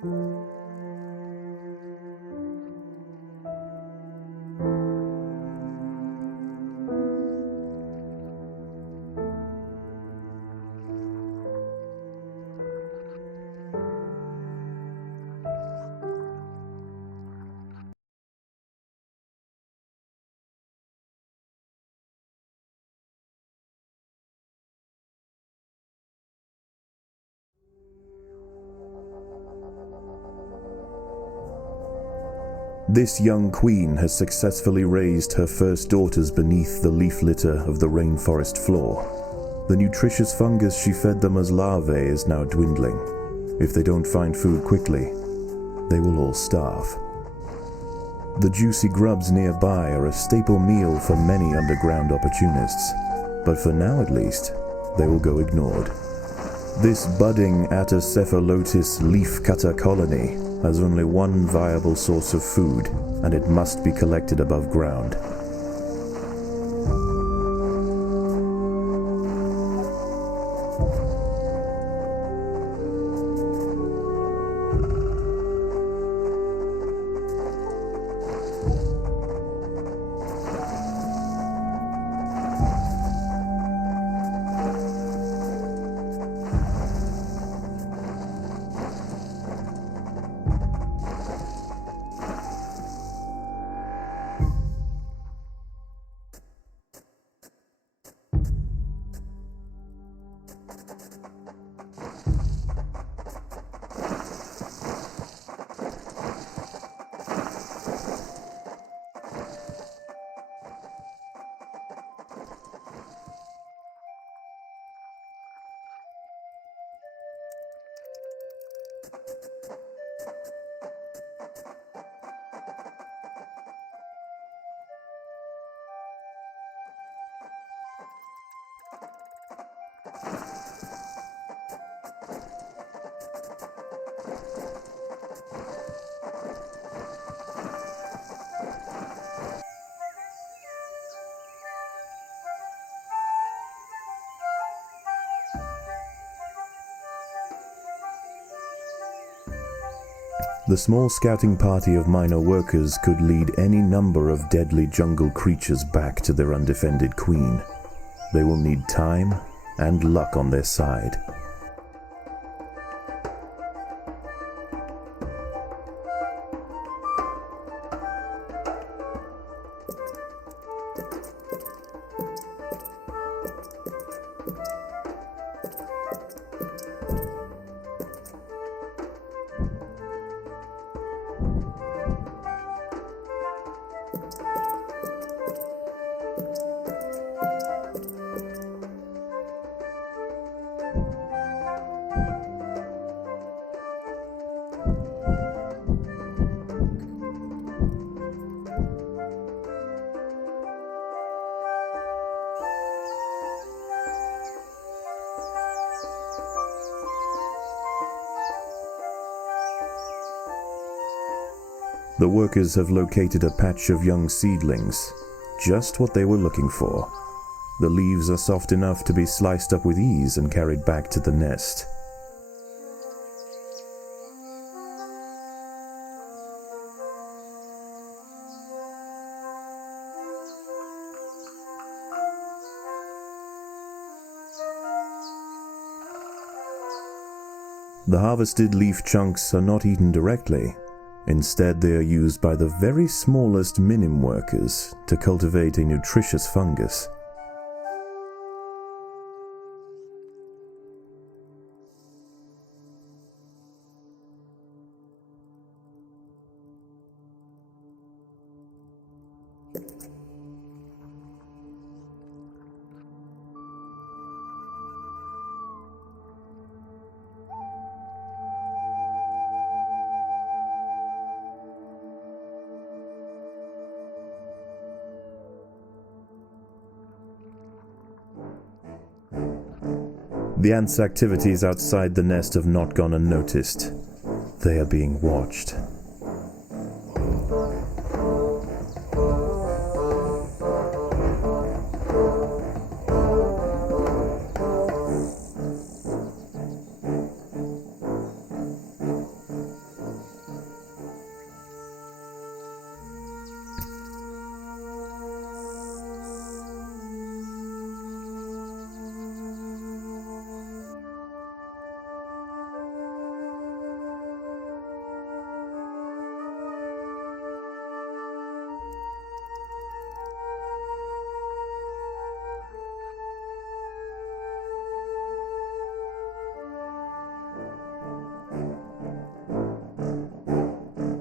This young queen has successfully raised her first daughters beneath the leaf litter of the rainforest floor. The nutritious fungus she fed them as larvae is now dwindling. If they don't find food quickly, they will all starve. The juicy grubs nearby are a staple meal for many underground opportunists, but for now at least, they will go ignored. This budding Atacephalotus leaf-cutter colony has only one viable source of food, and it must be collected above ground. The small scouting party of minor workers could lead any number of deadly jungle creatures back to their undefended queen. They will need time and luck on their side. The workers have located a patch of young seedlings, just what they were looking for. The leaves are soft enough to be sliced up with ease and carried back to the nest. The harvested leaf chunks are not eaten directly. Instead, they are used by the very smallest minim workers to cultivate a nutritious fungus. The ants' activities outside the nest have not gone unnoticed. They are being watched.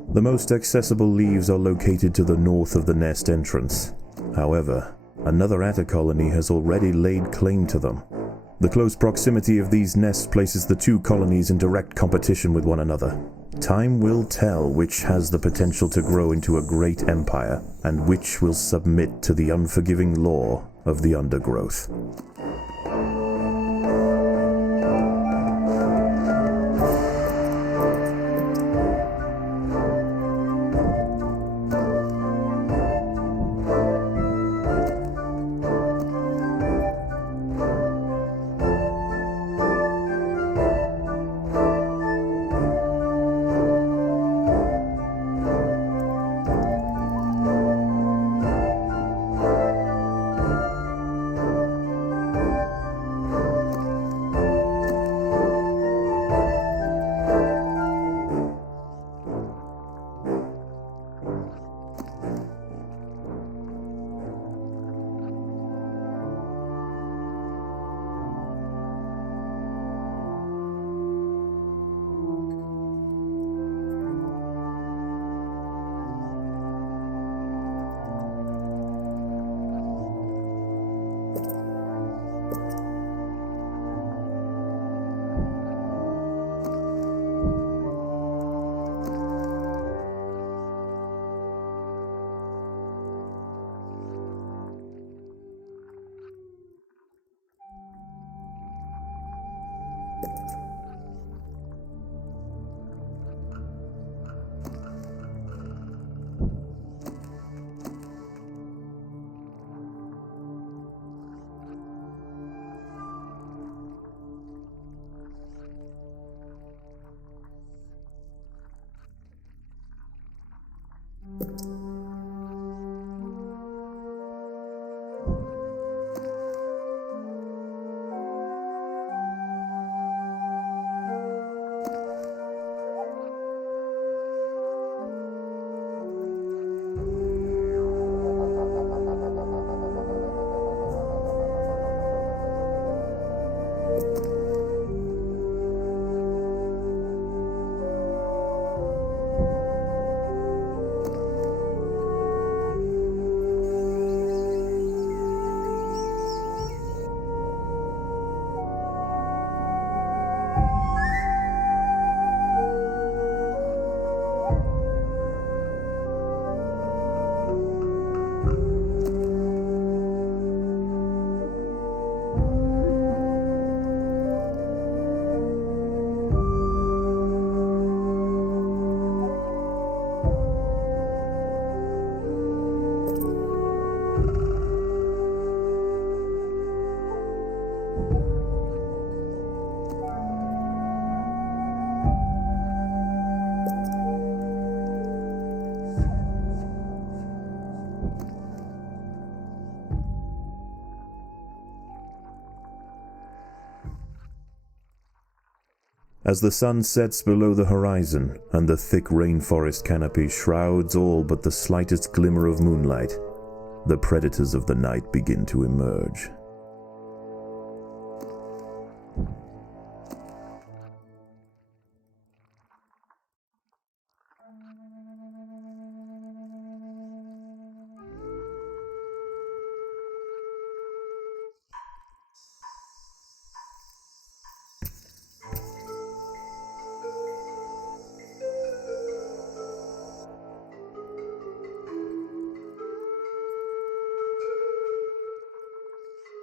The most accessible leaves are located to the north of the nest entrance. However, another atta colony has already laid claim to them. The close proximity of these nests places the two colonies in direct competition with one another. Time will tell which has the potential to grow into a great empire, and which will submit to the unforgiving law of the undergrowth. As the sun sets below the horizon, and the thick rainforest canopy shrouds all but the slightest glimmer of moonlight, the predators of the night begin to emerge.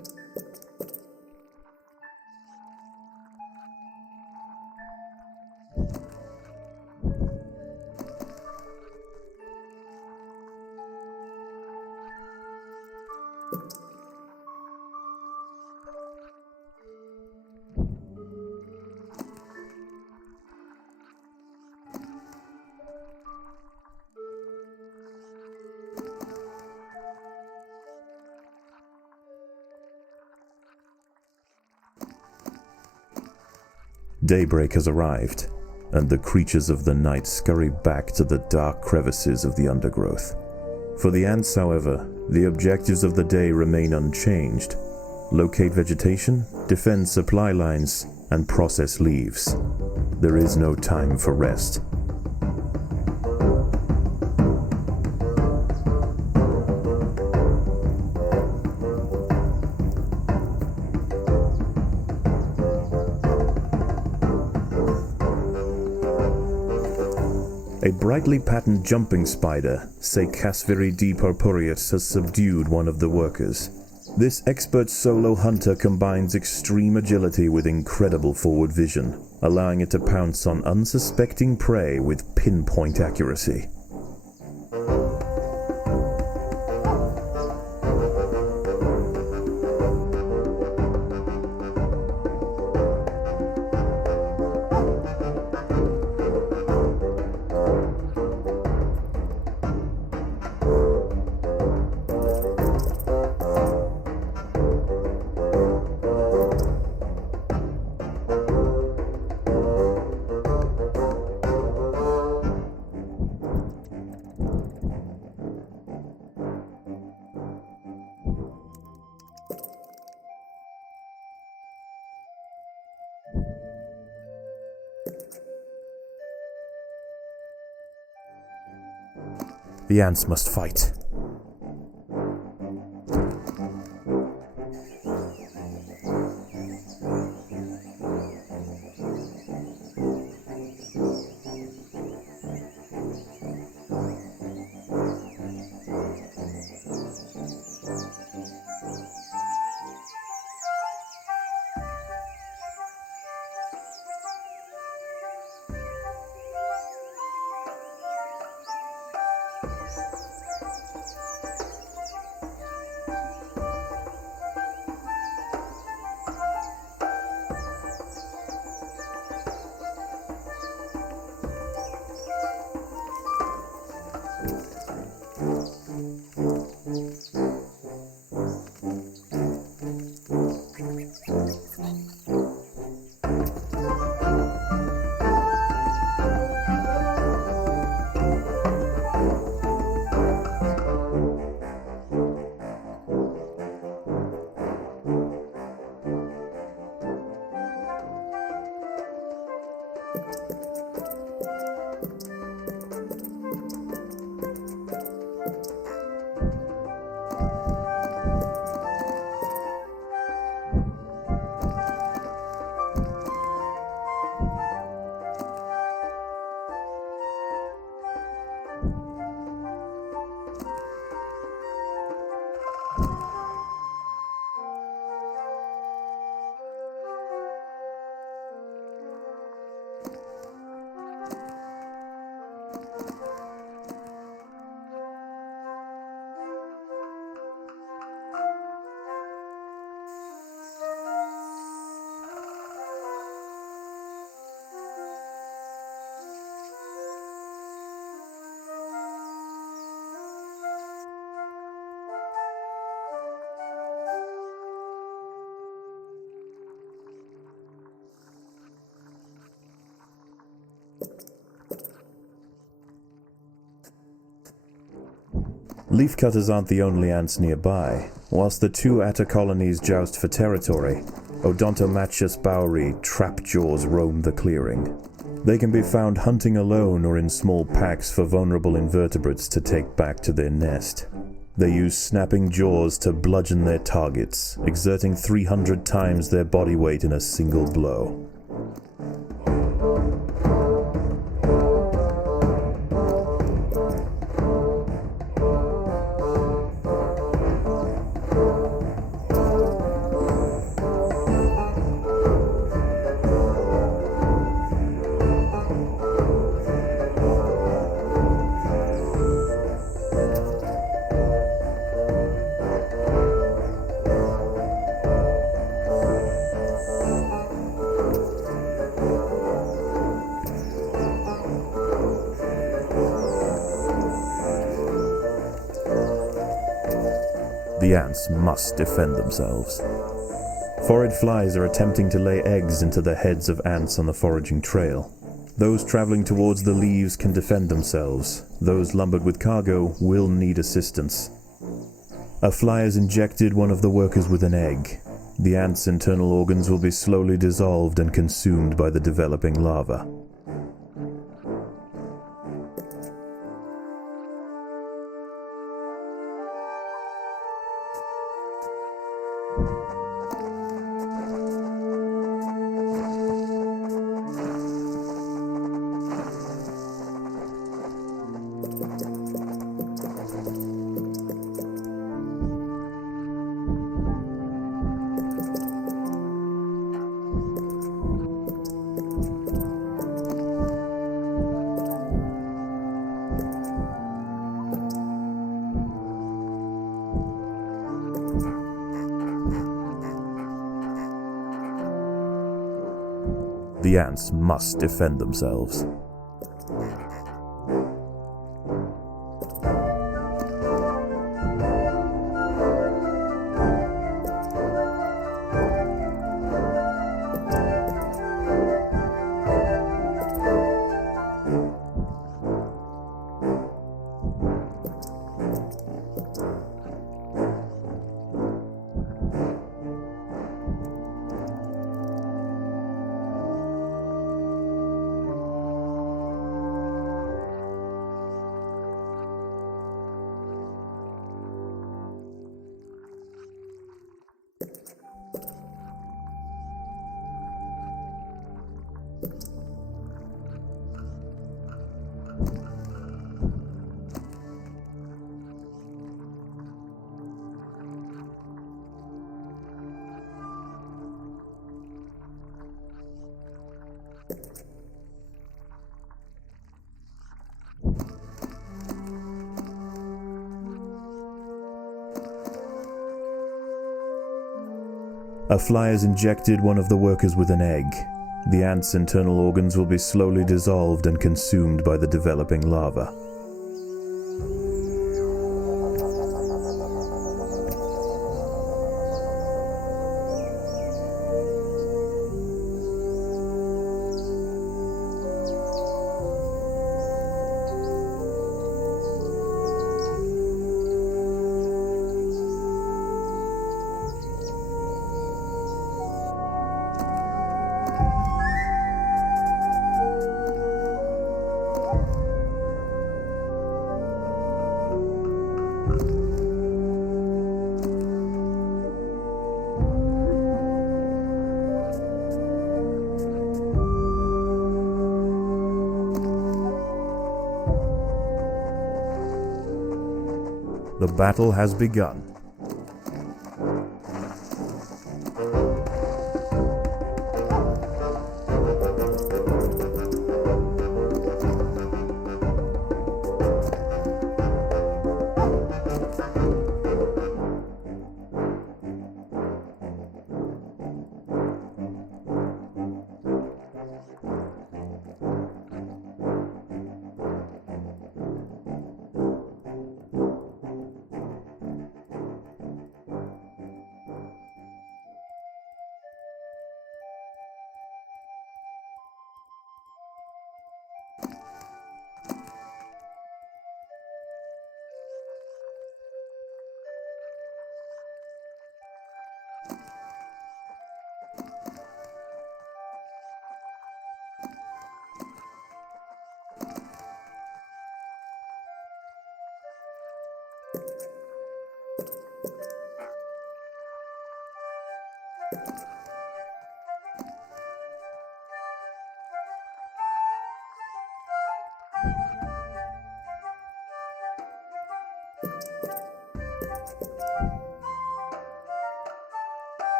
Daybreak has arrived, and the creatures of the night scurry back to the dark crevices of the undergrowth. For the ants, however, the objectives of the day remain unchanged. Locate vegetation, defend supply lines, and process leaves. There is no time for rest. A brightly patterned jumping spider, Casviri purpureus, has subdued one of the workers. This expert solo hunter combines extreme agility with incredible forward vision, allowing it to pounce on unsuspecting prey with pinpoint accuracy. The ants must fight. Leafcutters aren't the only ants nearby. Whilst the two atta colonies joust for territory, Odontomachus bowery trapjaws roam the clearing. They can be found hunting alone or in small packs for vulnerable invertebrates to take back to their nest. They use snapping jaws to bludgeon their targets, exerting 300 times their body weight in a single blow. The ants must defend themselves. Foraged flies are attempting to lay eggs into the heads of ants on the foraging trail. Those traveling towards the leaves can defend themselves. Those lumbered with cargo will need assistance. A fly has injected one of the workers with an egg. The ant's internal organs will be slowly dissolved and consumed by the developing larva. The ants must defend themselves. A fly has injected one of the workers with an egg. The ant's internal organs will be slowly dissolved and consumed by the developing larva. The battle has begun.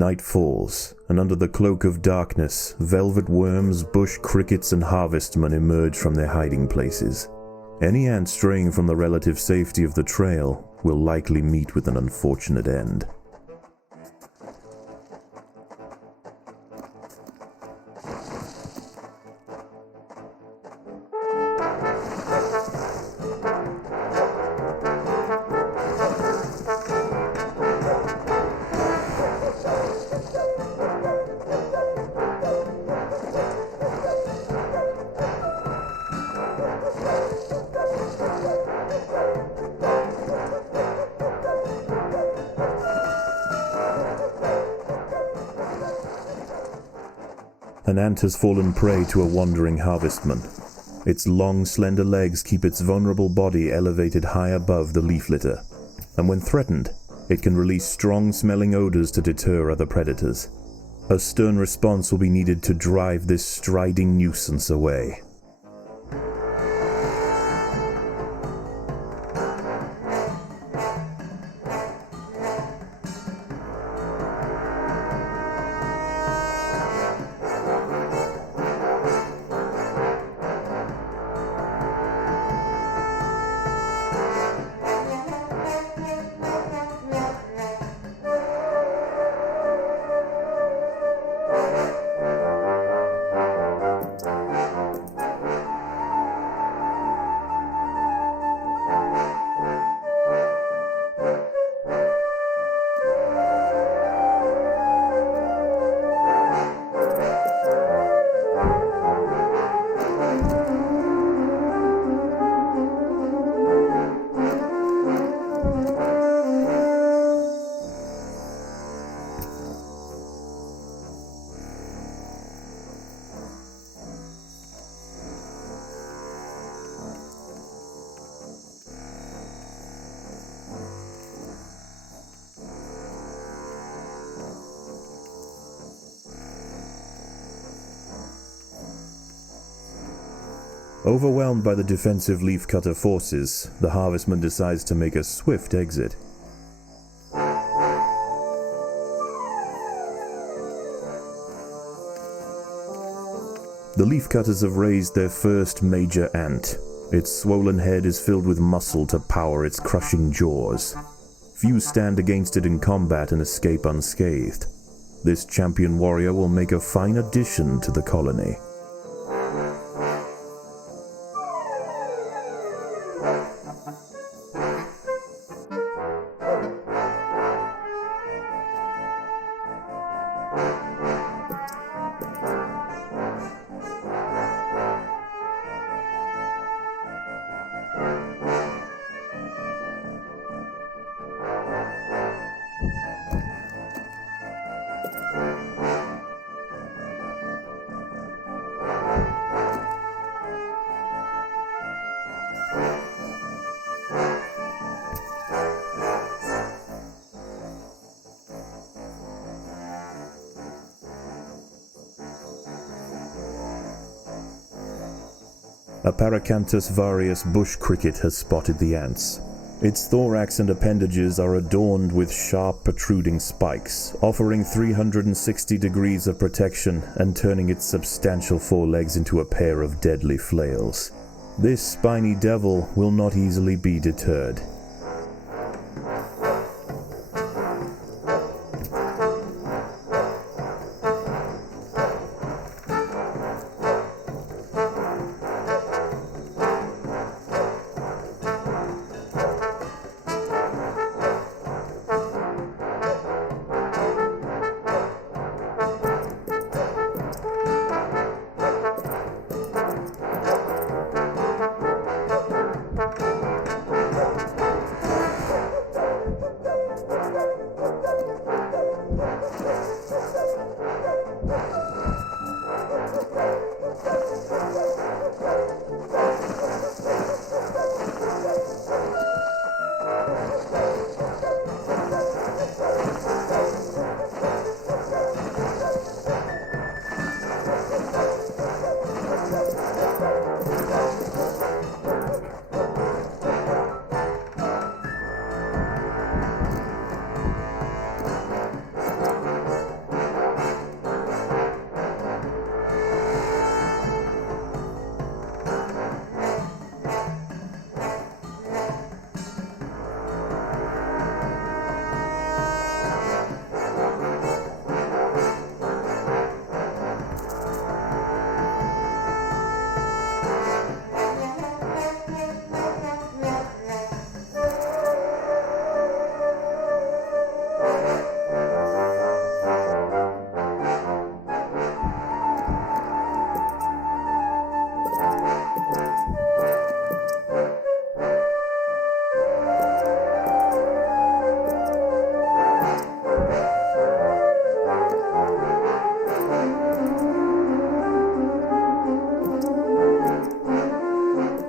Night falls, and under the cloak of darkness, velvet worms, bush crickets, and harvestmen emerge from their hiding places. Any ant straying from the relative safety of the trail will likely meet with an unfortunate end. An ant has fallen prey to a wandering harvestman. Its long, slender legs keep its vulnerable body elevated high above the leaf litter, and when threatened, it can release strong-smelling odors to deter other predators. A stern response will be needed to drive this striding nuisance away. Overwhelmed by the defensive leafcutter forces, the harvestman decides to make a swift exit. The leafcutters have raised their first major ant. Its swollen head is filled with muscle to power its crushing jaws. Few stand against it in combat and escape unscathed. This champion warrior will make a fine addition to the colony. A Paracanthus varius bush cricket has spotted the ants. Its thorax and appendages are adorned with sharp protruding spikes, offering 360 degrees of protection and turning its substantial forelegs into a pair of deadly flails. This spiny devil will not easily be deterred.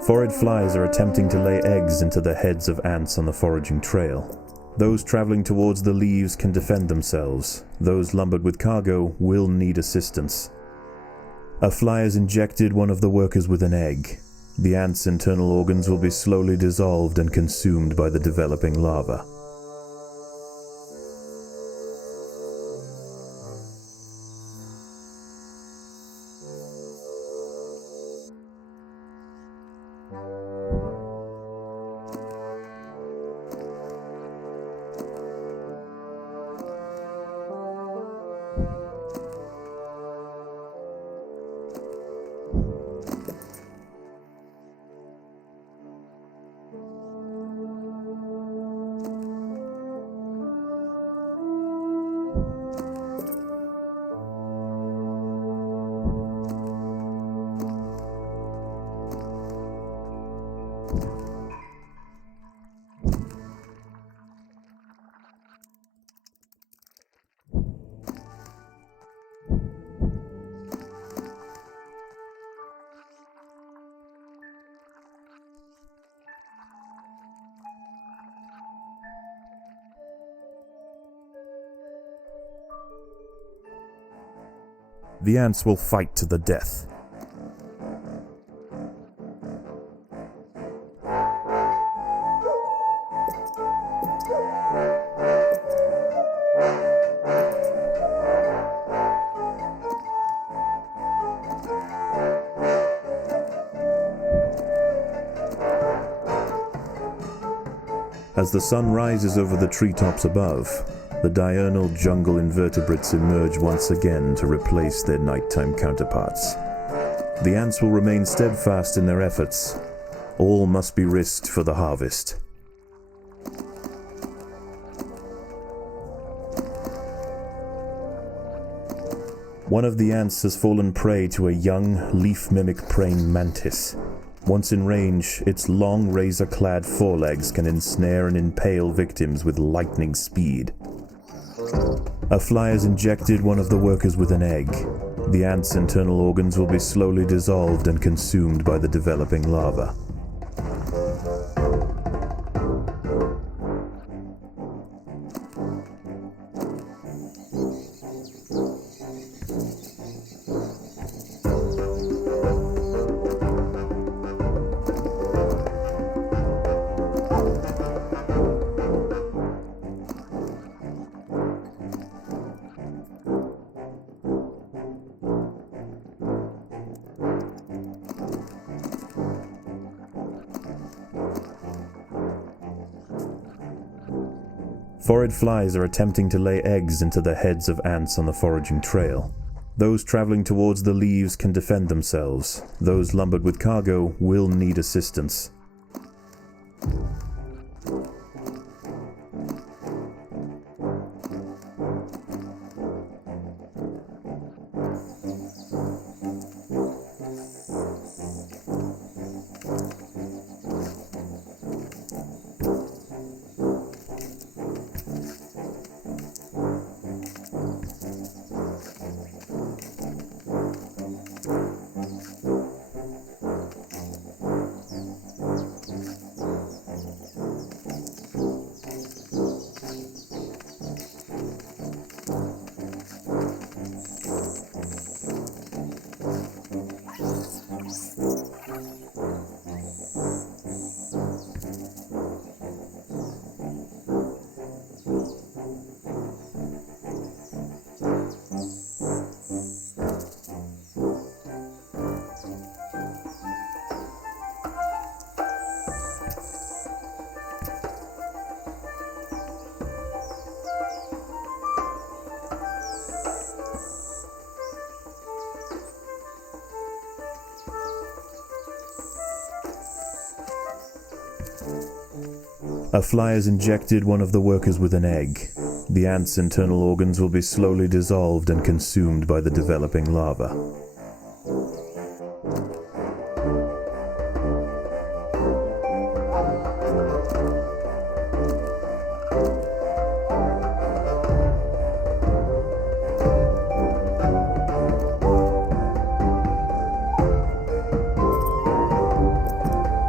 Foraged flies are attempting to lay eggs into the heads of ants on the foraging trail. Those traveling towards the leaves can defend themselves. Those lumbered with cargo will need assistance. A fly has injected one of the workers with an egg. The ant's internal organs will be slowly dissolved and consumed by the developing larva. The ants will fight to the death. As the sun rises over the treetops above, the diurnal jungle invertebrates emerge once again to replace their nighttime counterparts. The ants will remain steadfast in their efforts. All must be risked for the harvest. One of the ants has fallen prey to a young, leaf-mimic praying mantis. Once in range, its long razor-clad forelegs can ensnare and impale victims with lightning speed. A fly has injected one of the workers with an egg. The ant's internal organs will be slowly dissolved and consumed by the developing larva. Foraged flies are attempting to lay eggs into the heads of ants on the foraging trail. Those traveling towards the leaves can defend themselves. Those lumbered with cargo will need assistance. A fly has injected one of the workers with an egg. The ant's internal organs will be slowly dissolved and consumed by the developing larva.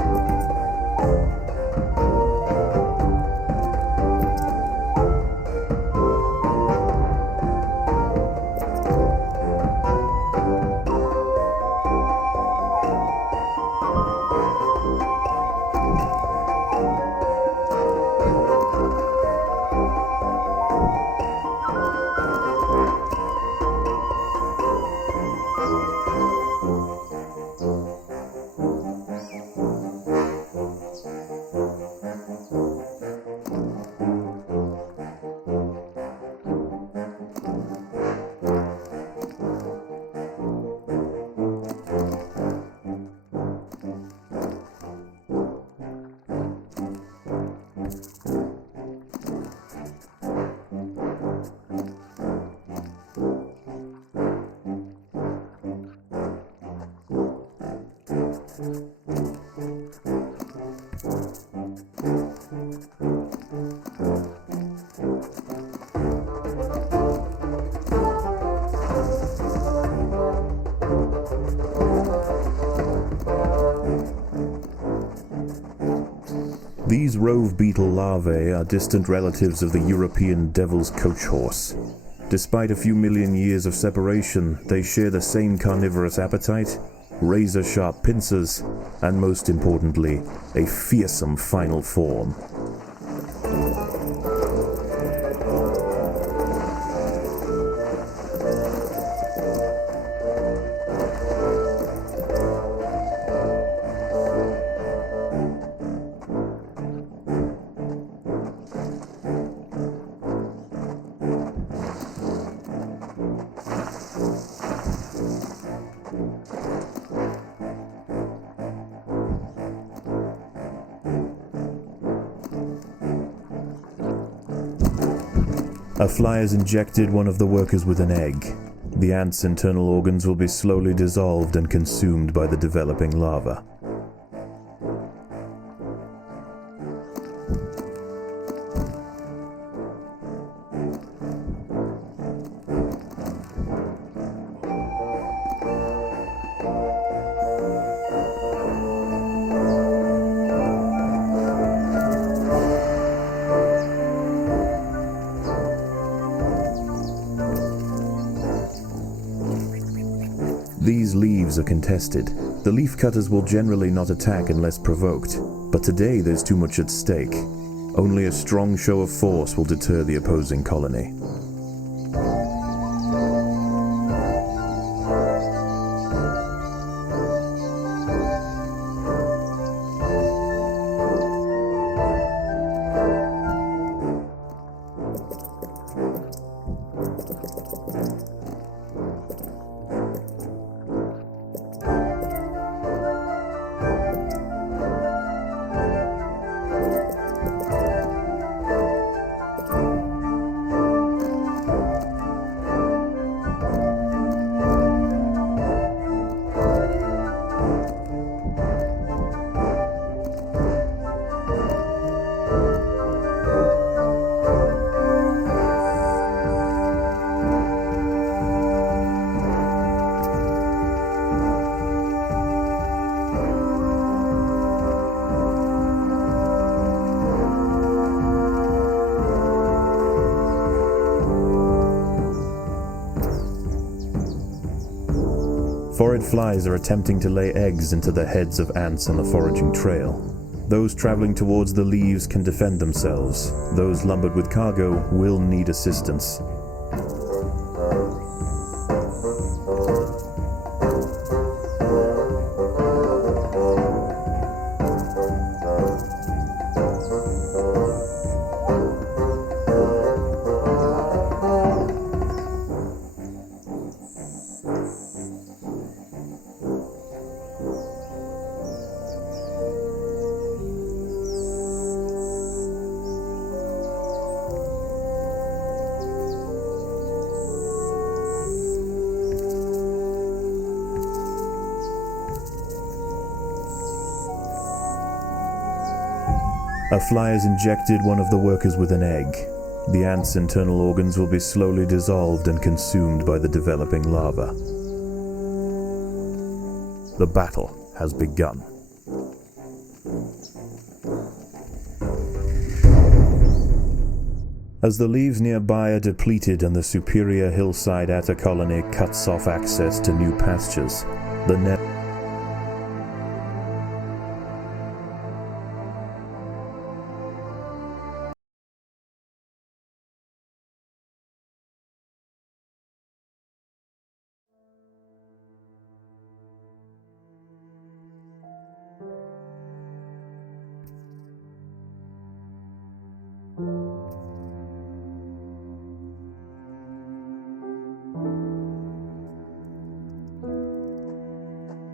These rove beetle larvae are distant relatives of the European devil's coach horse. Despite a few million years of separation, they share the same carnivorous appetite, razor-sharp pincers, and most importantly, a fearsome final form. A fly has injected one of the workers with an egg. The ant's internal organs will be slowly dissolved and consumed by the developing larva. These leaves are contested. The leaf cutters will generally not attack unless provoked, but today there's too much at stake. Only a strong show of force will deter the opposing colony. Phorid flies are attempting to lay eggs into the heads of ants on the foraging trail. Those traveling towards the leaves can defend themselves. Those lumbered with cargo will need assistance. A fly has injected one of the workers with an egg. The ant's internal organs will be slowly dissolved and consumed by the developing larva. The battle has begun. As the leaves nearby are depleted and the superior hillside atta colony cuts off access to new pastures, the net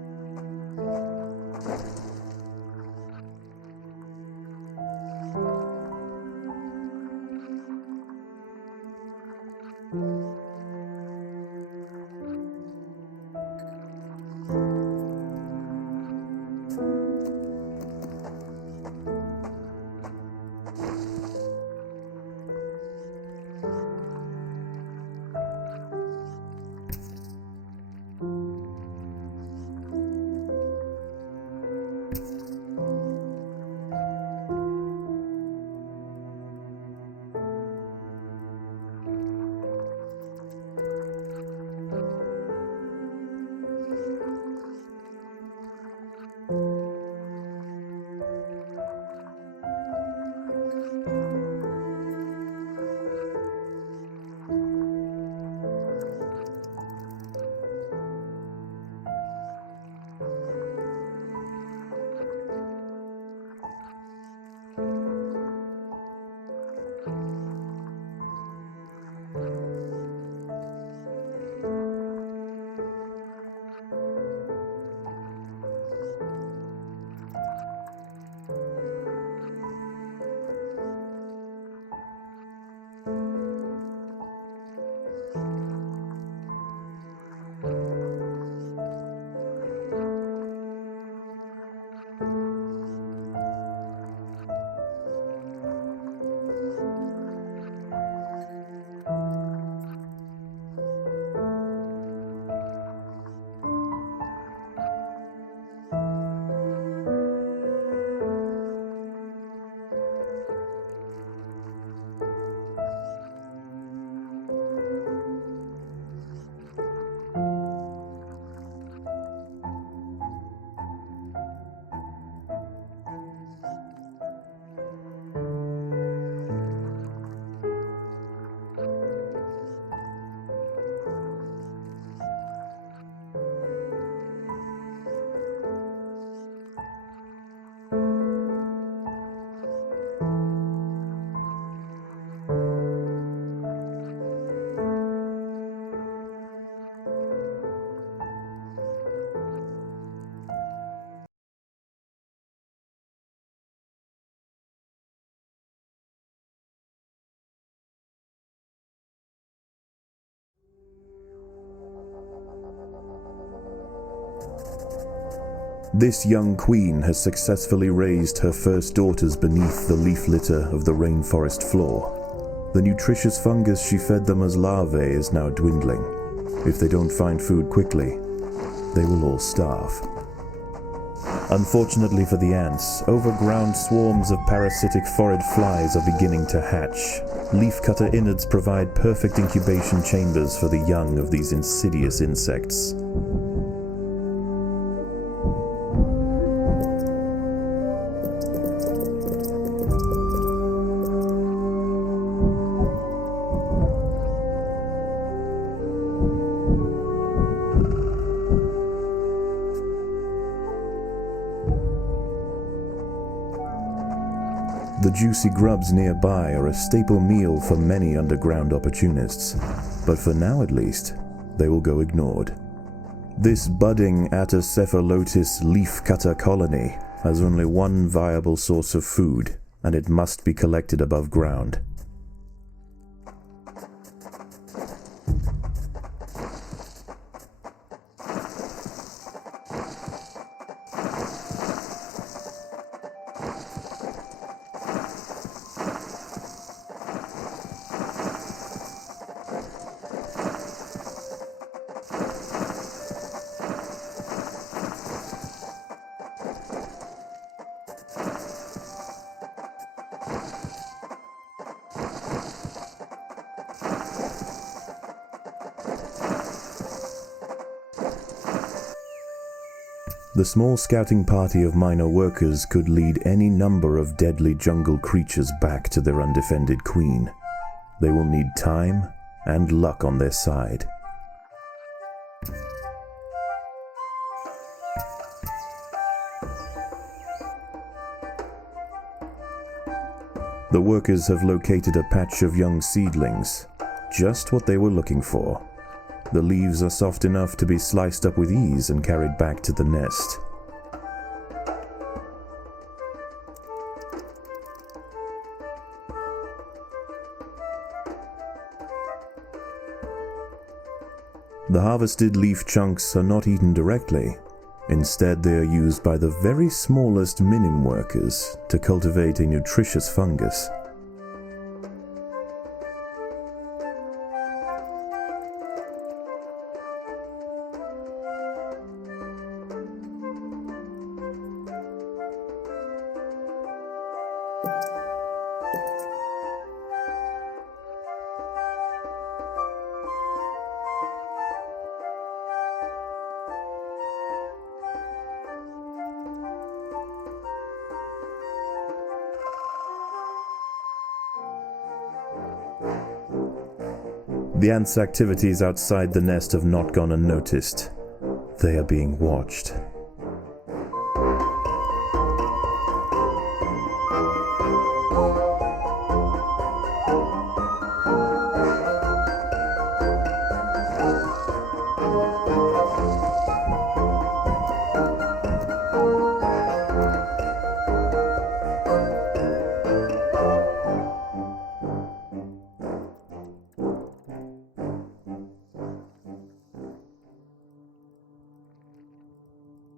This young queen has successfully raised her first daughters beneath the leaf litter of the rainforest floor. The nutritious fungus she fed them as larvae is now dwindling. If they don't find food quickly, they will all starve. Unfortunately for the ants, overground swarms of parasitic phorid flies are beginning to hatch. Leafcutter innards provide perfect incubation chambers for the young of these insidious insects. The juicy grubs nearby are a staple meal for many underground opportunists, but for now at least, they will go ignored. This budding Atacephalotus leafcutter colony has only one viable source of food, and it must be collected above ground. The small scouting party of minor workers could lead any number of deadly jungle creatures back to their undefended queen. They will need time and luck on their side. The workers have located a patch of young seedlings, just what they were looking for. The leaves are soft enough to be sliced up with ease and carried back to the nest. The harvested leaf chunks are not eaten directly. Instead, they are used by the very smallest minim workers to cultivate a nutritious fungus. The ants' activities outside the nest have not gone unnoticed. They are being watched.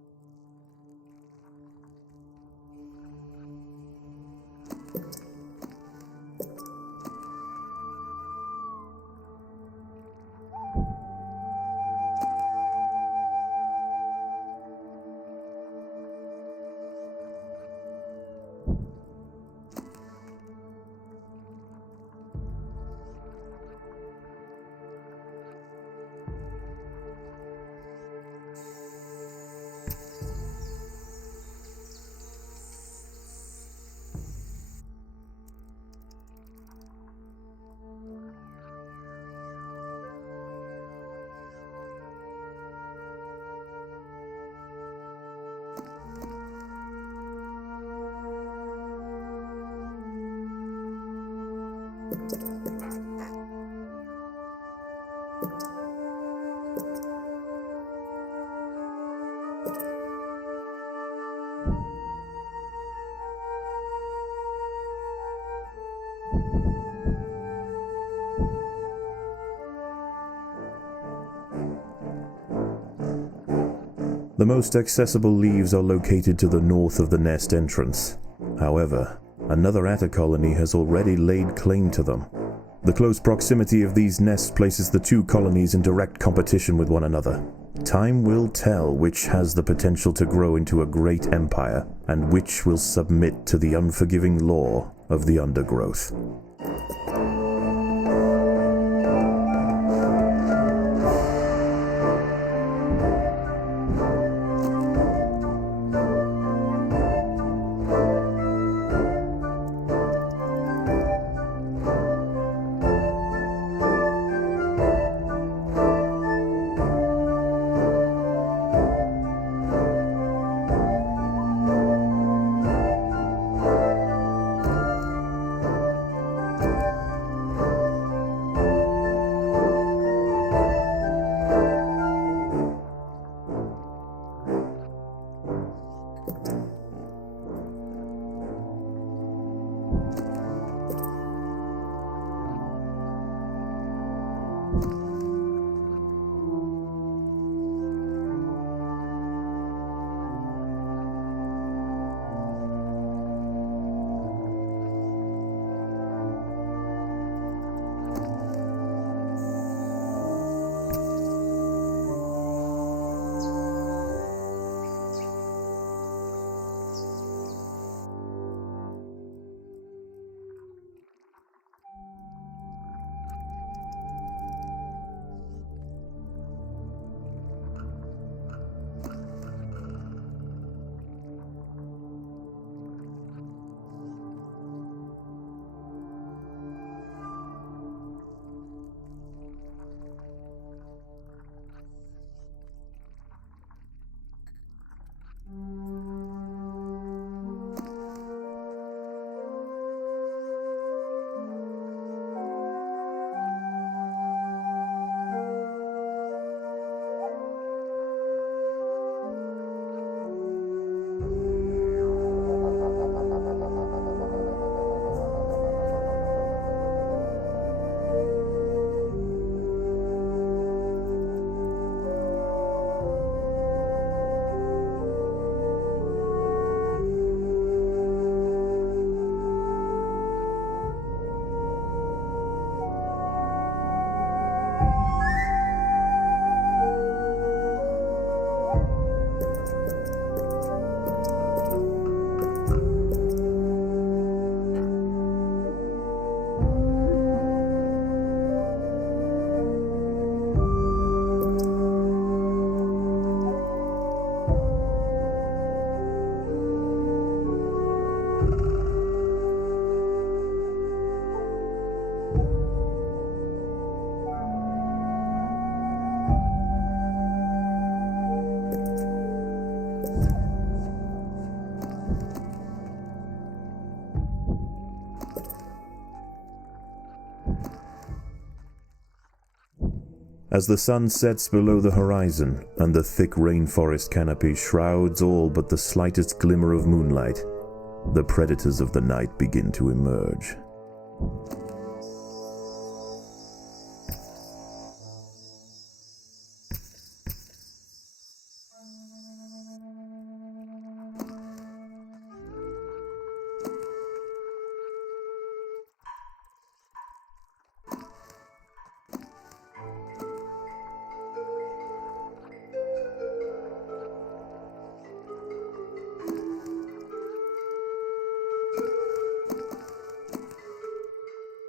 The most accessible leaves are located to the north of the nest entrance. However, another atta colony has already laid claim to them. The close proximity of these nests places the two colonies in direct competition with one another. Time will tell which has the potential to grow into a great empire, and which will submit to the unforgiving law of the undergrowth. As the sun sets below the horizon, and the thick rainforest canopy shrouds all but the slightest glimmer of moonlight, the predators of the night begin to emerge.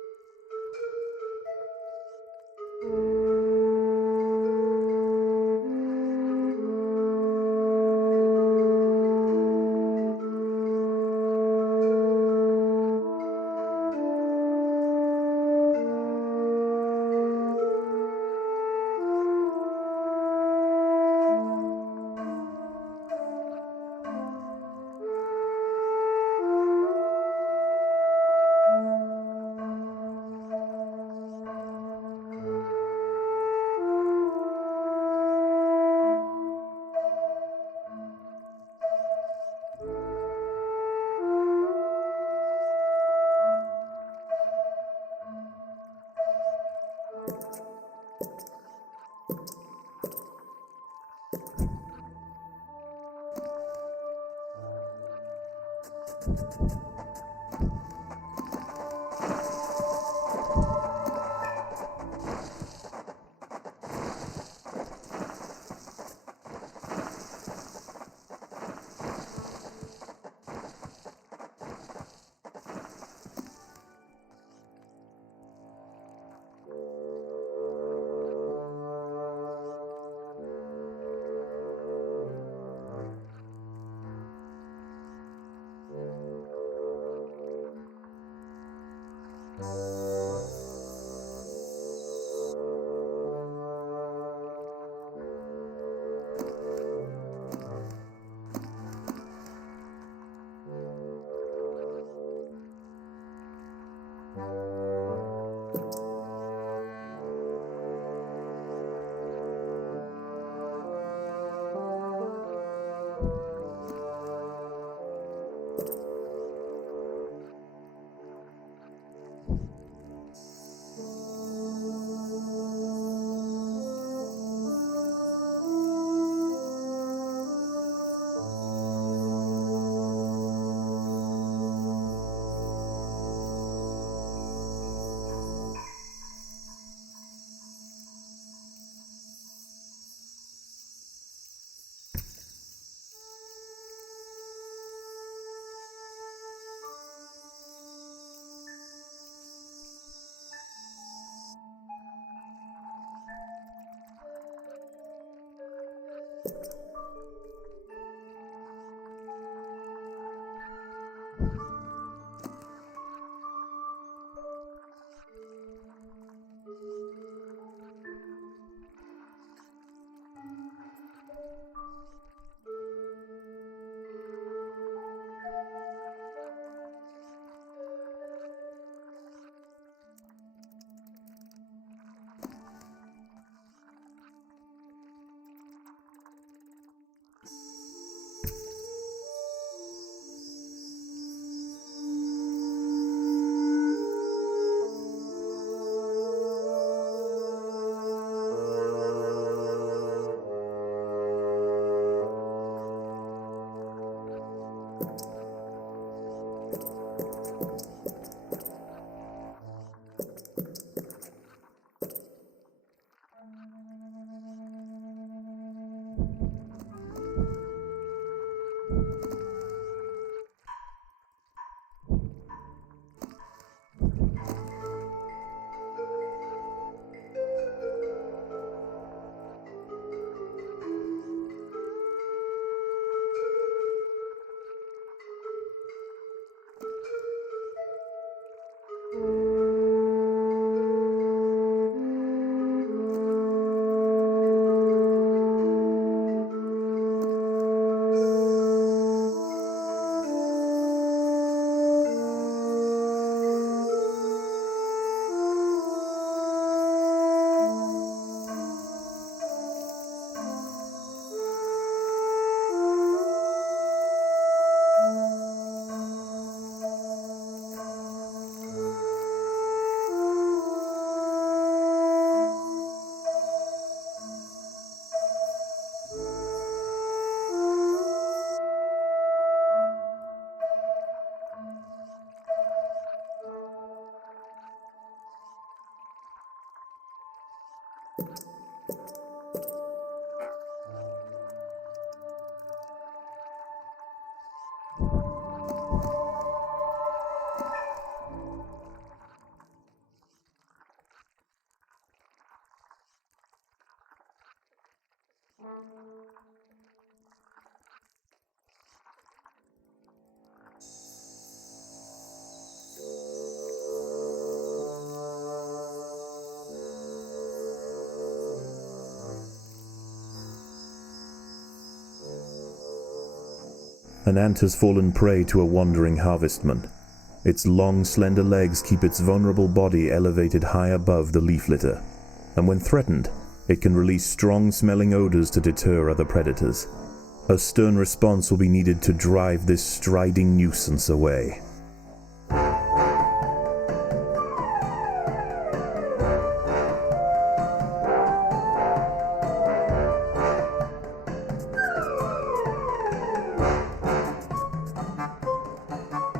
An ant has fallen prey to a wandering harvestman. Its long, slender legs keep its vulnerable body elevated high above the leaf litter, and when threatened, it can release strong-smelling odors to deter other predators. A stern response will be needed to drive this striding nuisance away.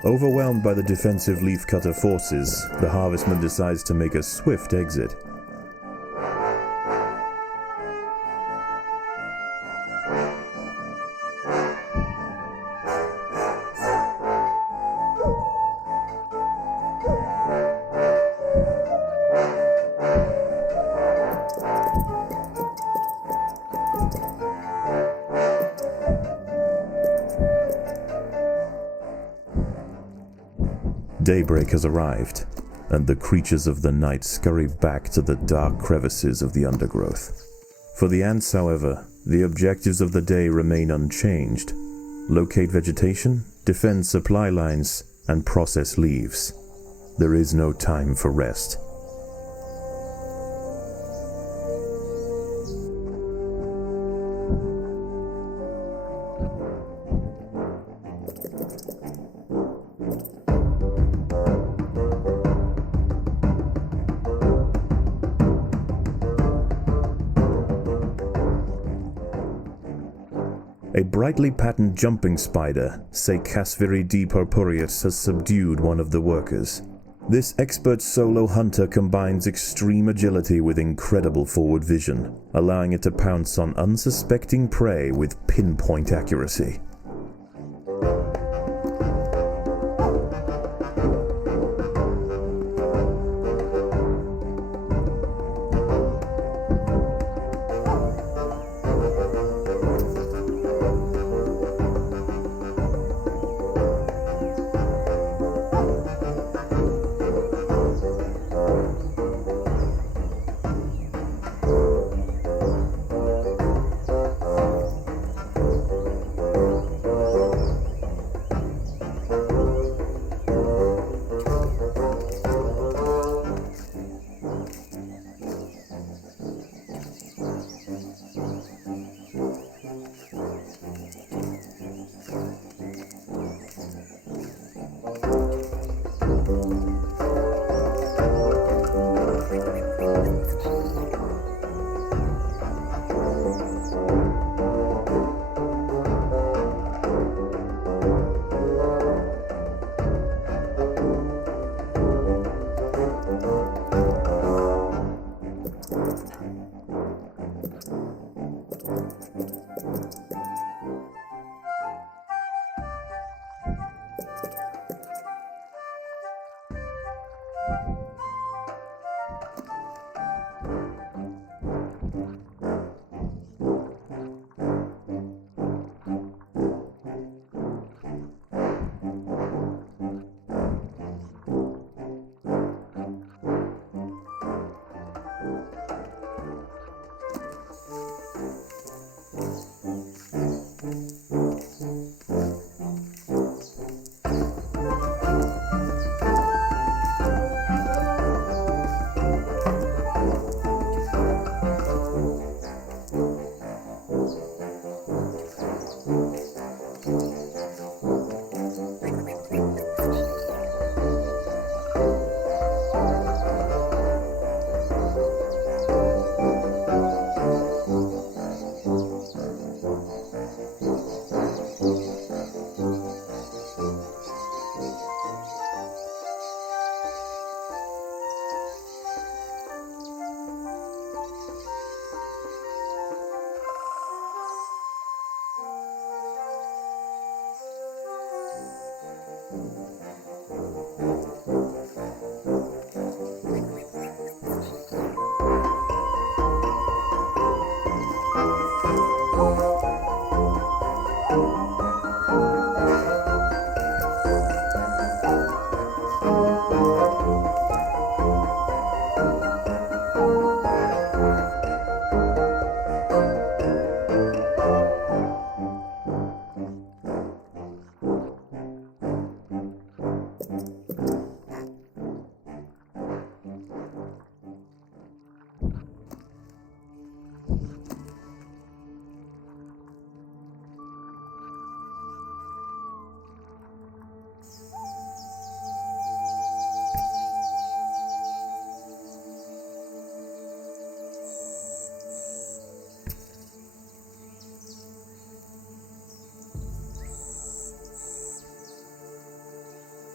Overwhelmed by the defensive leafcutter forces, the harvestman decides to make a swift exit. Daybreak has arrived, and the creatures of the night scurry back to the dark crevices of the undergrowth. For the ants, however, the objectives of the day remain unchanged. Locate vegetation, defend supply lines, and process leaves. There is no time for rest. A brightly patterned jumping spider, Casviri D. purpureus, has subdued one of the workers. This expert solo hunter combines extreme agility with incredible forward vision, allowing it to pounce on unsuspecting prey with pinpoint accuracy.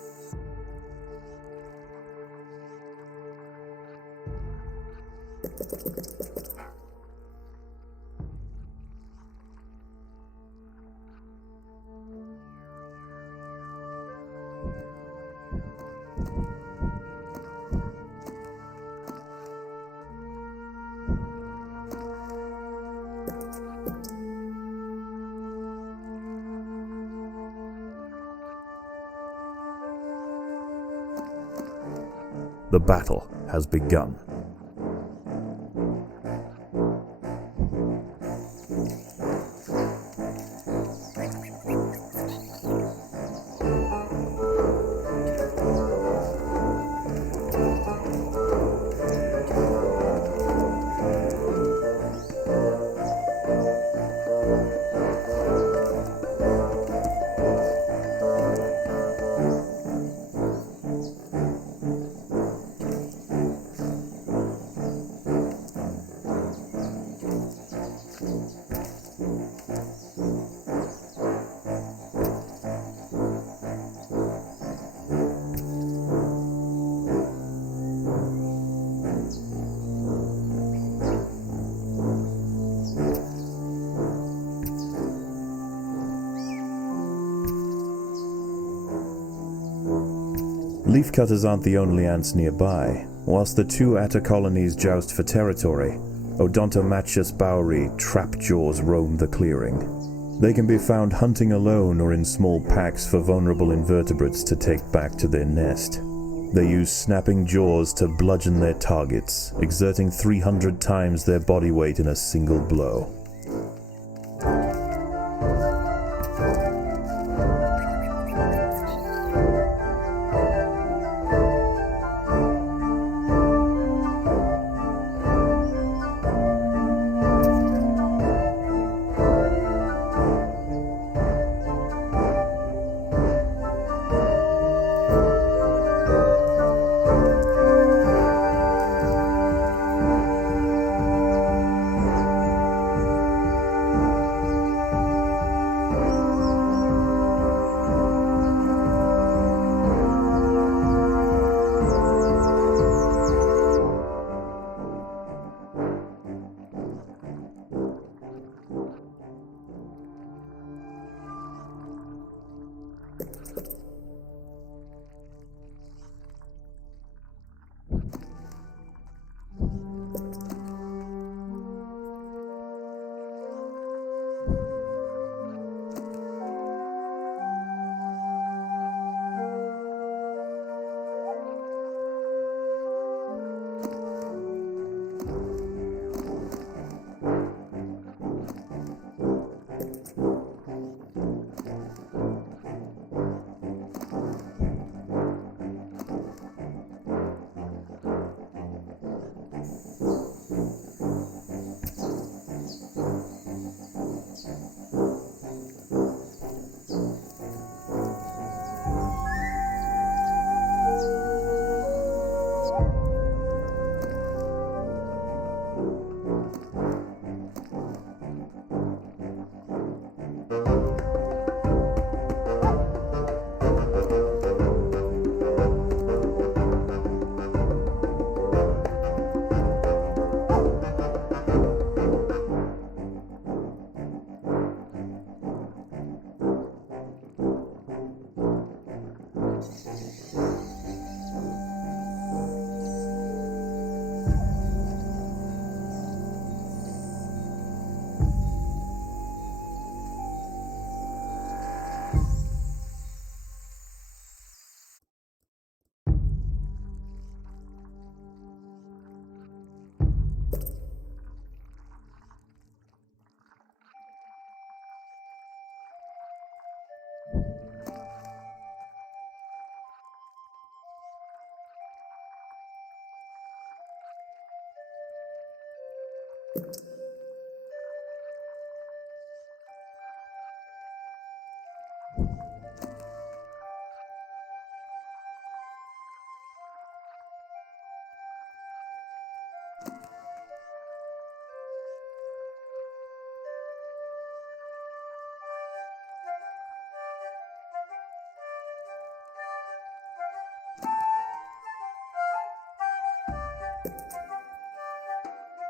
The battle has begun. Leafcutters aren't the only ants nearby. Whilst the two atta colonies joust for territory, Odontomachus bauri trapjaws roam the clearing. They can be found hunting alone or in small packs for vulnerable invertebrates to take back to their nest. They use snapping jaws to bludgeon their targets, exerting 300 times their body weight in a single blow.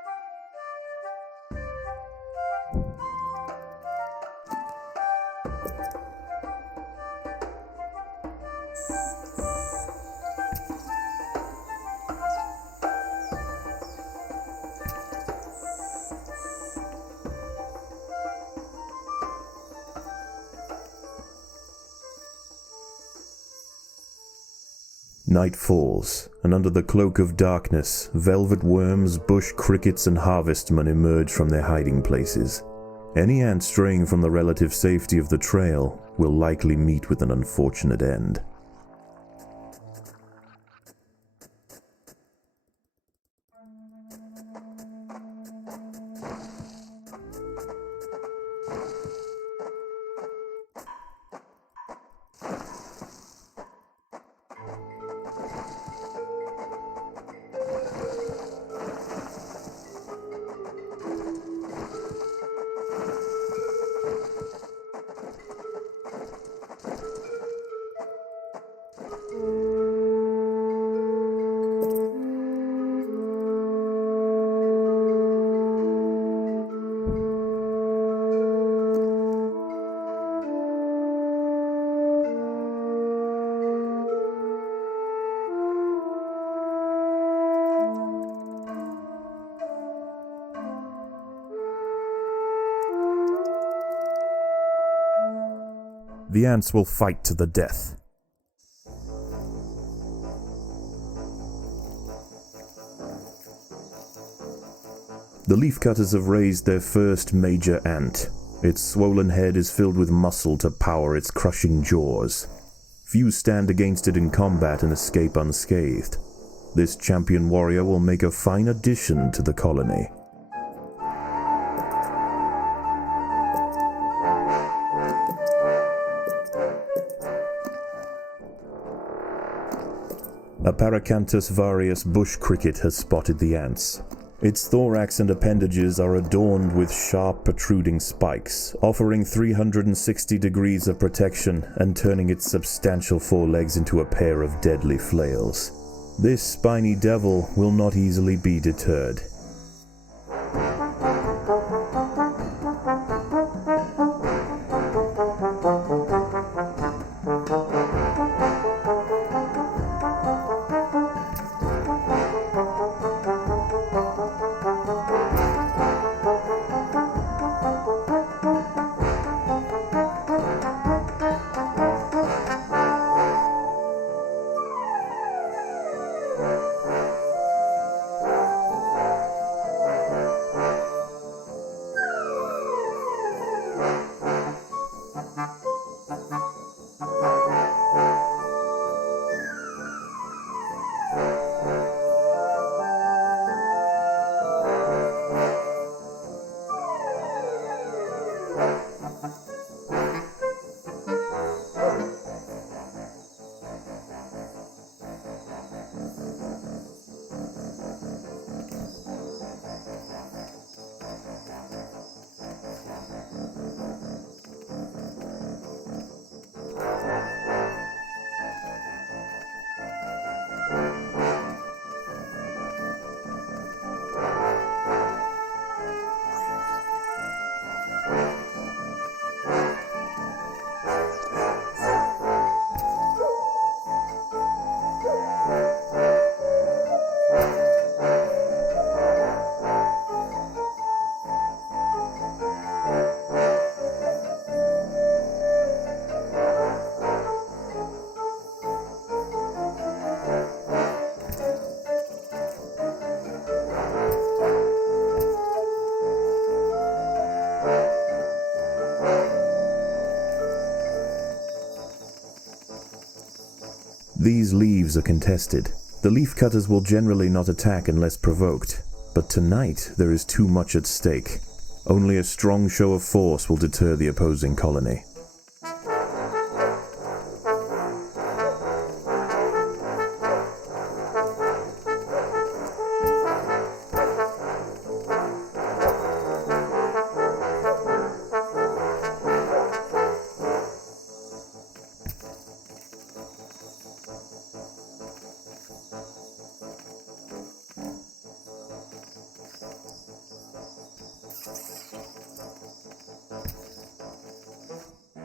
Night falls, and under the cloak of darkness, velvet worms, bush crickets, and harvestmen emerge from their hiding places. Any ant straying from the relative safety of the trail will likely meet with an unfortunate end. The ants will fight to the death. The leafcutters have raised their first major ant. Its swollen head is filled with muscle to power its crushing jaws. Few stand against it in combat and escape unscathed. This champion warrior will make a fine addition to the colony. A Paracanthus varius bush cricket has spotted the ants. Its thorax and appendages are adorned with sharp protruding spikes, offering 360 degrees of protection and turning its substantial forelegs into a pair of deadly flails. This spiny devil will not easily be deterred. These leaves are contested. The leafcutters will generally not attack unless provoked, but tonight there is too much at stake. Only a strong show of force will deter the opposing colony.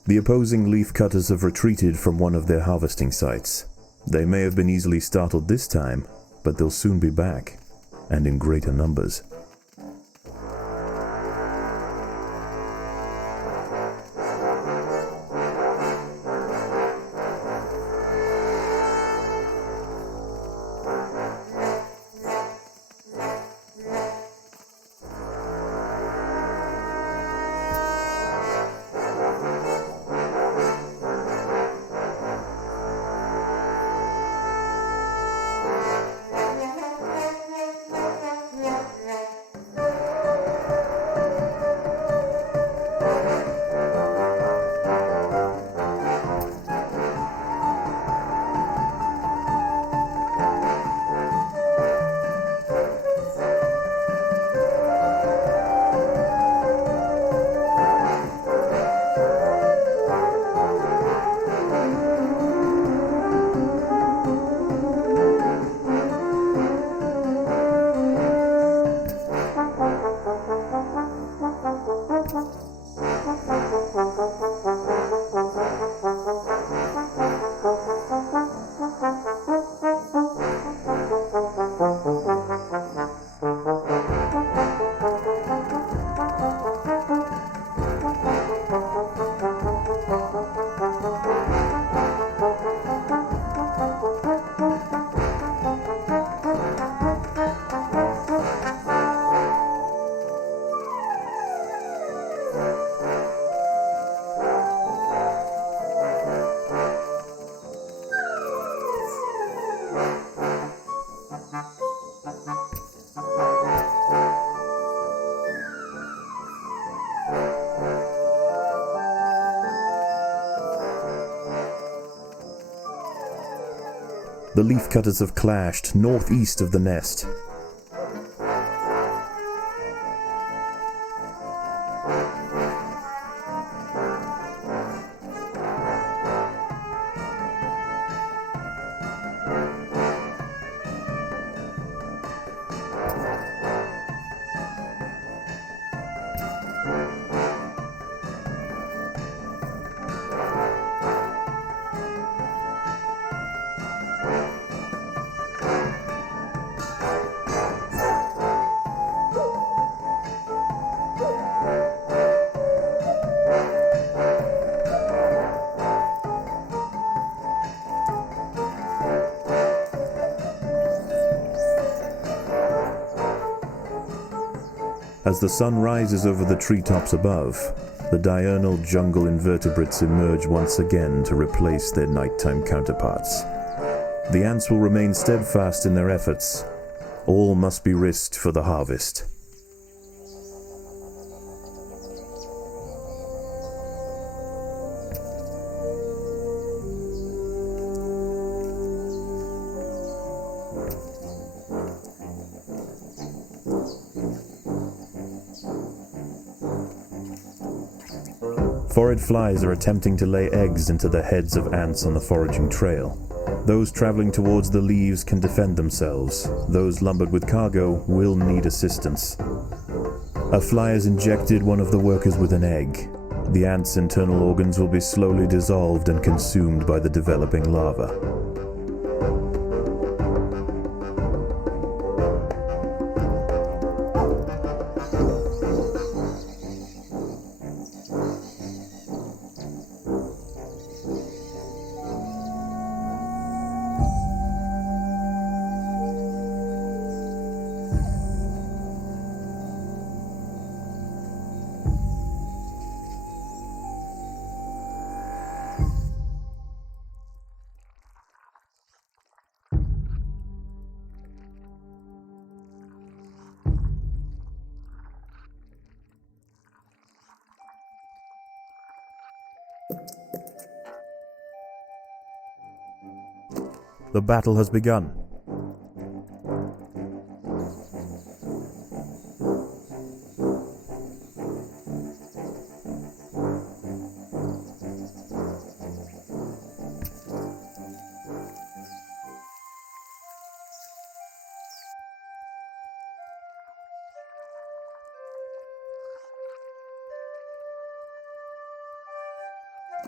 The opposing leaf cutters have retreated from one of their harvesting sites. They may have been easily startled this time, but they'll soon be back, and in greater numbers. The leaf cutters have clashed northeast of the nest. As the sun rises over the treetops above, the diurnal jungle invertebrates emerge once again to replace their nighttime counterparts. The ants will remain steadfast in their efforts. All must be risked for the harvest. Phorid flies are attempting to lay eggs into the heads of ants on the foraging trail. Those traveling towards the leaves can defend themselves. Those lumbered with cargo will need assistance. A fly has injected one of the workers with an egg. The ant's internal organs will be slowly dissolved and consumed by the developing larva. The battle has begun.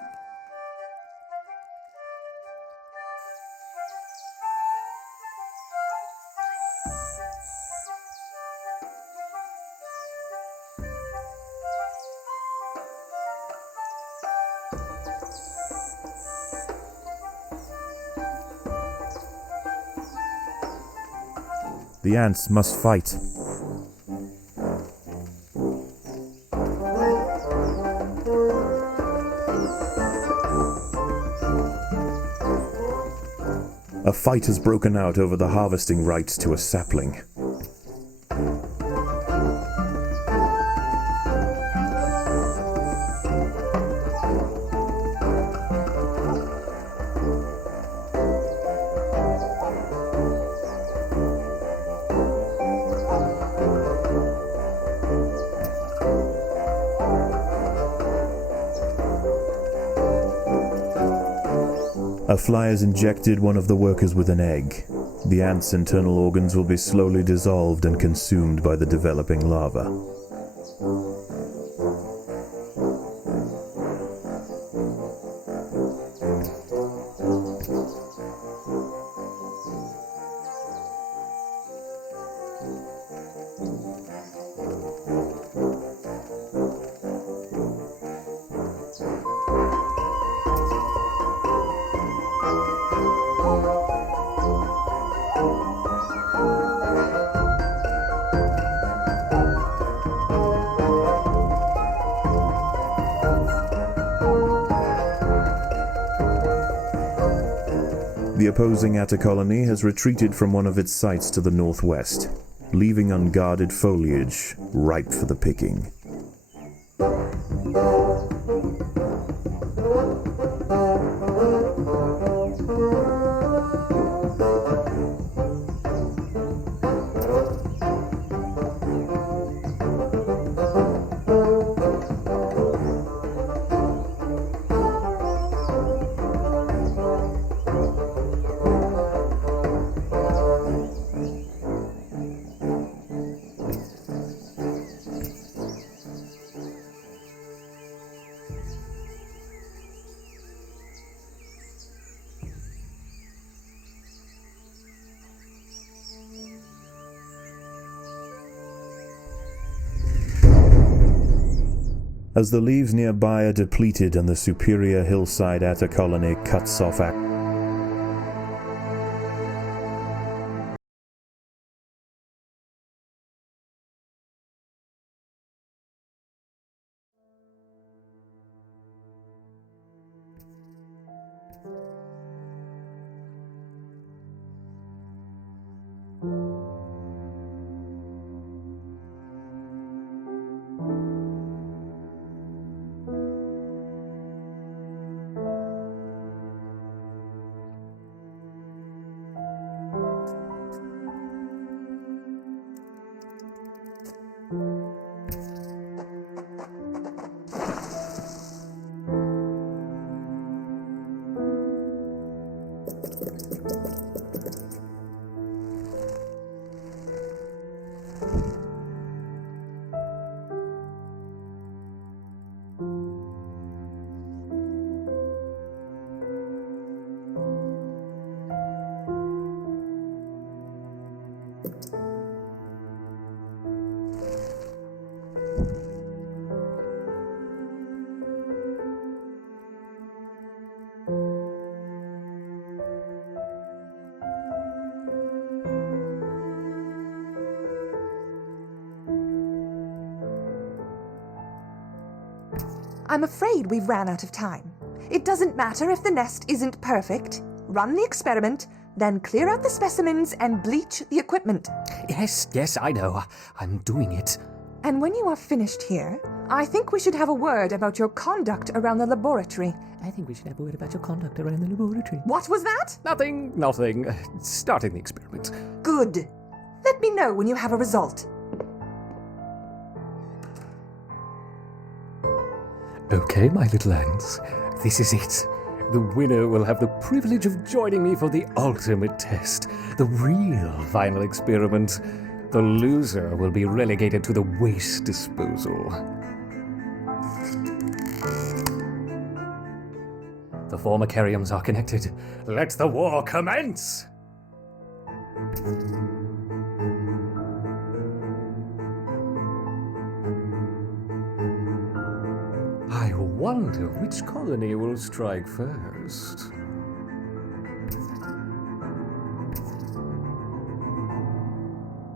The ants must fight. A fight has broken out over the harvesting rights to a sapling. A fly has injected one of the workers with an egg. The ant's internal organs will be slowly dissolved and consumed by the developing larva. The opposing atta colony has retreated from one of its sites to the northwest, leaving unguarded foliage ripe for the picking. As the leaves nearby are depleted and the superior hillside atta colony cuts off I'm afraid we've ran out of time. It doesn't matter if the nest isn't perfect. Run the experiment, then clear out the specimens and bleach the equipment. Yes, I know. I'm doing it. And when you are finished here, I think we should have a word about your conduct around the laboratory. I think we should have a word about your conduct around the laboratory. What was that? Nothing. Starting the experiment. Good. Let me know when you have a result. Okay, my little ants. This is it. The winner will have the privilege of joining me for the ultimate test, the real final experiment. The loser will be relegated to the waste disposal. The formicariums are connected. Let the war commence! I wonder which colony will strike first.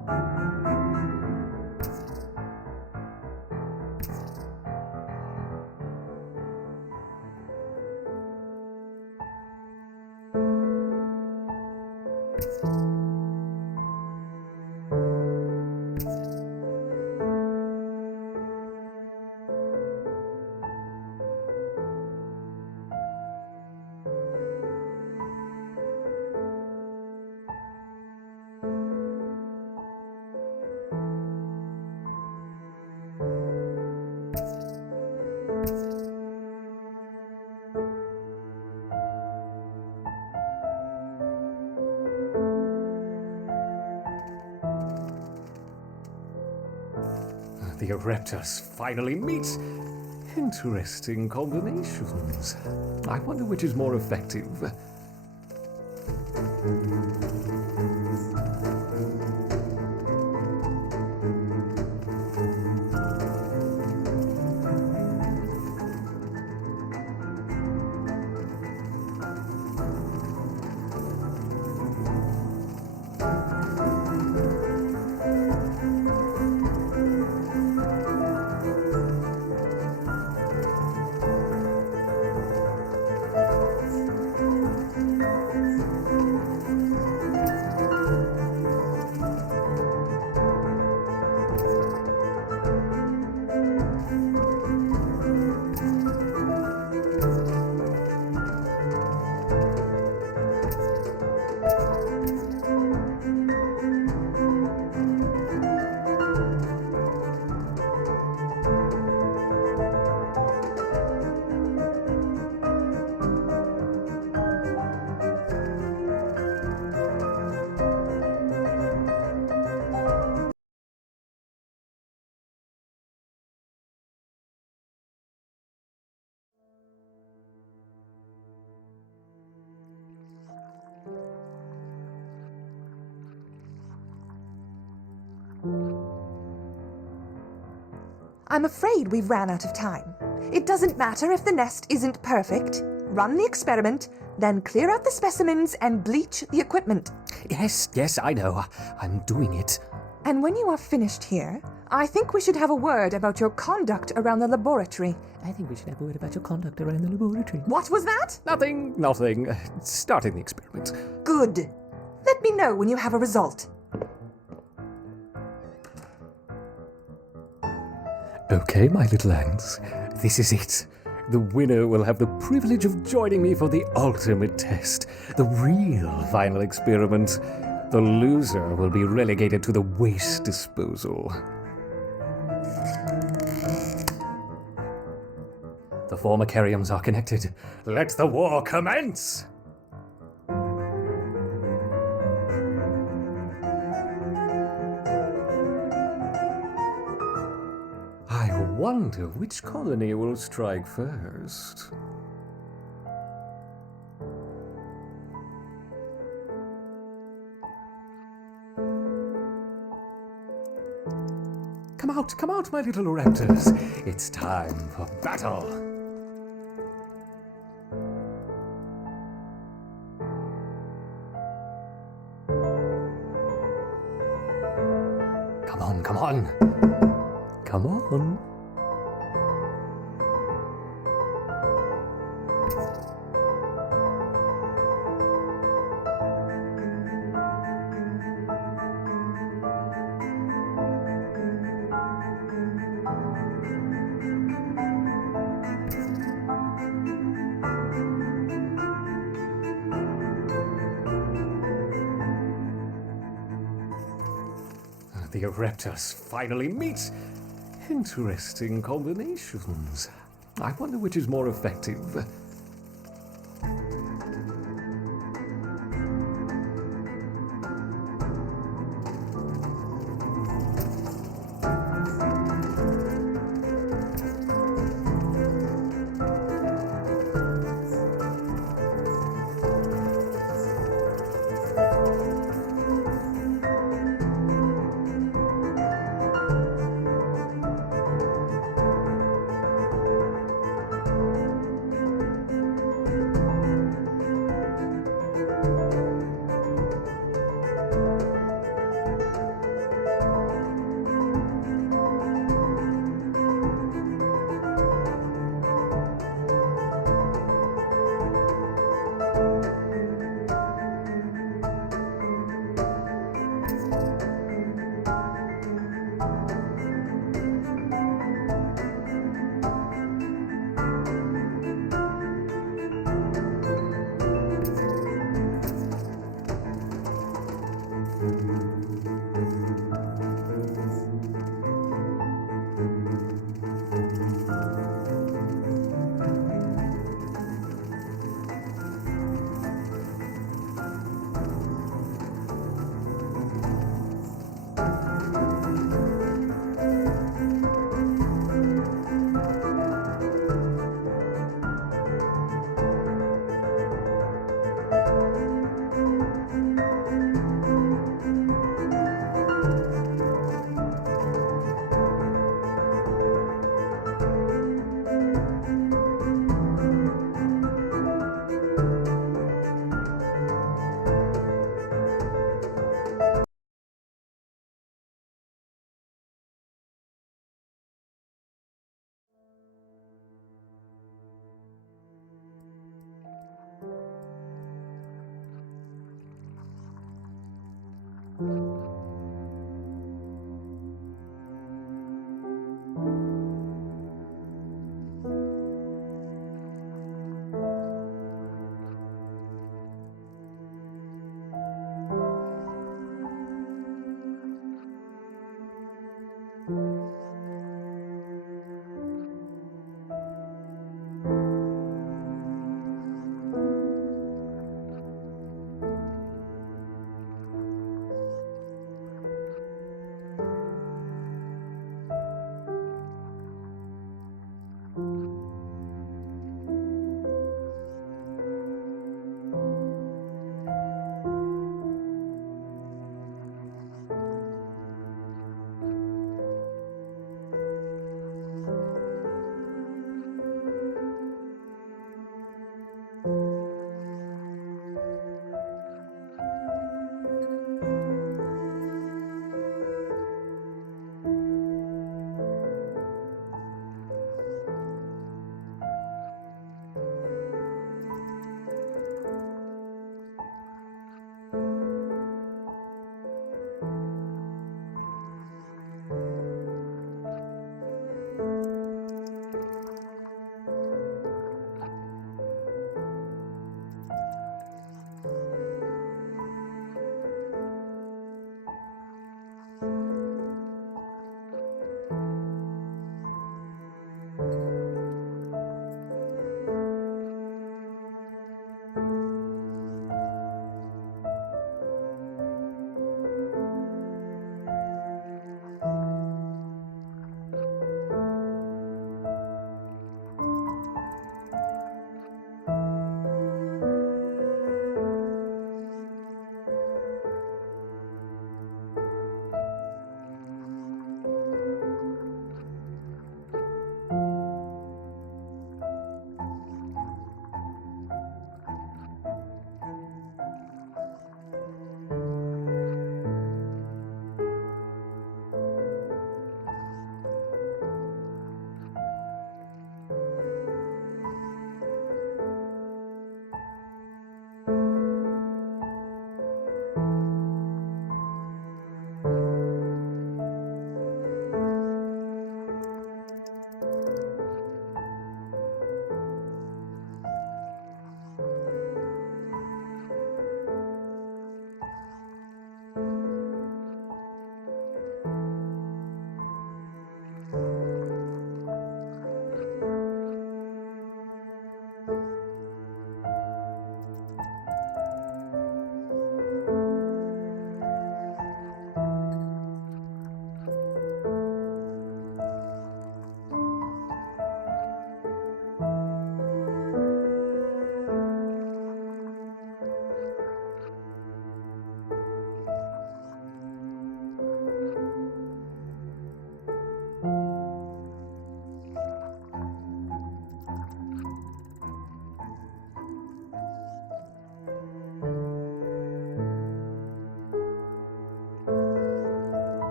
The Ereptus finally meet. Interesting combinations. I wonder which is more effective. I'm afraid we've ran out of time. It doesn't matter if the nest isn't perfect. Run the experiment, then clear out the specimens and bleach the equipment. Yes, I know. I'm doing it. And when you are finished here, I think we should have a word about your conduct around the laboratory. I think we should have a word about your conduct around the laboratory. What was that? Nothing. Starting the experiment. Good. Let me know when you have a result. Okay, my little ants. This is it. The winner will have the privilege of joining me for the ultimate test, the real final experiment. The loser will be relegated to the waste disposal. The four Macariums are connected. Let the war commence! I wonder which colony will strike first. Come out, my little raptors. It's time for battle. Come on. Come on. The Ereptus finally meet. Interesting combinations. I wonder which is more effective.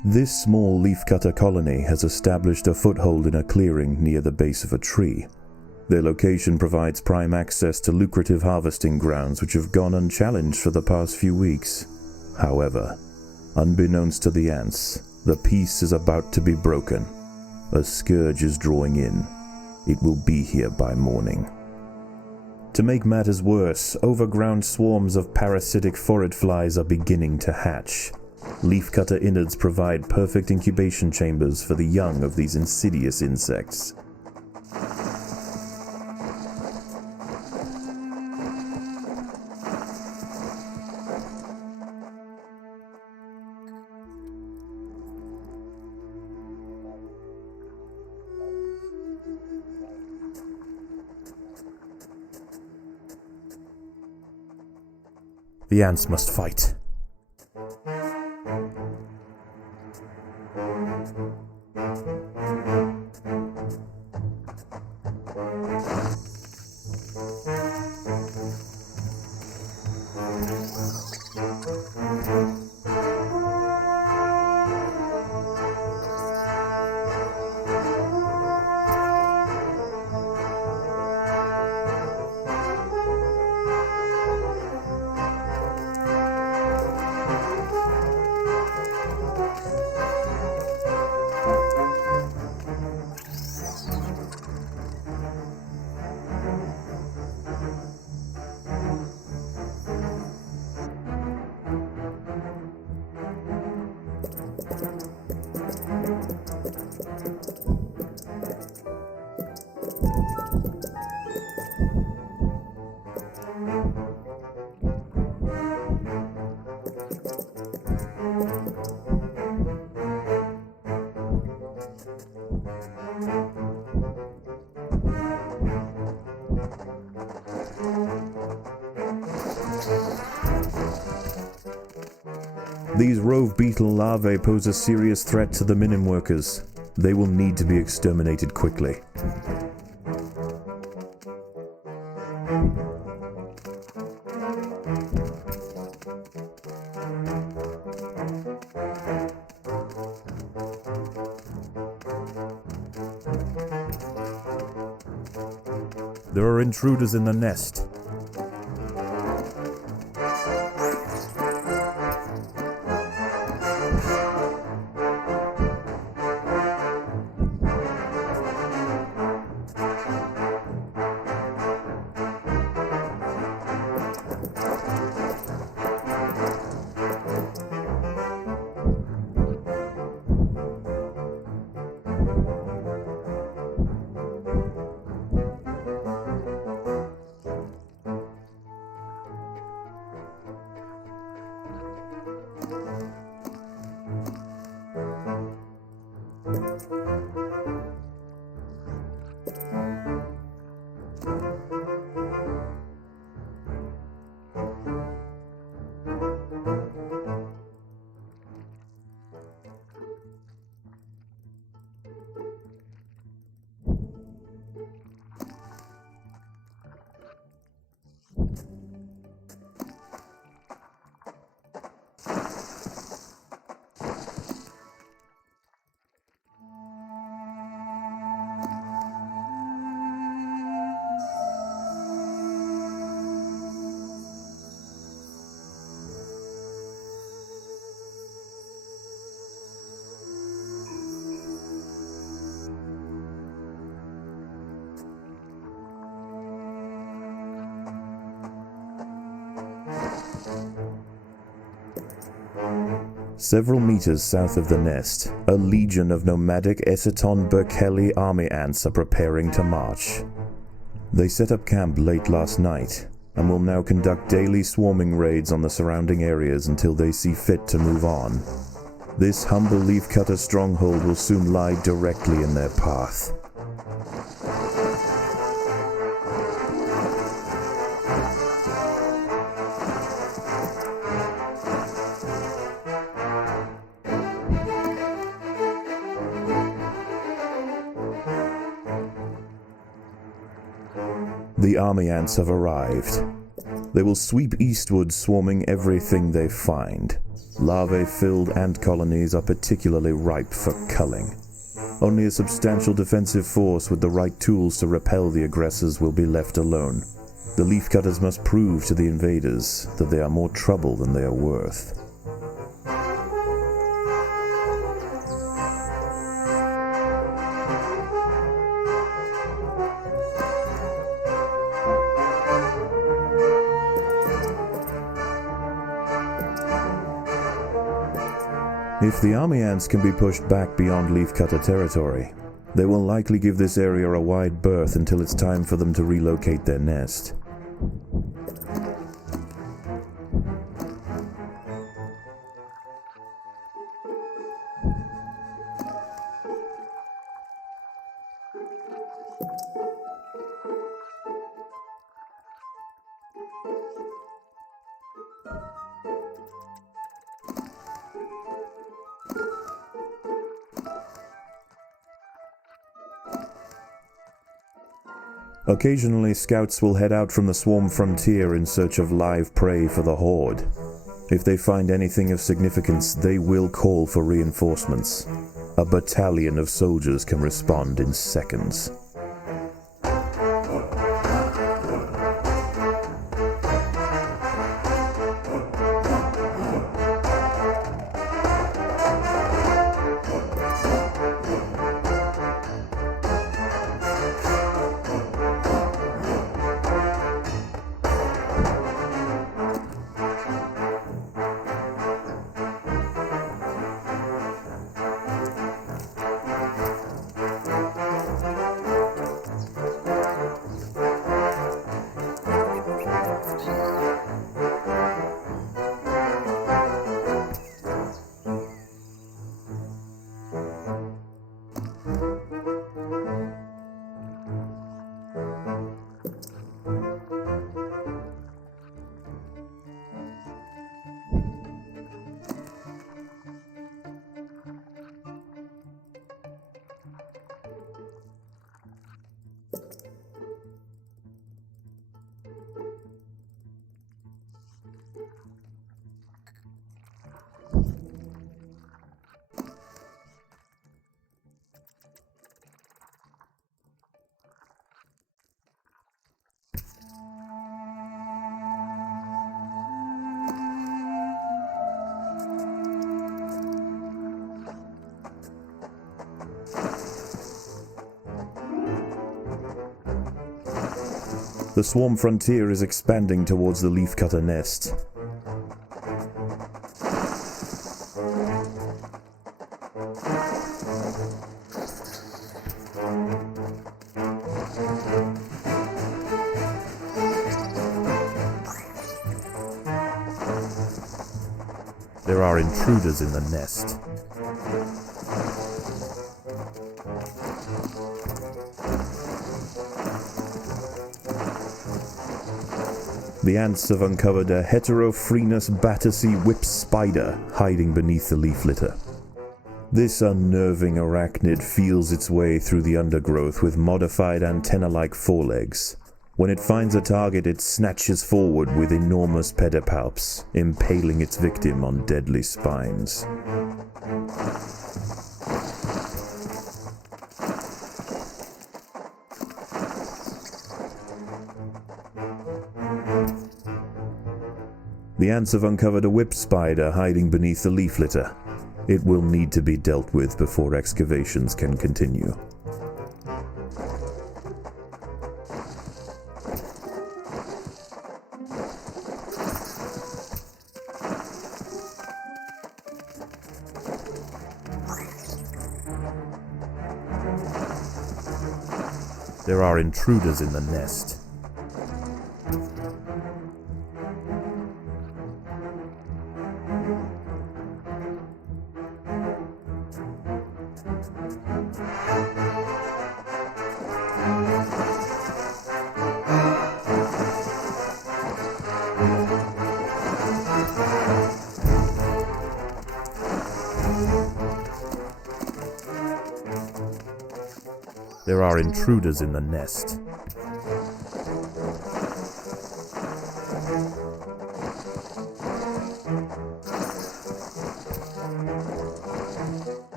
This small leafcutter colony has established a foothold in a clearing near the base of a tree. Their location provides prime access to lucrative harvesting grounds which have gone unchallenged for the past few weeks. However, unbeknownst to the ants, the peace is about to be broken. A scourge is drawing in. It will be here by morning. To make matters worse, overground swarms of parasitic phorid flies are beginning to hatch. Leafcutter innards provide perfect incubation chambers for the young of these insidious insects. The ants must fight. These rove beetle larvae pose a serious threat to the minim workers. They will need to be exterminated quickly. There are intruders in the nest. Several meters south of the nest, a legion of nomadic Essaton Berkeley army ants are preparing to march. They set up camp late last night, and will now conduct daily swarming raids on the surrounding areas until they see fit to move on. This humble leafcutter stronghold will soon lie directly in their path. The army ants have arrived. They will sweep eastward, swarming everything they find. Larvae-filled ant colonies are particularly ripe for culling. Only a substantial defensive force with the right tools to repel the aggressors will be left alone. The leafcutters must prove to the invaders that they are more trouble than they are worth. If the army ants can be pushed back beyond leafcutter territory, they will likely give this area a wide berth until it's time for them to relocate their nest. Occasionally, scouts will head out from the swarm frontier in search of live prey for the horde. If they find anything of significance, they will call for reinforcements. A battalion of soldiers can respond in seconds. The swarm frontier is expanding towards the leafcutter nest. There are intruders in the nest. The ants have uncovered a Heterophrenius Battersea whip spider hiding beneath the leaf litter. This unnerving arachnid feels its way through the undergrowth with modified antenna-like forelegs. When it finds a target, it snatches forward with enormous pedipalps, impaling its victim on deadly spines. The ants have uncovered a whip spider hiding beneath the leaf litter. It will need to be dealt with before excavations can continue. There are intruders in the nest. There are intruders in the nest.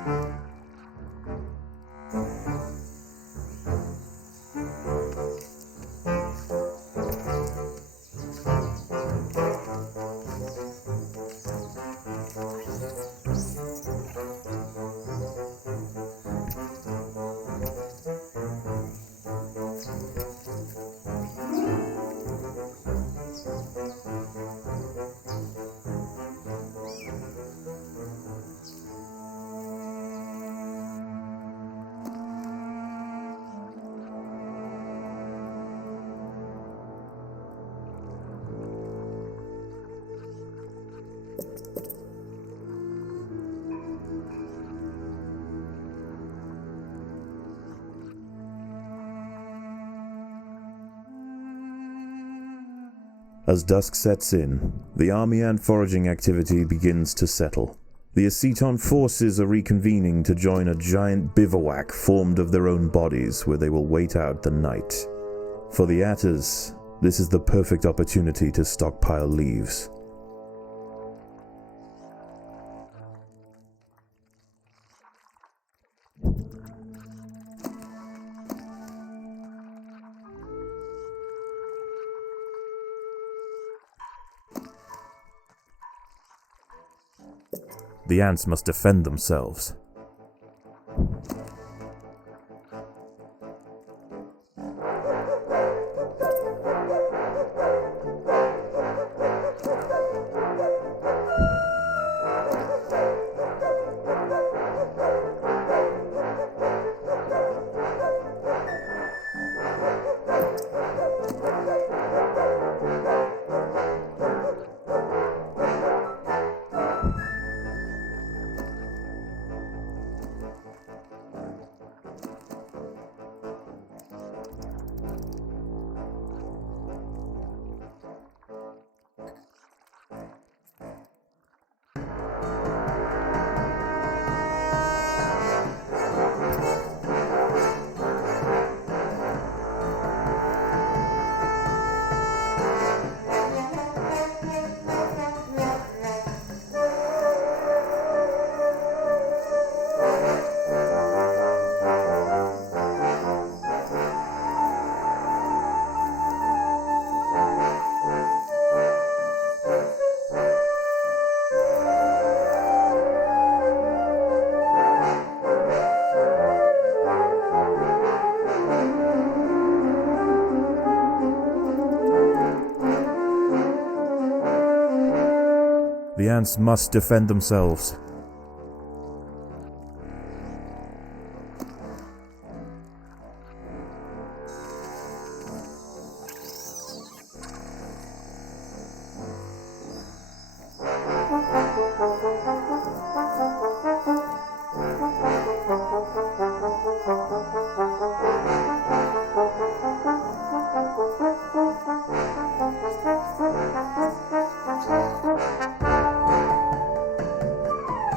As dusk sets in, the army and foraging activity begins to settle. The Aceton forces are reconvening to join a giant bivouac formed of their own bodies where they will wait out the night. For the Atters, this is the perfect opportunity to stockpile leaves. The ants must defend themselves. The ants must defend themselves.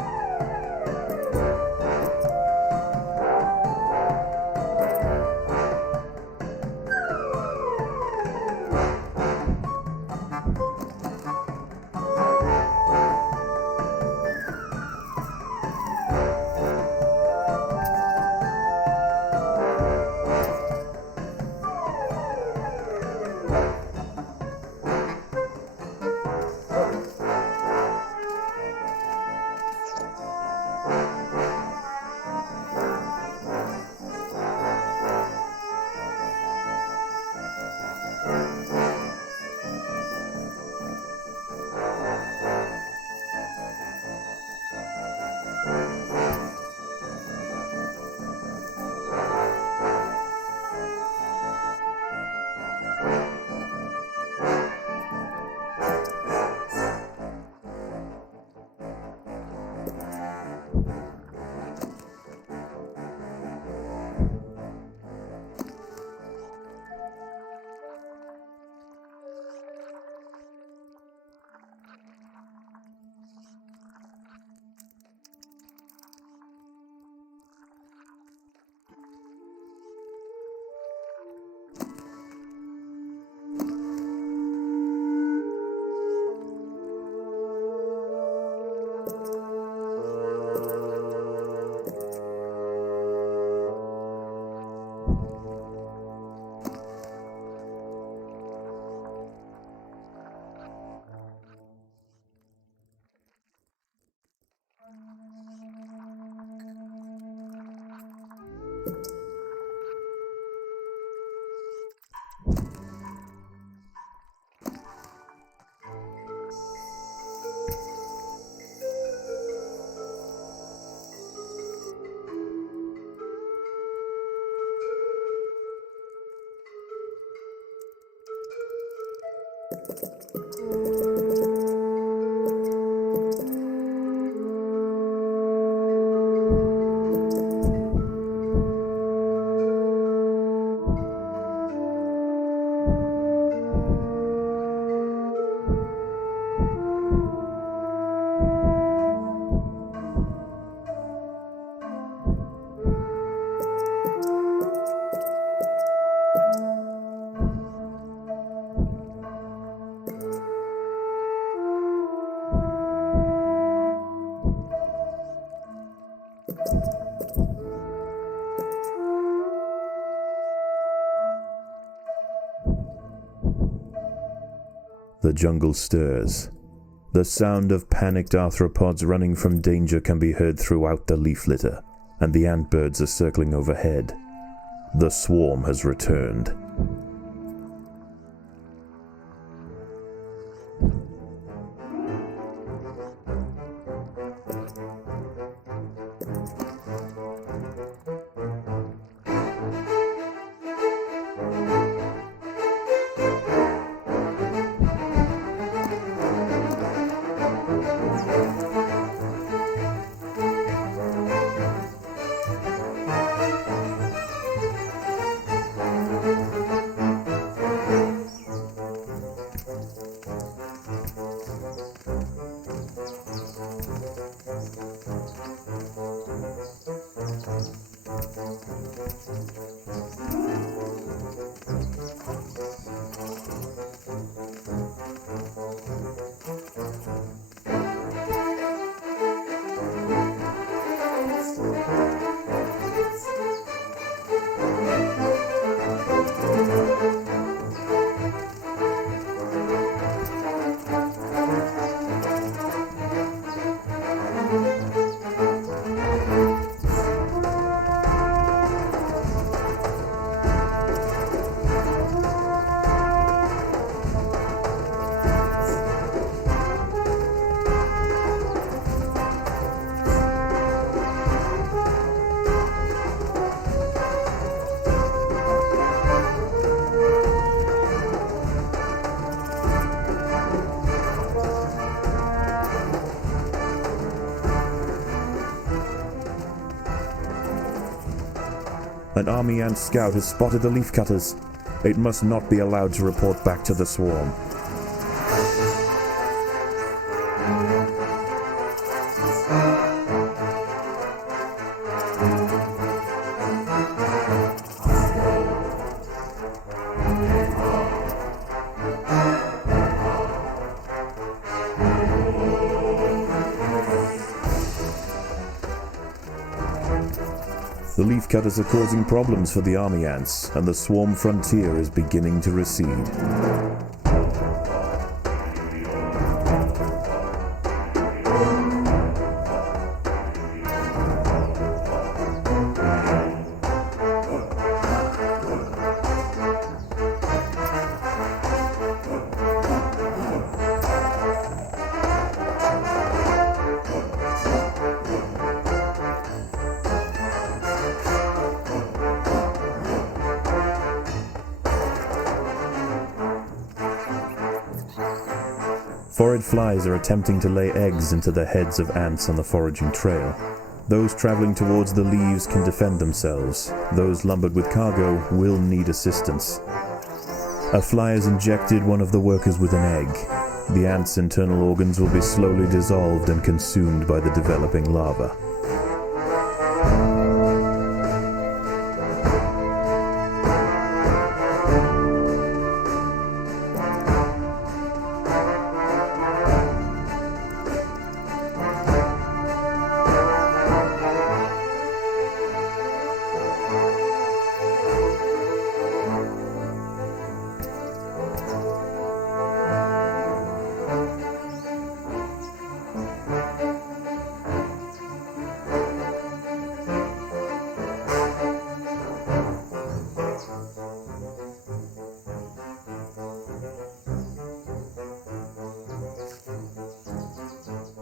The jungle stirs. The sound of panicked arthropods running from danger can be heard throughout the leaf litter, and the antbirds are circling overhead. The swarm has returned. An army ant scout has spotted the leafcutters. It must not be allowed to report back to the swarm. The leafcutters are causing problems for the army ants, and the swarm frontier is beginning to recede. Forage flies are attempting to lay eggs into the heads of ants on the foraging trail. Those traveling towards the leaves can defend themselves. Those lumbered with cargo will need assistance. A fly has injected one of the workers with an egg. The ant's internal organs will be slowly dissolved and consumed by the developing larva.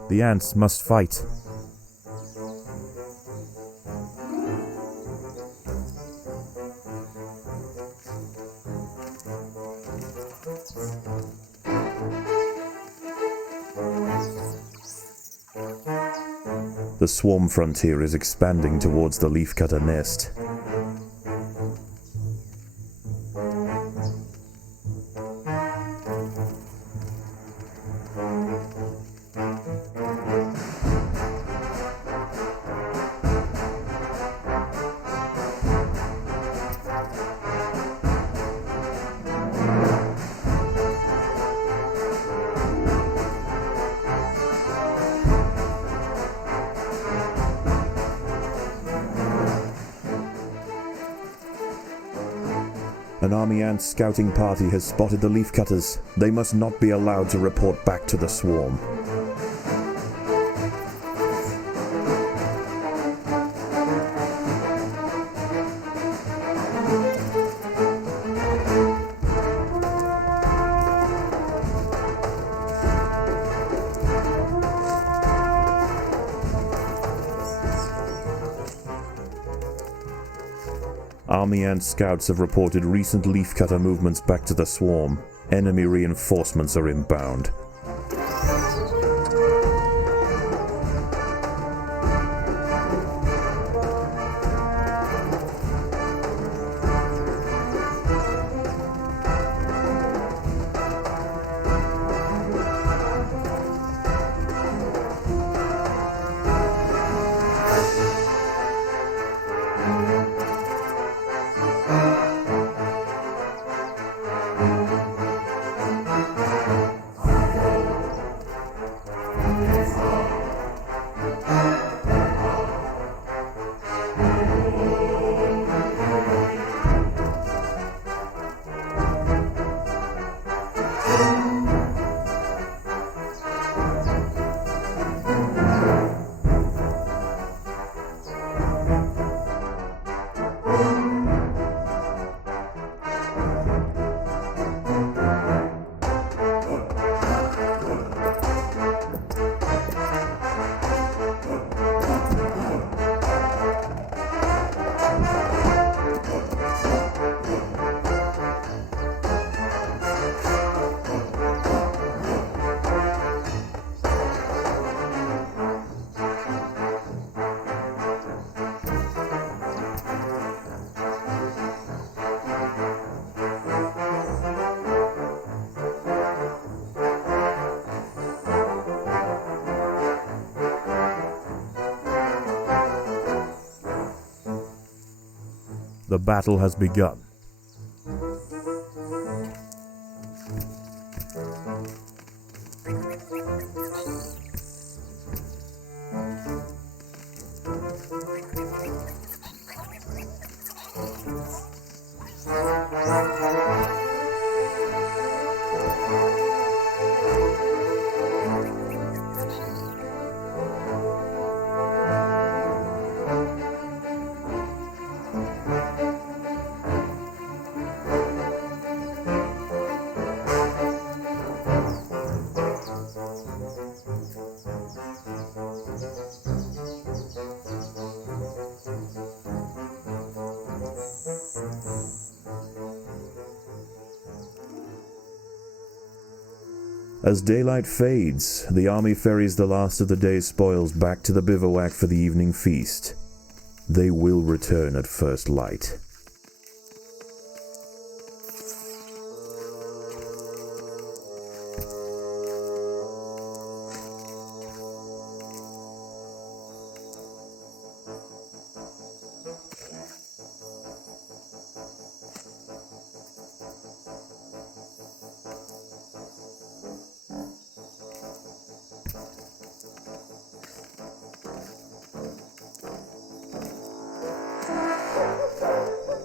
The ants must fight. The swarm frontier is expanding towards the leafcutter nest. An army ant scouting party has spotted the leafcutters. They must not be allowed to report back to the swarm. Army ant scouts have reported recent leafcutter movements back to the swarm. Enemy reinforcements are inbound. The battle has begun. As daylight fades, the army ferries the last of the day's spoils back to the bivouac for the evening feast. They will return at first light.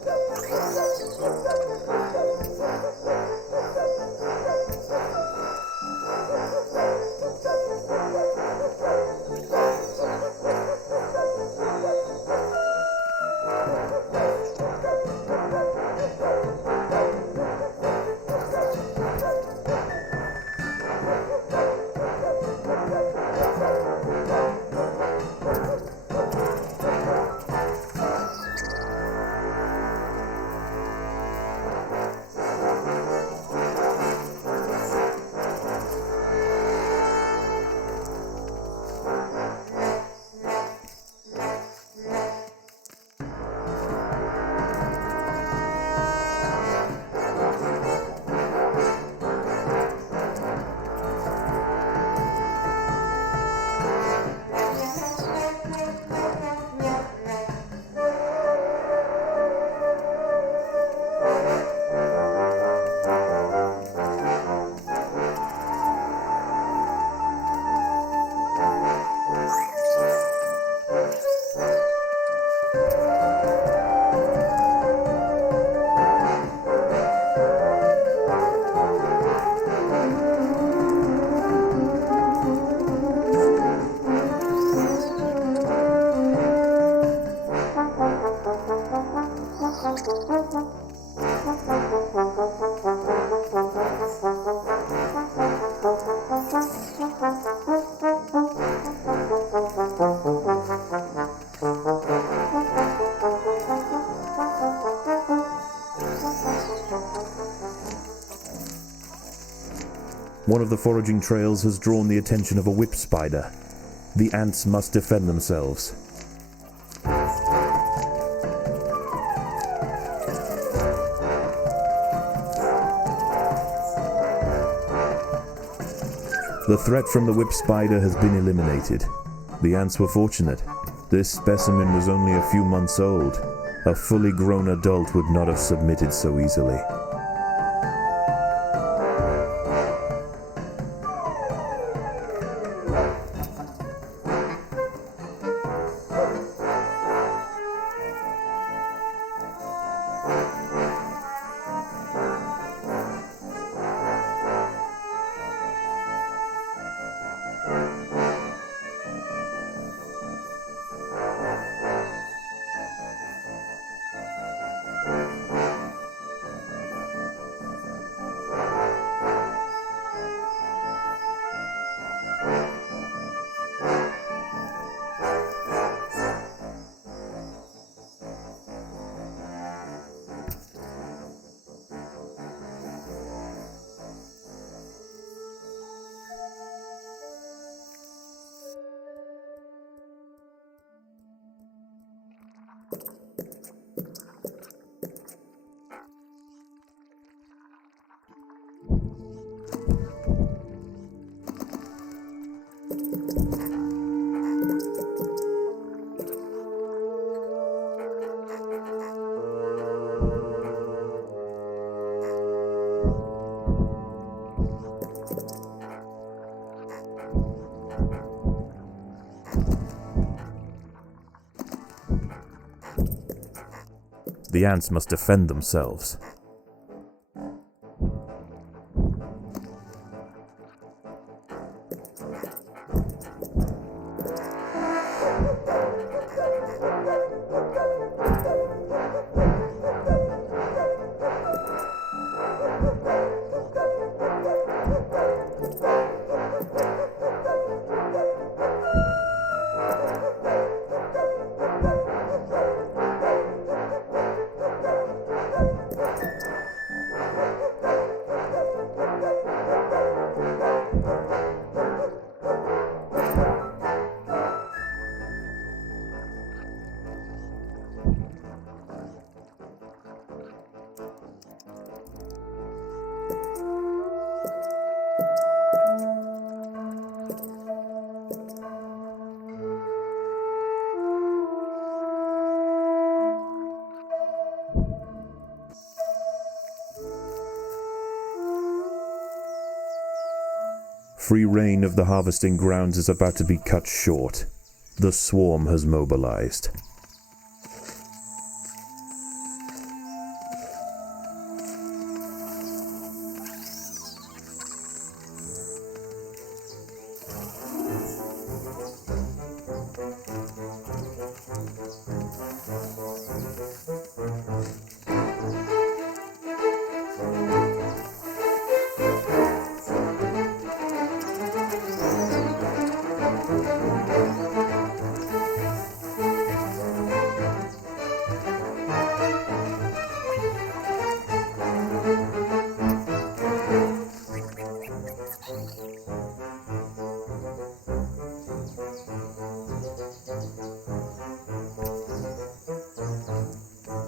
One of the foraging trails has drawn the attention of a whip spider. The ants must defend themselves. The threat from the whip spider has been eliminated. The ants were fortunate. This specimen was only a few months old. A fully grown adult would not have submitted so easily. The ants must defend themselves. Free reign of the harvesting grounds is about to be cut short. The swarm has mobilized.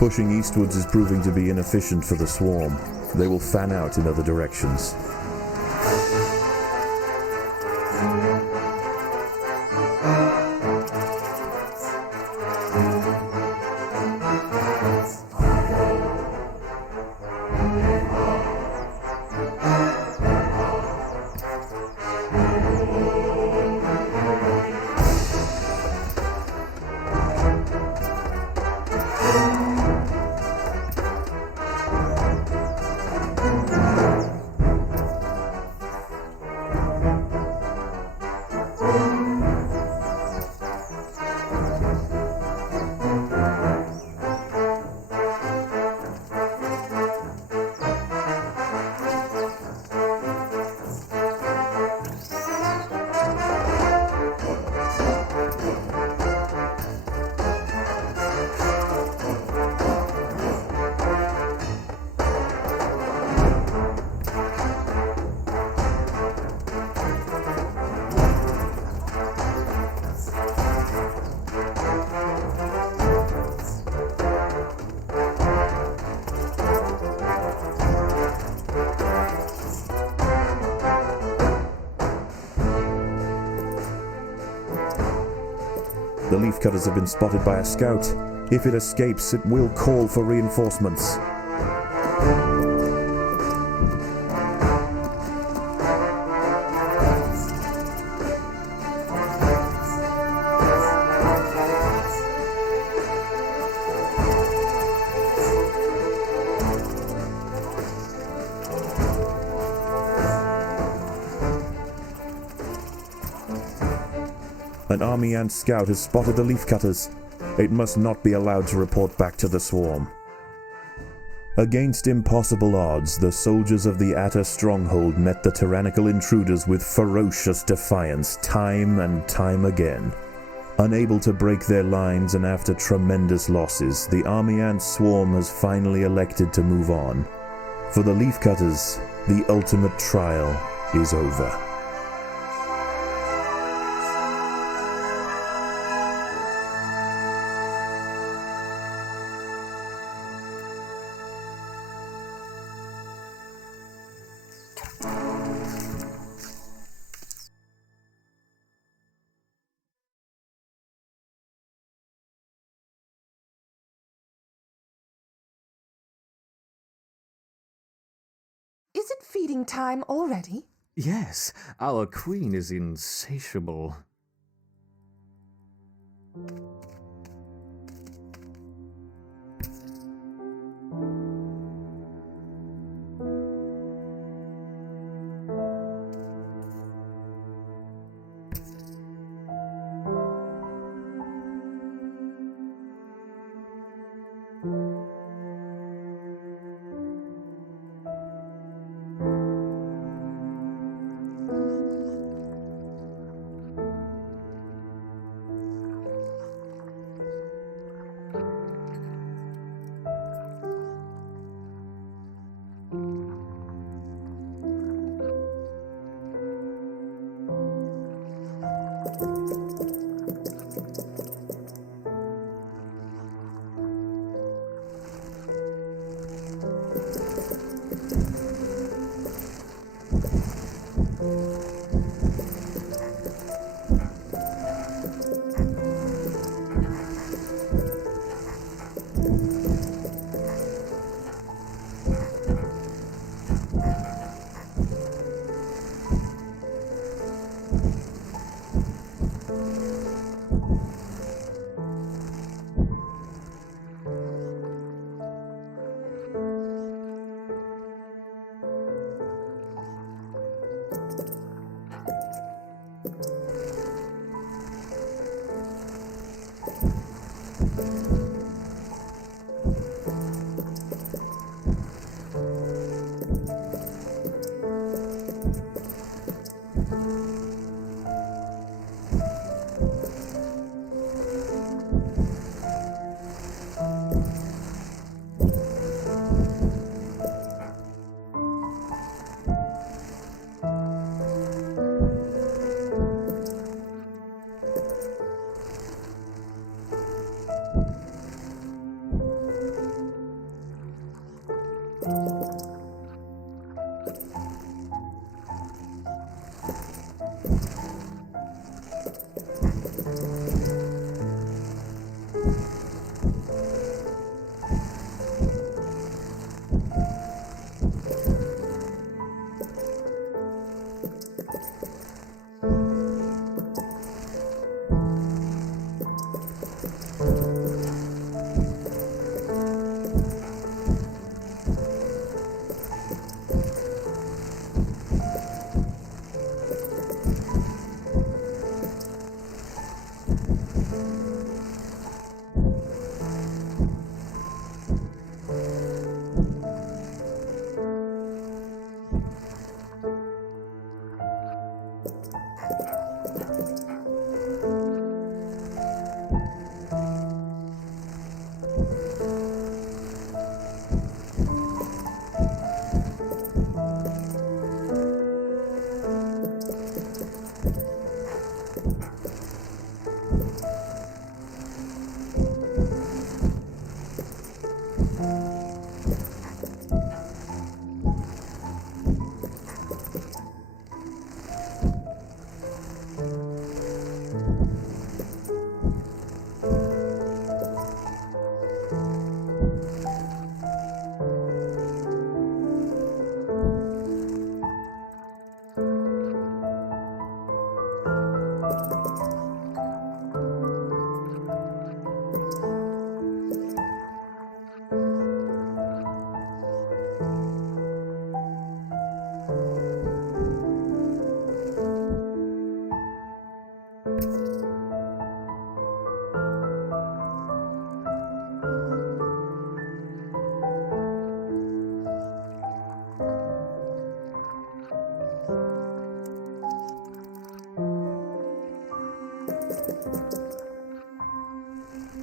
Pushing eastwards is proving to be inefficient for the swarm. They will fan out in other directions. The leafcutters have been spotted by a scout. If it escapes, it will call for reinforcements. An army ant scout has spotted the leafcutters. It must not be allowed to report back to the swarm. Against impossible odds, the soldiers of the Atta stronghold met the tyrannical intruders with ferocious defiance time and time again. Unable to break their lines and after tremendous losses, the army ant swarm has finally elected to move on. For the leafcutters, the ultimate trial is over. Is it feeding time already? Yes, our queen is insatiable.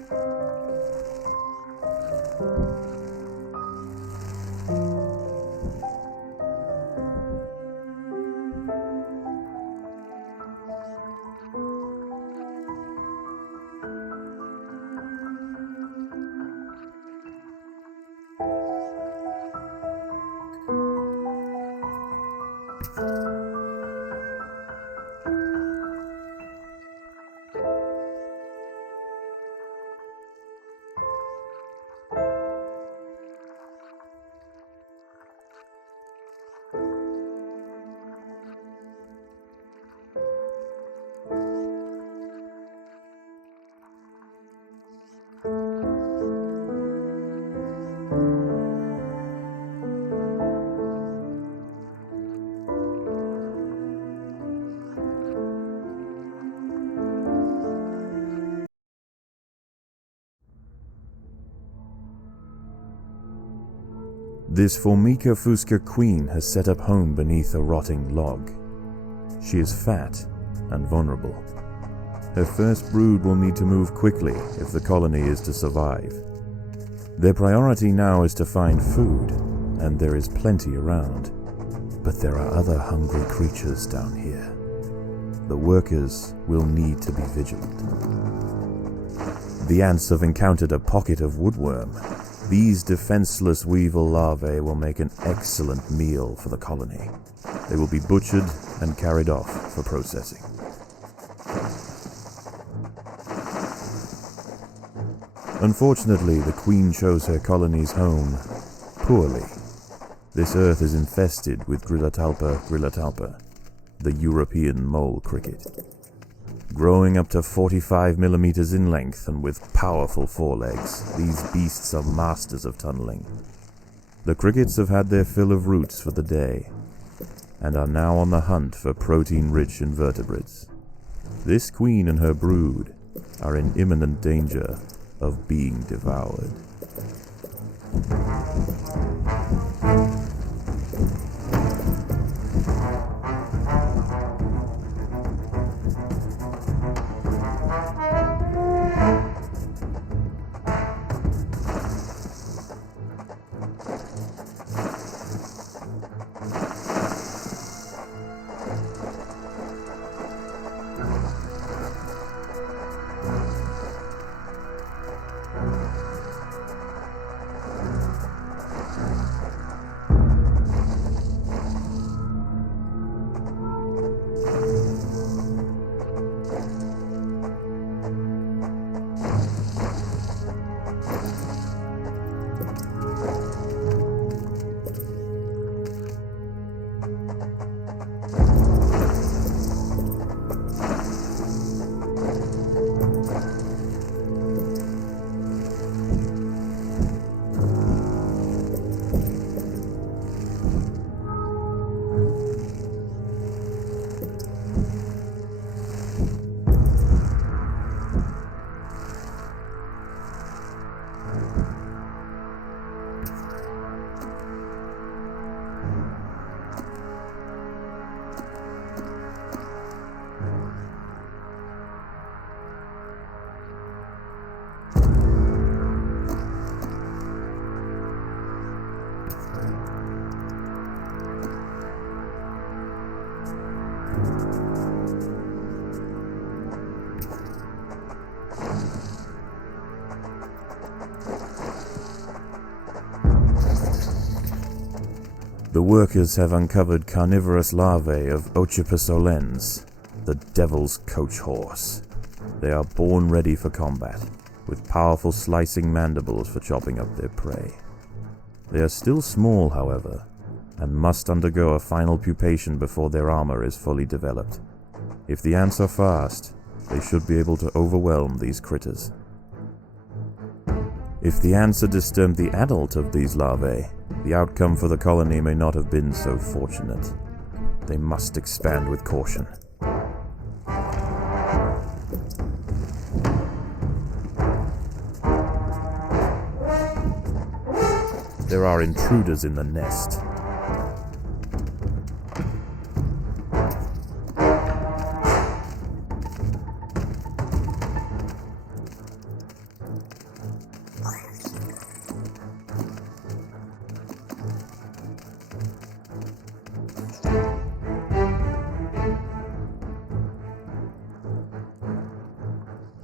This Formica fusca queen has set up home beneath a rotting log. She is fat and vulnerable. Her first brood will need to move quickly if the colony is to survive. Their priority now is to find food, and there is plenty around. But there are other hungry creatures down here. The workers will need to be vigilant. The ants have encountered a pocket of woodworm. These defenseless weevil larvae will make an excellent meal for the colony. They will be butchered and carried off for processing. Unfortunately, the queen chose her colony's home poorly. This earth is infested with Grillotalpa, the European mole cricket. Growing up to 45 millimeters in length and with powerful forelegs, these beasts are masters of tunneling. The crickets have had their fill of roots for the day, and are now on the hunt for protein-rich invertebrates. This queen and her brood are in imminent danger of being devoured. The workers have uncovered carnivorous larvae of Ocypus olens, the devil's coach horse. They are born ready for combat, with powerful slicing mandibles for chopping up their prey. They are still small, however, and must undergo a final pupation before their armor is fully developed. If the ants are fast, they should be able to overwhelm these critters. If the ants had disturbed the adult of these larvae, the outcome for the colony may not have been so fortunate. They must expand with caution. There are intruders in the nest.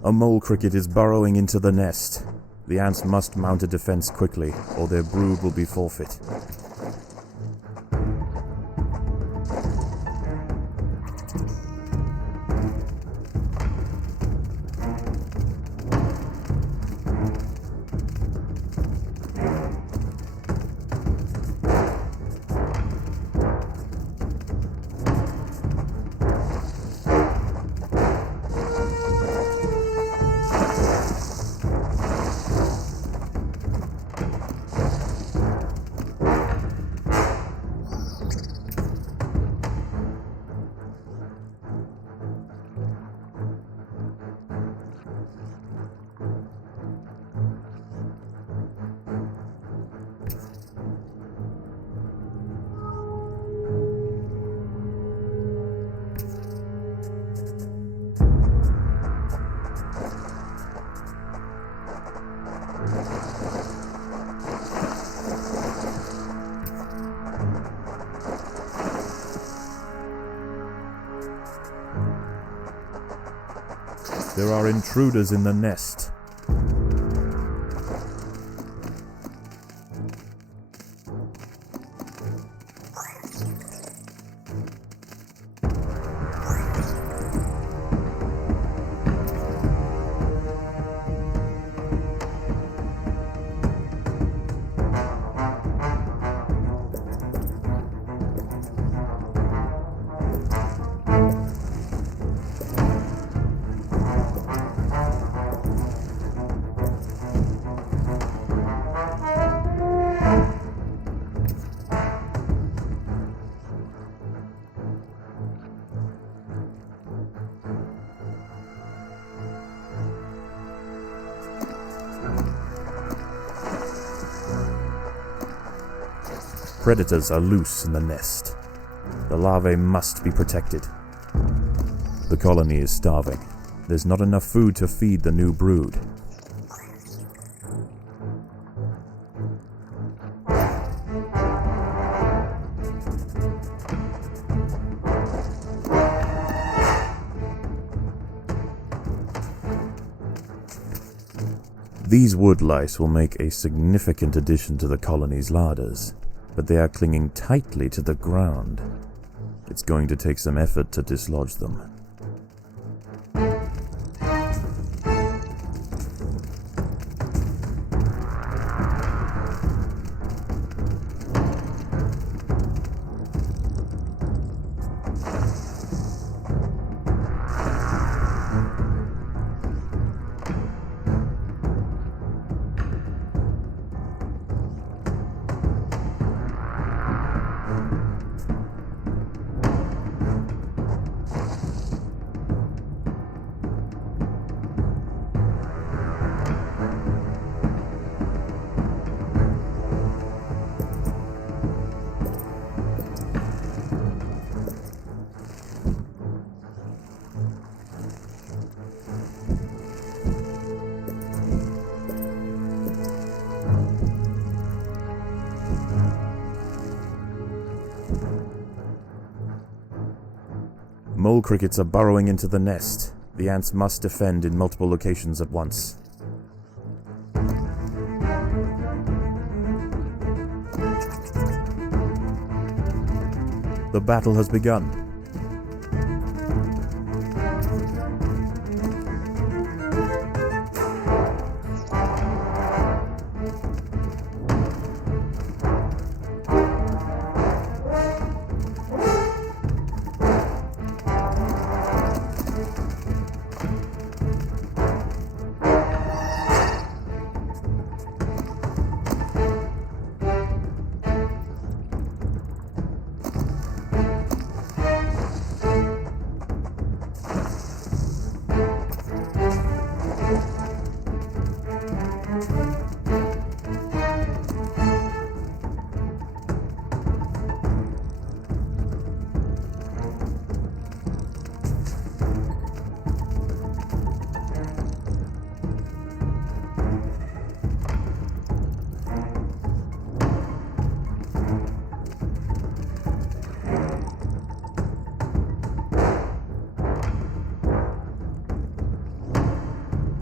A mole cricket is burrowing into the nest. The ants must mount a defense quickly, or their brood will be forfeit. There are intruders in the nest. Predators are loose in the nest. The larvae must be protected. The colony is starving. There's not enough food to feed the new brood. These wood lice will make a significant addition to the colony's larders, but they are clinging tightly to the ground. It's going to take some effort to dislodge them. Mole crickets are burrowing into the nest. The ants must defend in multiple locations at once. The battle has begun.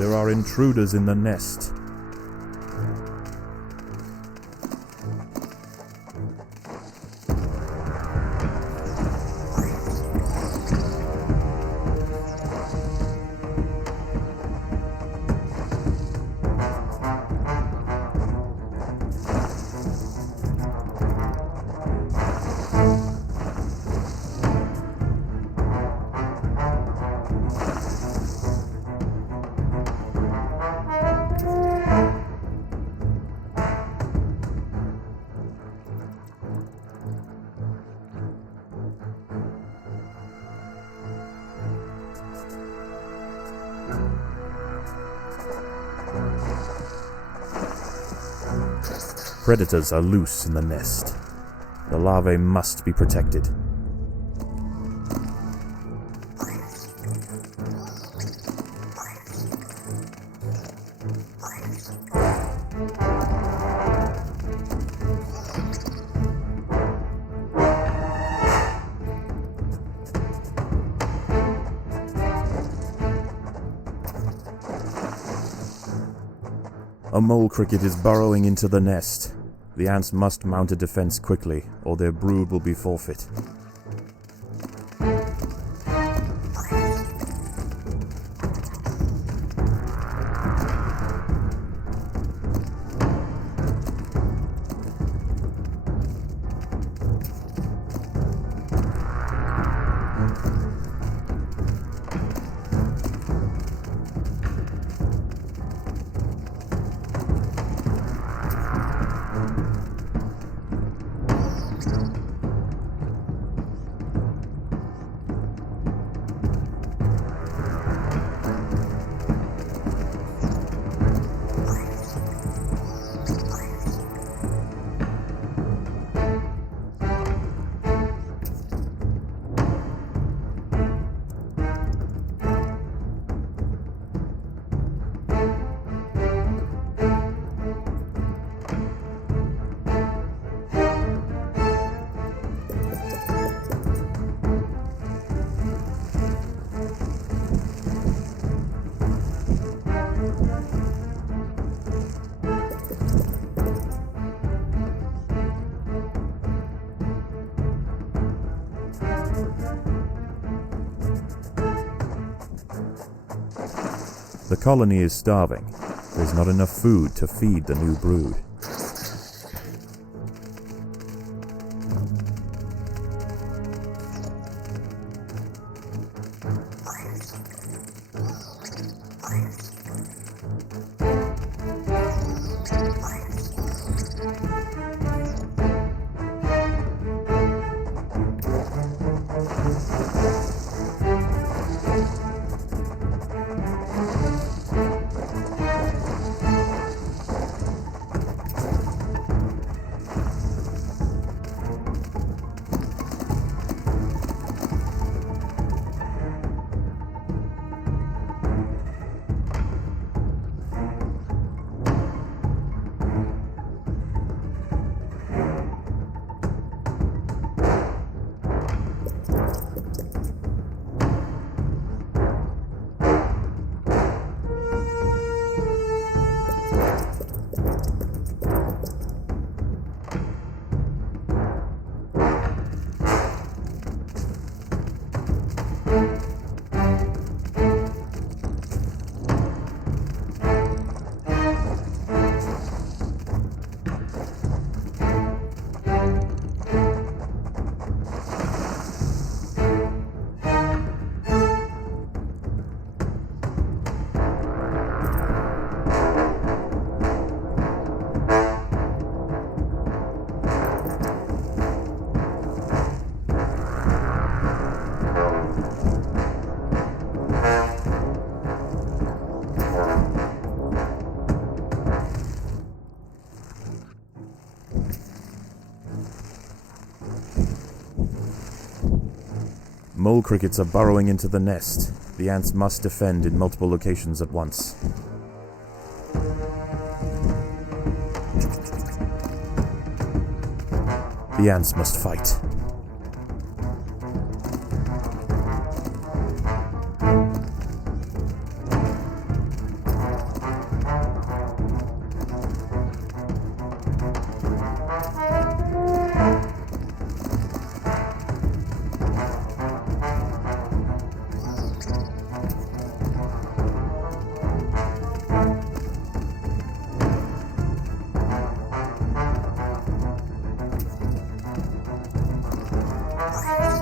There are intruders in the nest. Predators are loose in the nest. The larvae must be protected. A mole cricket is burrowing into the nest. The ants must mount a defense quickly, or their brood will be forfeit. The colony is starving. There's not enough food to feed the new brood. Mole crickets are burrowing into the nest. The ants must defend in multiple locations at once. The ants must fight.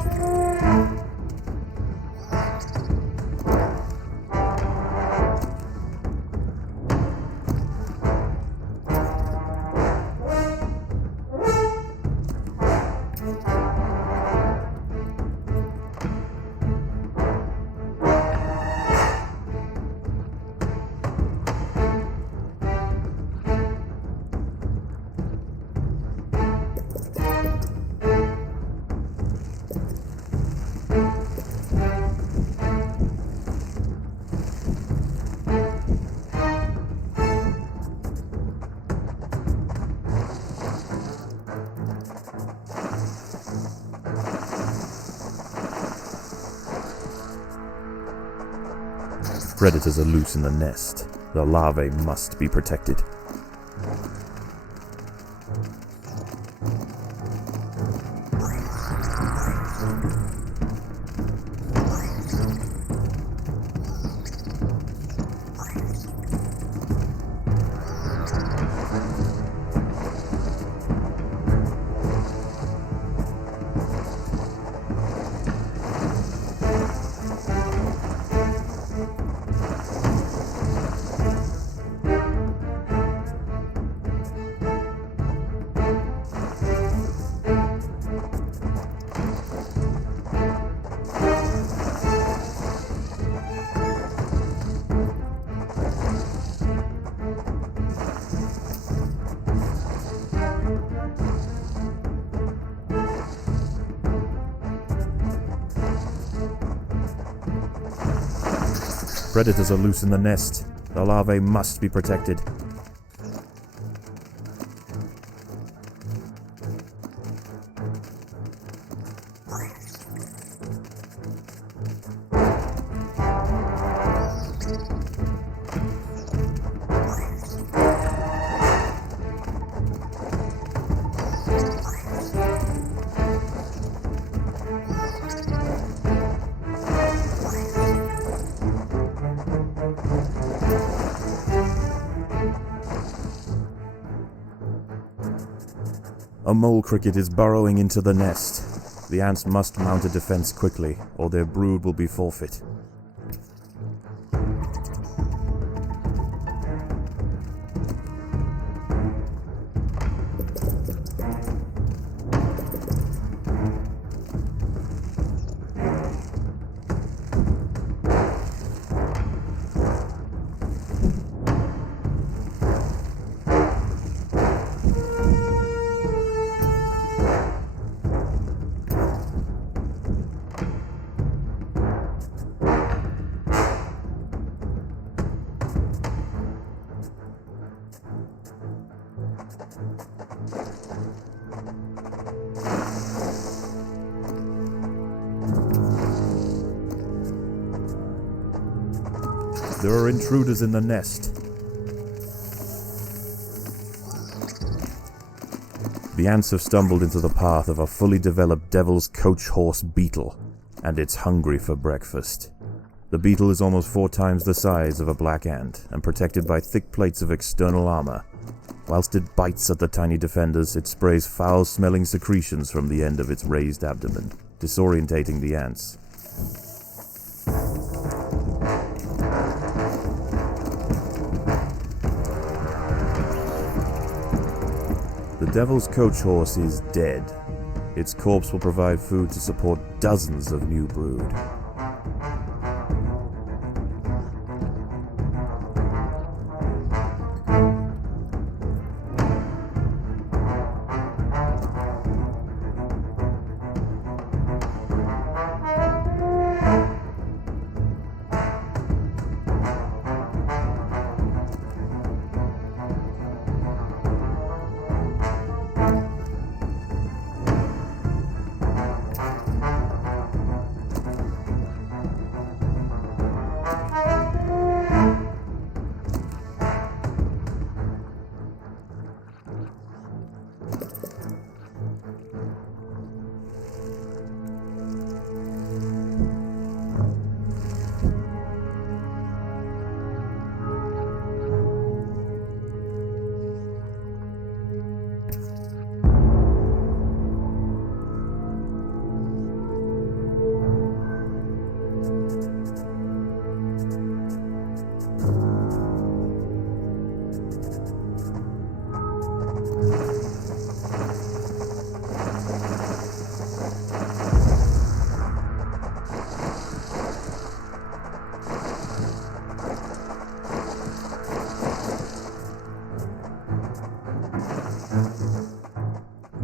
Predators are loose in the nest. The larvae must be protected. Predators are loose in the nest. The larvae must be protected. A mole cricket is burrowing into the nest. The ants must mount a defense quickly, or their brood will be forfeit. There are intruders in the nest. The ants have stumbled into the path of a fully developed devil's coach horse beetle, and it's hungry for breakfast. The beetle is almost 4 times the size of a black ant, and protected by thick plates of external armor. Whilst it bites at the tiny defenders, it sprays foul-smelling secretions from the end of its raised abdomen, disorientating the ants. The devil's coach horse is dead. Its corpse will provide food to support dozens of new brood.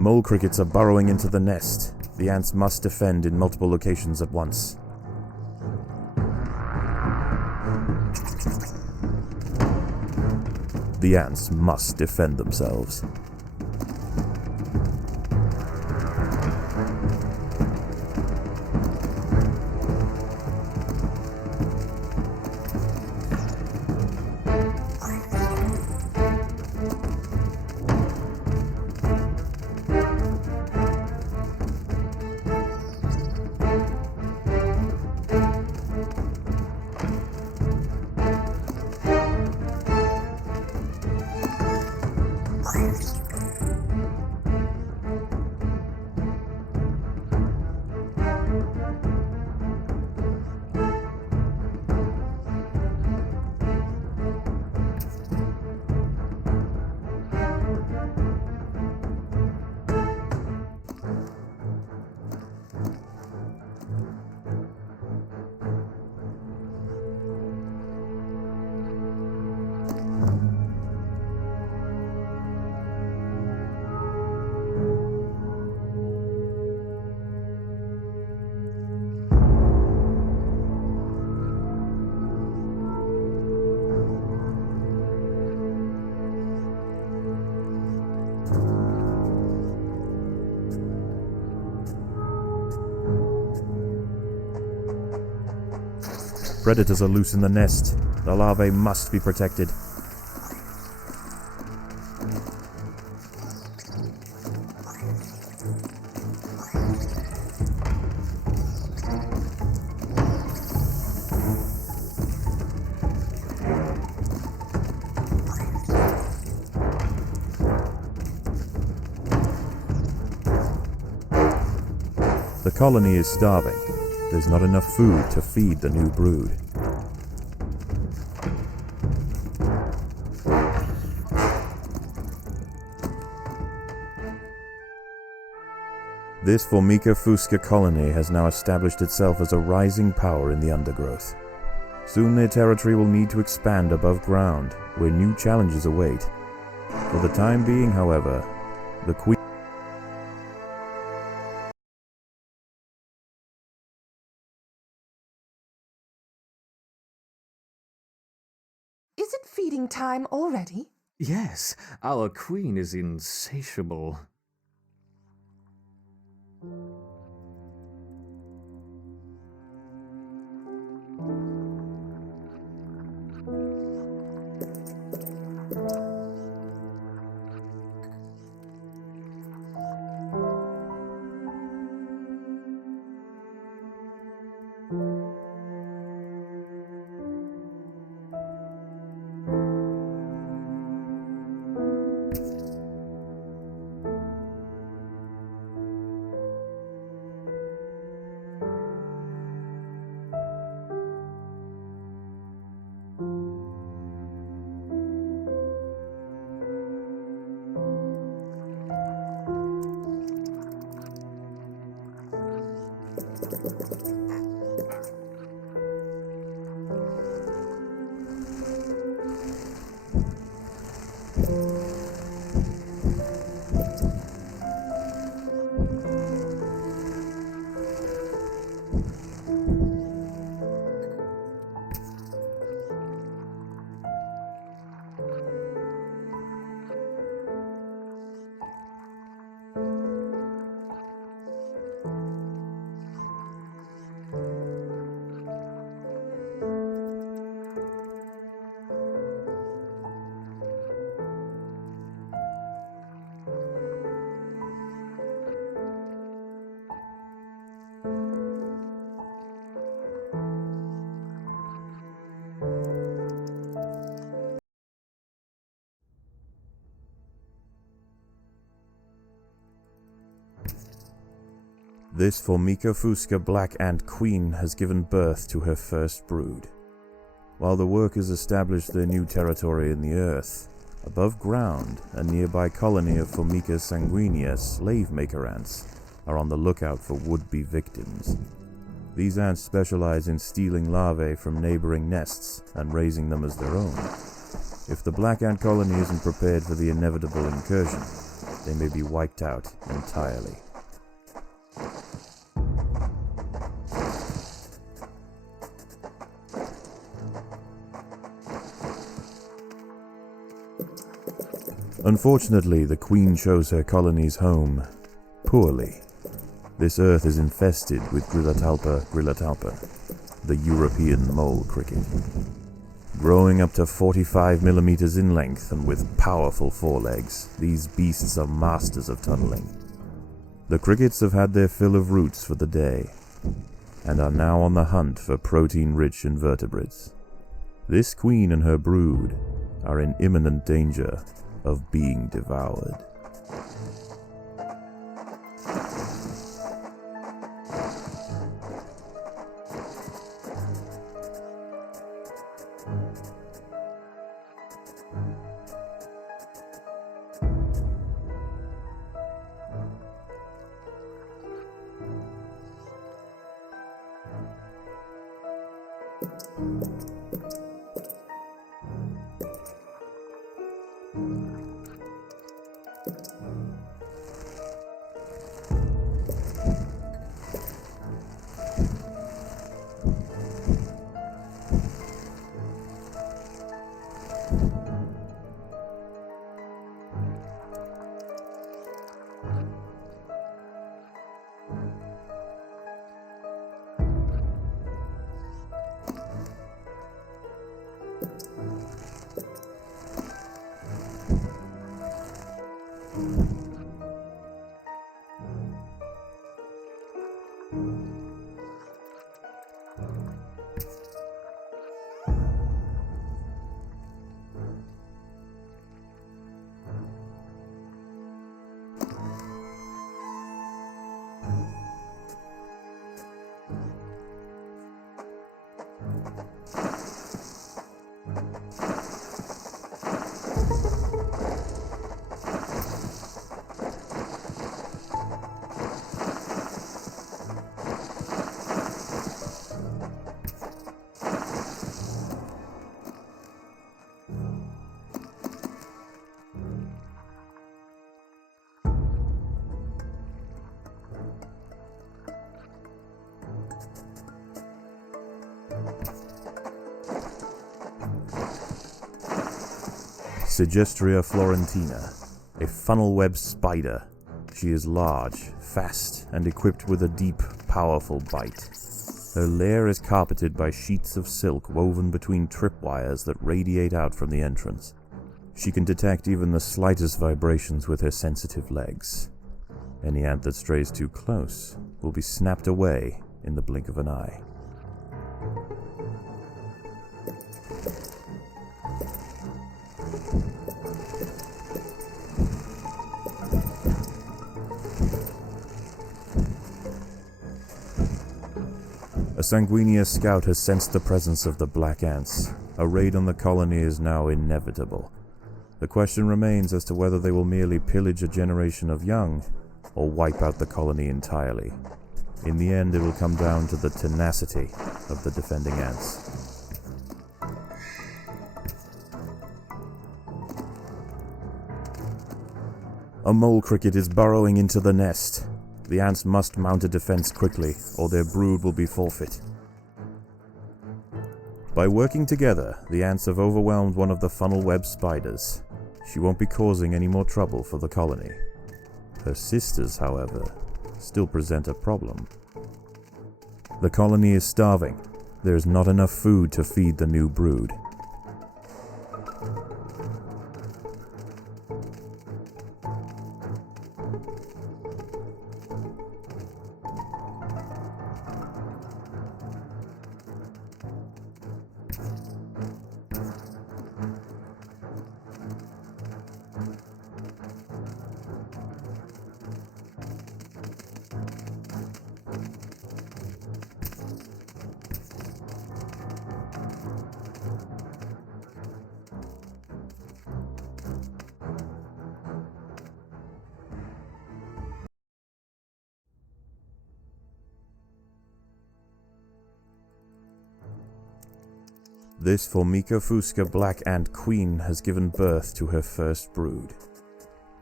Mole crickets are burrowing into the nest. The ants must defend in multiple locations at once. The ants must defend themselves. Predators are loose in the nest. The larvae must be protected. The colony is starving. There's not enough food to feed the new brood. This Formica fusca colony has now established itself as a rising power in the undergrowth. Soon their territory will need to expand above ground, where new challenges await. For the time being, however, the queen Is it feeding time already? Yes, our queen is insatiable. This Formica fusca black ant queen has given birth to her first brood. While the workers established their new territory in the earth, above ground, a nearby colony of Formica sanguinea slave-maker ants are on the lookout for would-be victims. These ants specialize in stealing larvae from neighboring nests and raising them as their own. If the black ant colony isn't prepared for the inevitable incursion, they may be wiped out entirely. Unfortunately, the Queen chose her colony's home poorly. This Earth is infested with Grillotalpa grillotalpa, the European mole cricket. Growing up to 45 millimeters in length and with powerful forelegs, these beasts are masters of tunneling. The crickets have had their fill of roots for the day, and are now on the hunt for protein-rich invertebrates. This queen and her brood are in imminent danger of being devoured. Sigestria florentina, a funnel-web spider. She is large, fast, and equipped with a deep, powerful bite. Her lair is carpeted by sheets of silk woven between tripwires that radiate out from the entrance. She can detect even the slightest vibrations with her sensitive legs. Any ant that strays too close will be snapped away in the blink of an eye. A Sanguinius scout has sensed the presence of the black ants. A raid on the colony is now inevitable. The question remains as to whether they will merely pillage a generation of young, or wipe out the colony entirely. In the end, it will come down to the tenacity of the defending ants. A mole cricket is burrowing into the nest. The ants must mount a defense quickly, or their brood will be forfeit. By working together, the ants have overwhelmed one of the funnel-web spiders. She won't be causing any more trouble for the colony. Her sisters, however, still present a problem. The colony is starving. There is not enough food to feed the new brood. This Formica fusca black ant queen has given birth to her first brood.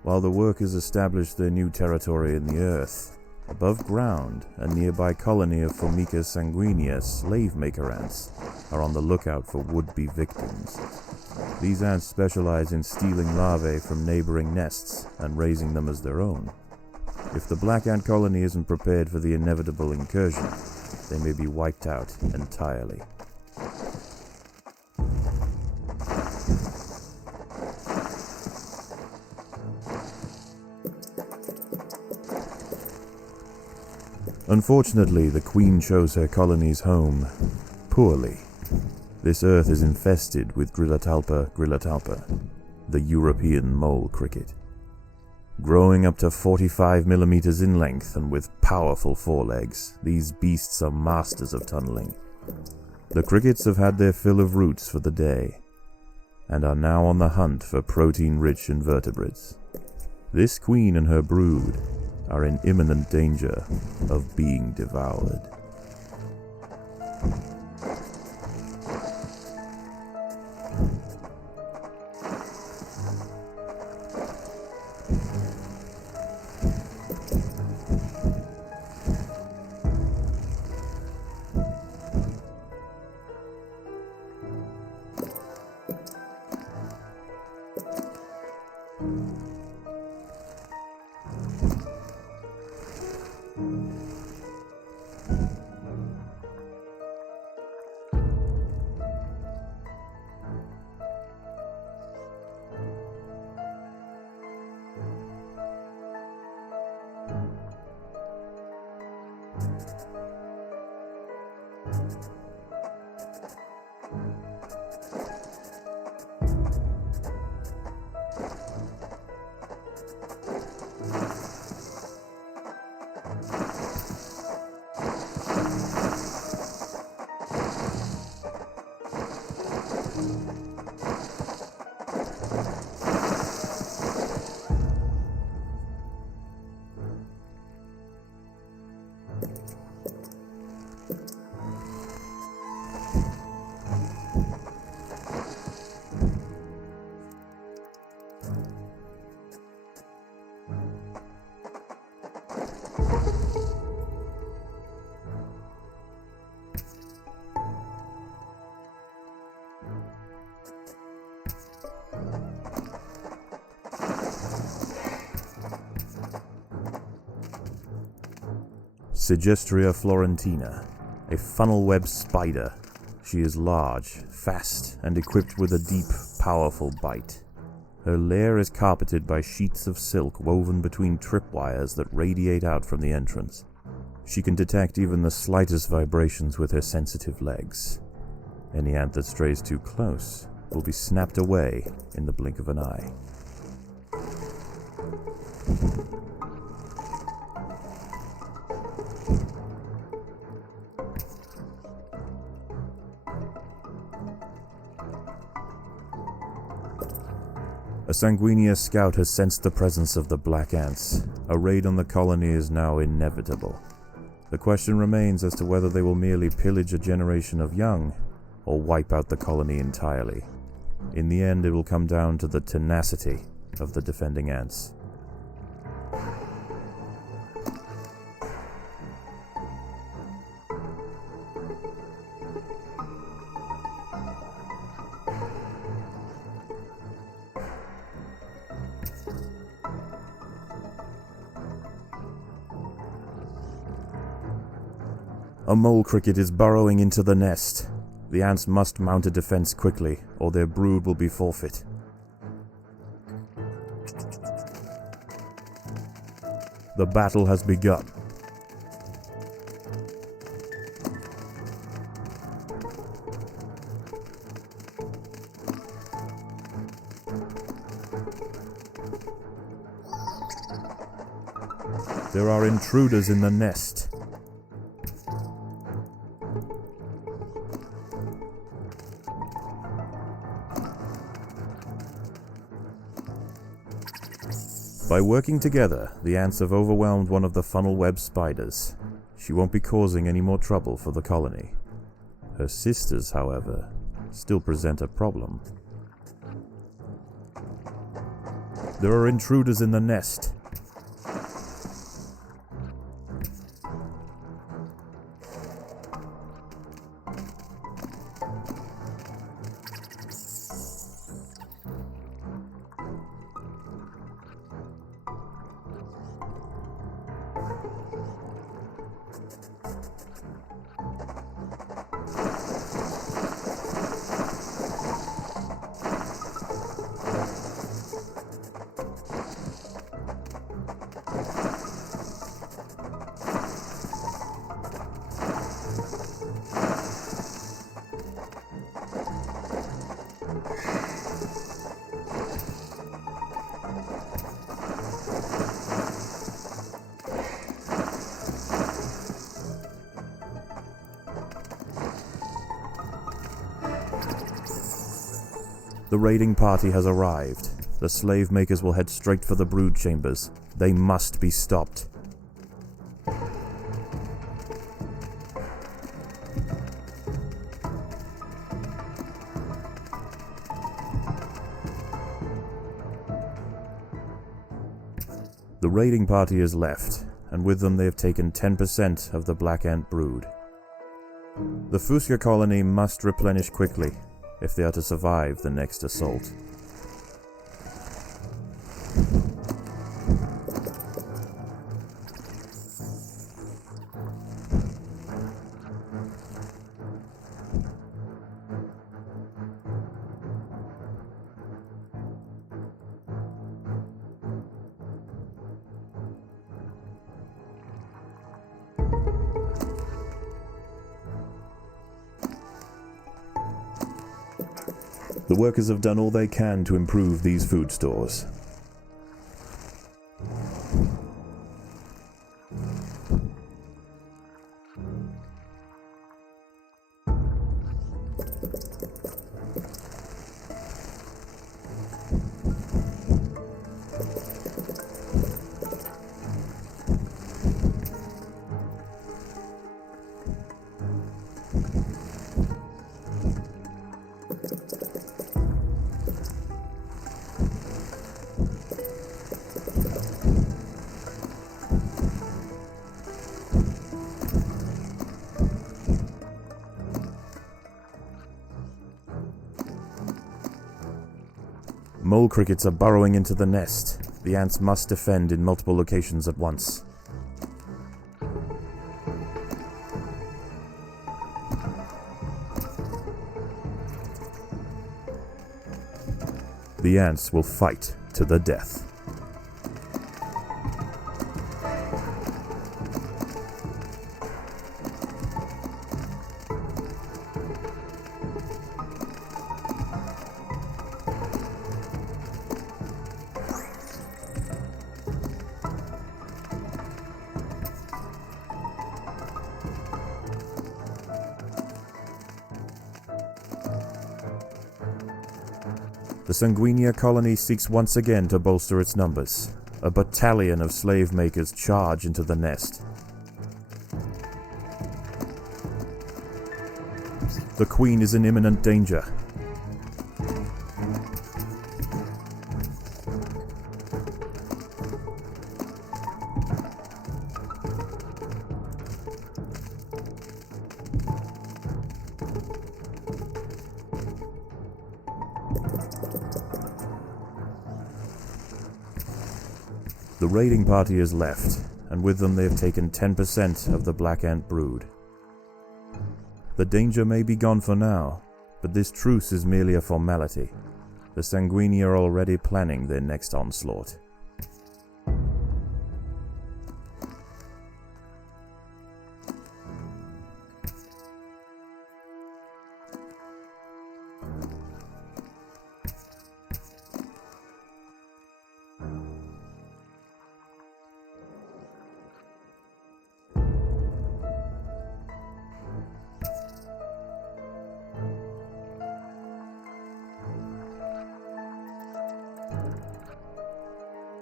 While the workers established their new territory in the earth, above ground, a nearby colony of Formica sanguinea slave-maker ants are on the lookout for would-be victims. These ants specialize in stealing larvae from neighboring nests and raising them as their own. If the black ant colony isn't prepared for the inevitable incursion, they may be wiped out entirely. Unfortunately, the Queen chose her colony's home poorly. This earth is infested with Grillotalpa grillotalpa, the European mole cricket. Growing up to 45 millimeters in length and with powerful forelegs, these beasts are masters of tunneling. The crickets have had their fill of roots for the day, and are now on the hunt for protein-rich invertebrates. This queen and her brood are in imminent danger of being devoured. Sigistria florentina, a funnel-web spider. She is large, fast, and equipped with a deep, powerful bite. Her lair is carpeted by sheets of silk woven between tripwires that radiate out from the entrance. She can detect even the slightest vibrations with her sensitive legs. Any ant that strays too close will be snapped away in the blink of an eye. A sanguinea scout has sensed the presence of the black ants. A raid on the colony is now inevitable. The question remains as to whether they will merely pillage a generation of young, or wipe out the colony entirely. In the end, it will come down to the tenacity of the defending ants. A mole cricket is burrowing into the nest. The ants must mount a defense quickly, or their brood will be forfeit. The battle has begun. There are intruders in the nest. By working together, the ants have overwhelmed one of the funnel-web spiders. She won't be causing any more trouble for the colony. Her sisters, however, still present a problem. There are intruders in the nest. The raiding party has arrived. The slave makers will head straight for the brood chambers. They must be stopped. The raiding party has left, and with them they have taken 10% of the black ant brood. The Fuchsia colony must replenish quickly if they are to survive the next assault. The workers have done all they can to improve these food stores. Mole crickets are burrowing into the nest. The ants must defend in multiple locations at once. The ants will fight to the death. The Sanguinia colony seeks once again to bolster its numbers. A battalion of slave makers charge into the nest. The queen is in imminent danger. The raiding party has left, and with them they have taken 10% of the black ant brood. The danger may be gone for now, but this truce is merely a formality. The Sanguini are already planning their next onslaught.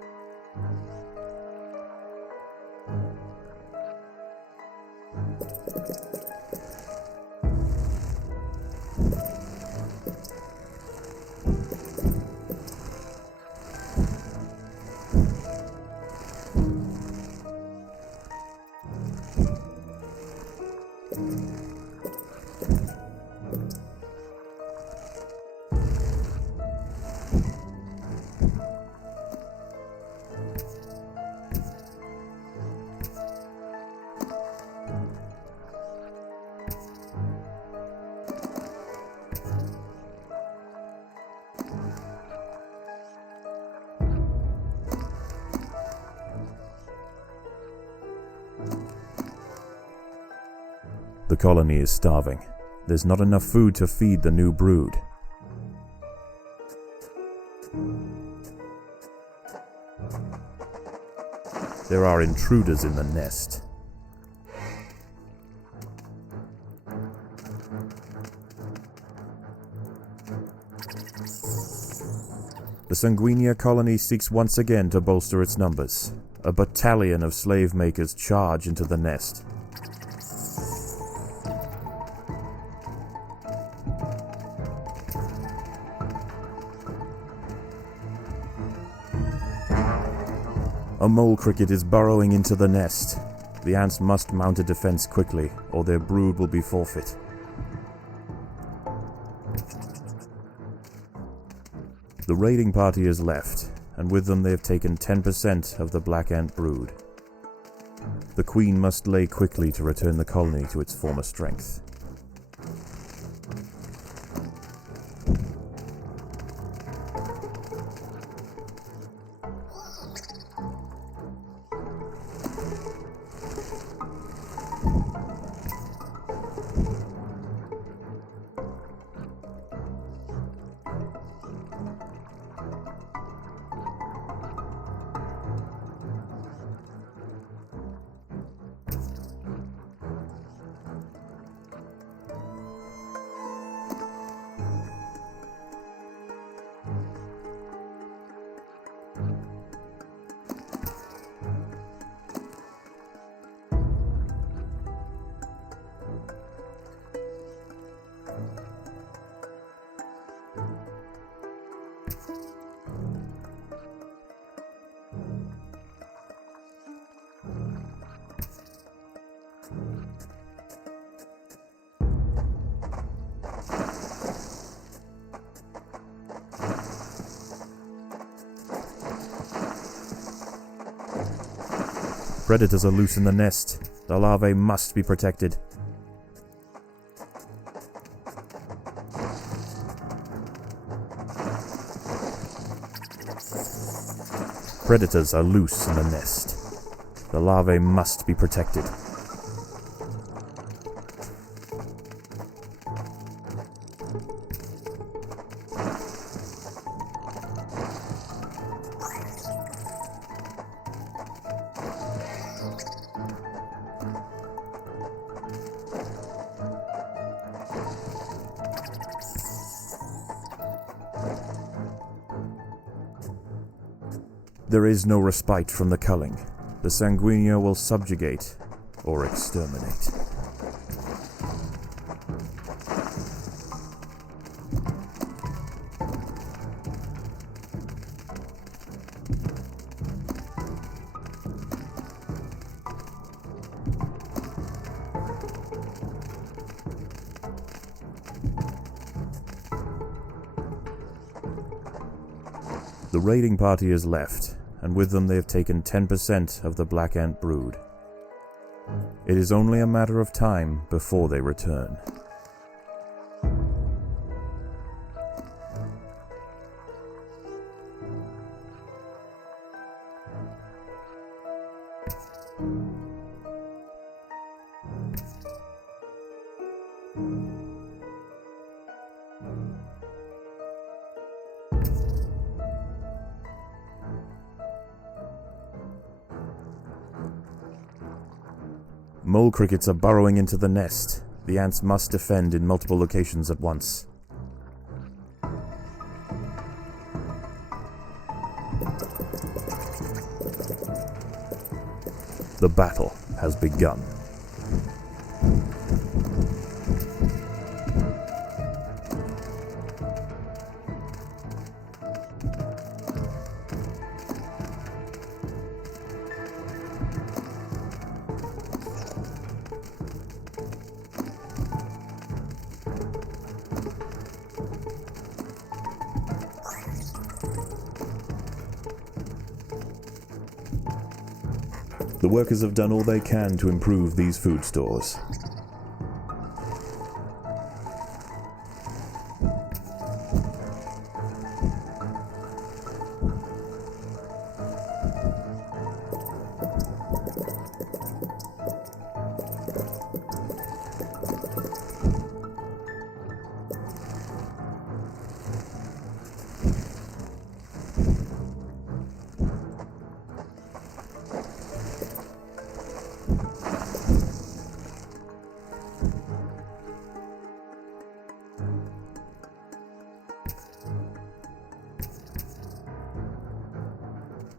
The colony is starving. There's not enough food to feed the new brood. There are intruders in the nest. The Sanguinia colony seeks once again to bolster its numbers. A battalion of slave makers charge into the nest. A mole cricket is burrowing into the nest. The ants must mount a defense quickly, or their brood will be forfeit. The raiding party has left, and with them they have taken 10% of the black ant brood. The queen must lay quickly to return the colony to its former strength. Predators are loose in the nest. The larvae must be protected. Predators are loose in the nest. The larvae must be protected. There is no respite from the culling. The Sanguinia will subjugate or exterminate. The raiding party has left, and with them they have taken 10% of the black ant brood. It is only a matter of time before they return. Mole crickets are burrowing into the nest. The ants must defend in multiple locations at once. The battle has begun. The workers have done all they can to improve these food stores.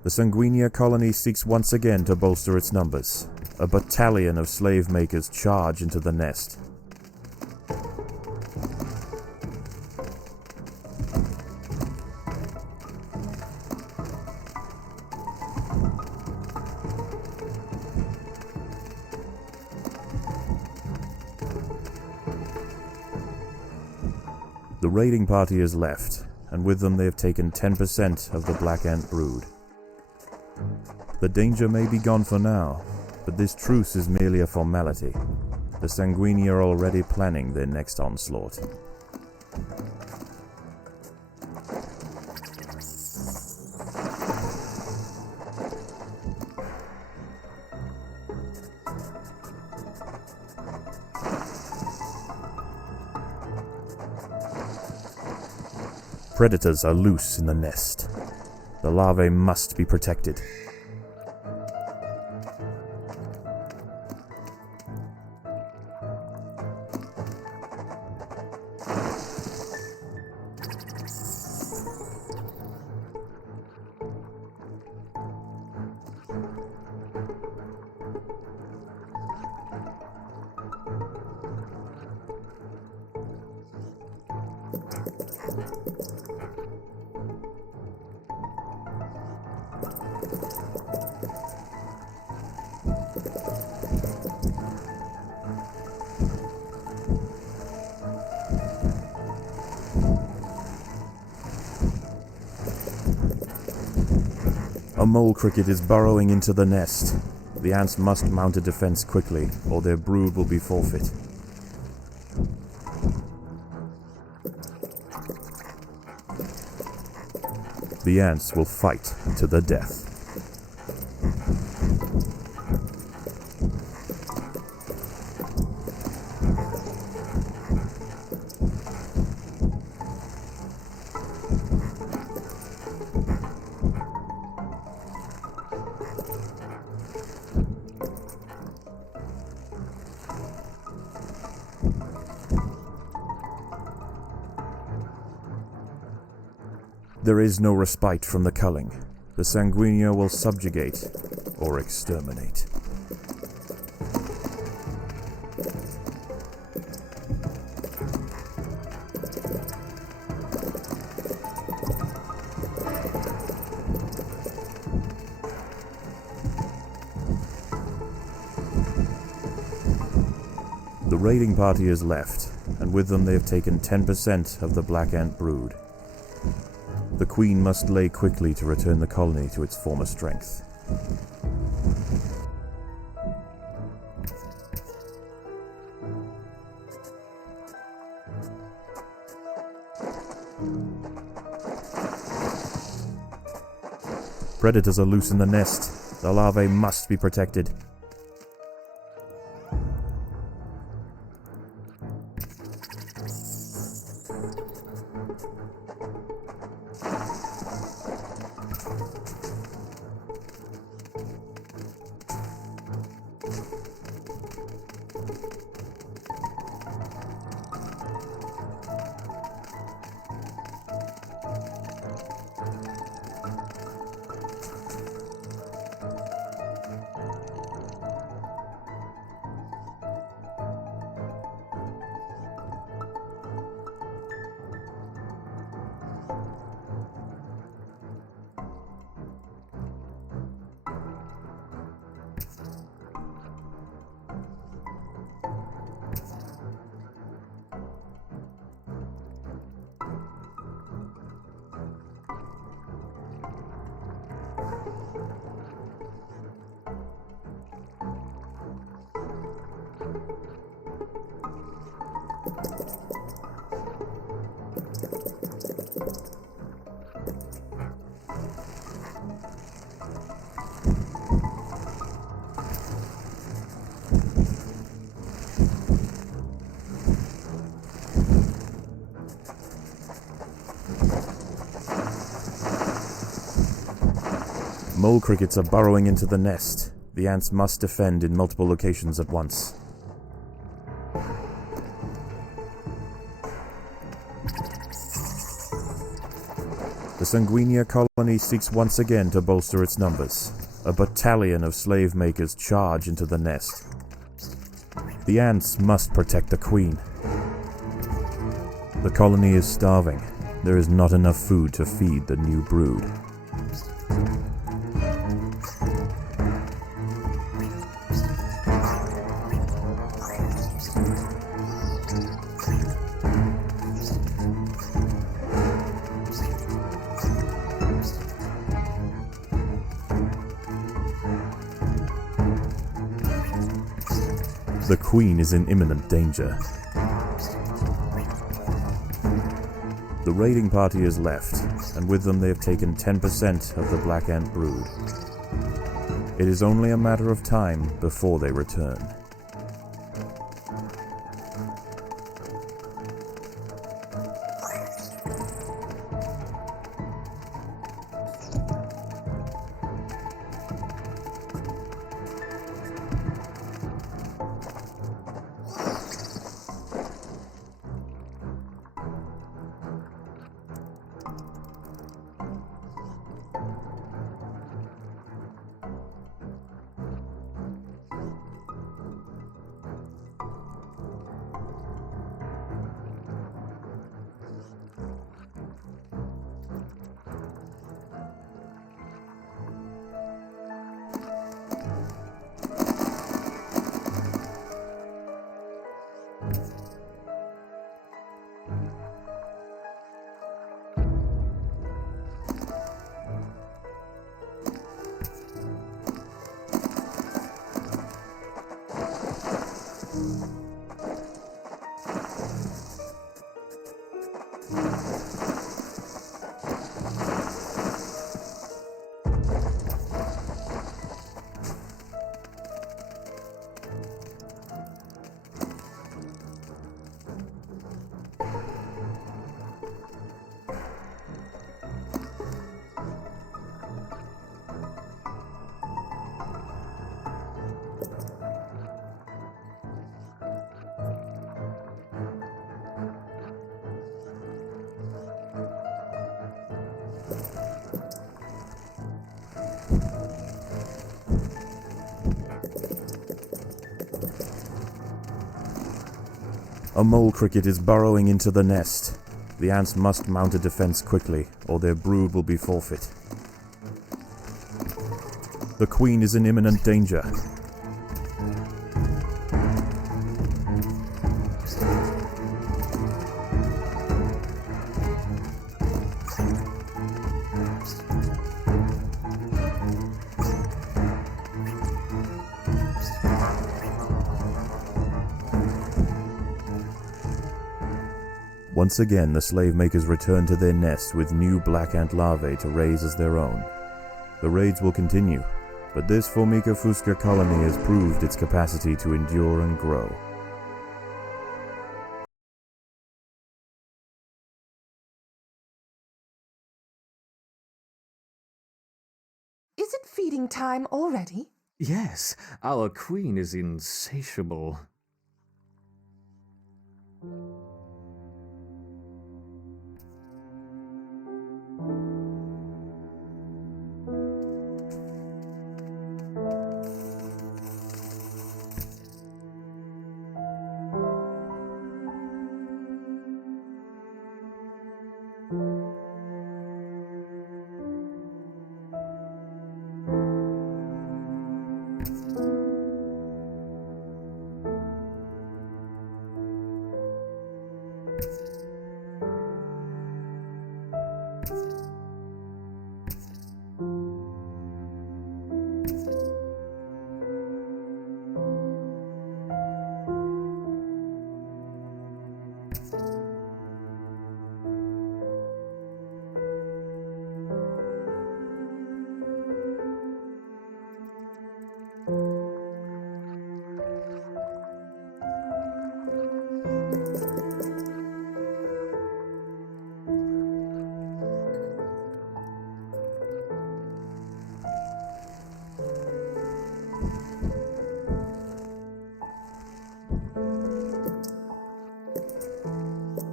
The Sanguinia colony seeks once again to bolster its numbers. A battalion of slave makers charge into the nest. The raiding party is left, and with them they have taken 10% of the black ant brood. The danger may be gone for now, but this truce is merely a formality. The Sanguini are already planning their next onslaught. Predators are loose in the nest. The larvae must be protected. A mole cricket is burrowing into the nest. The ants must mount a defense quickly, or their brood will be forfeit. The ants will fight to the death. There is no respite from the culling. The Sanguinia will subjugate or exterminate. The raiding party is left, and with them they have taken 10% of the black ant brood. The queen must lay quickly to return the colony to its former strength. Predators are loose in the nest. The larvae must be protected. Mole crickets are burrowing into the nest. The ants must defend in multiple locations at once. The The Sanguinia colony seeks once again to bolster its numbers. A battalion of slave makers charge into the nest. The ants must protect the queen. The colony is starving. There is not enough food to feed the new brood. The queen is in imminent danger. The raiding party has left, and with them they have taken 10% of the black ant brood. It is only a matter of time before they return. A mole cricket is burrowing into the nest. The ants must mount a defense quickly, or their brood will be forfeit. The queen is in imminent danger. Once again, the slave makers return to their nest with new black ant larvae to raise as their own. The raids will continue, but this Formica fusca colony has proved its capacity to endure and grow. Is it feeding time already? Yes, our queen is insatiable.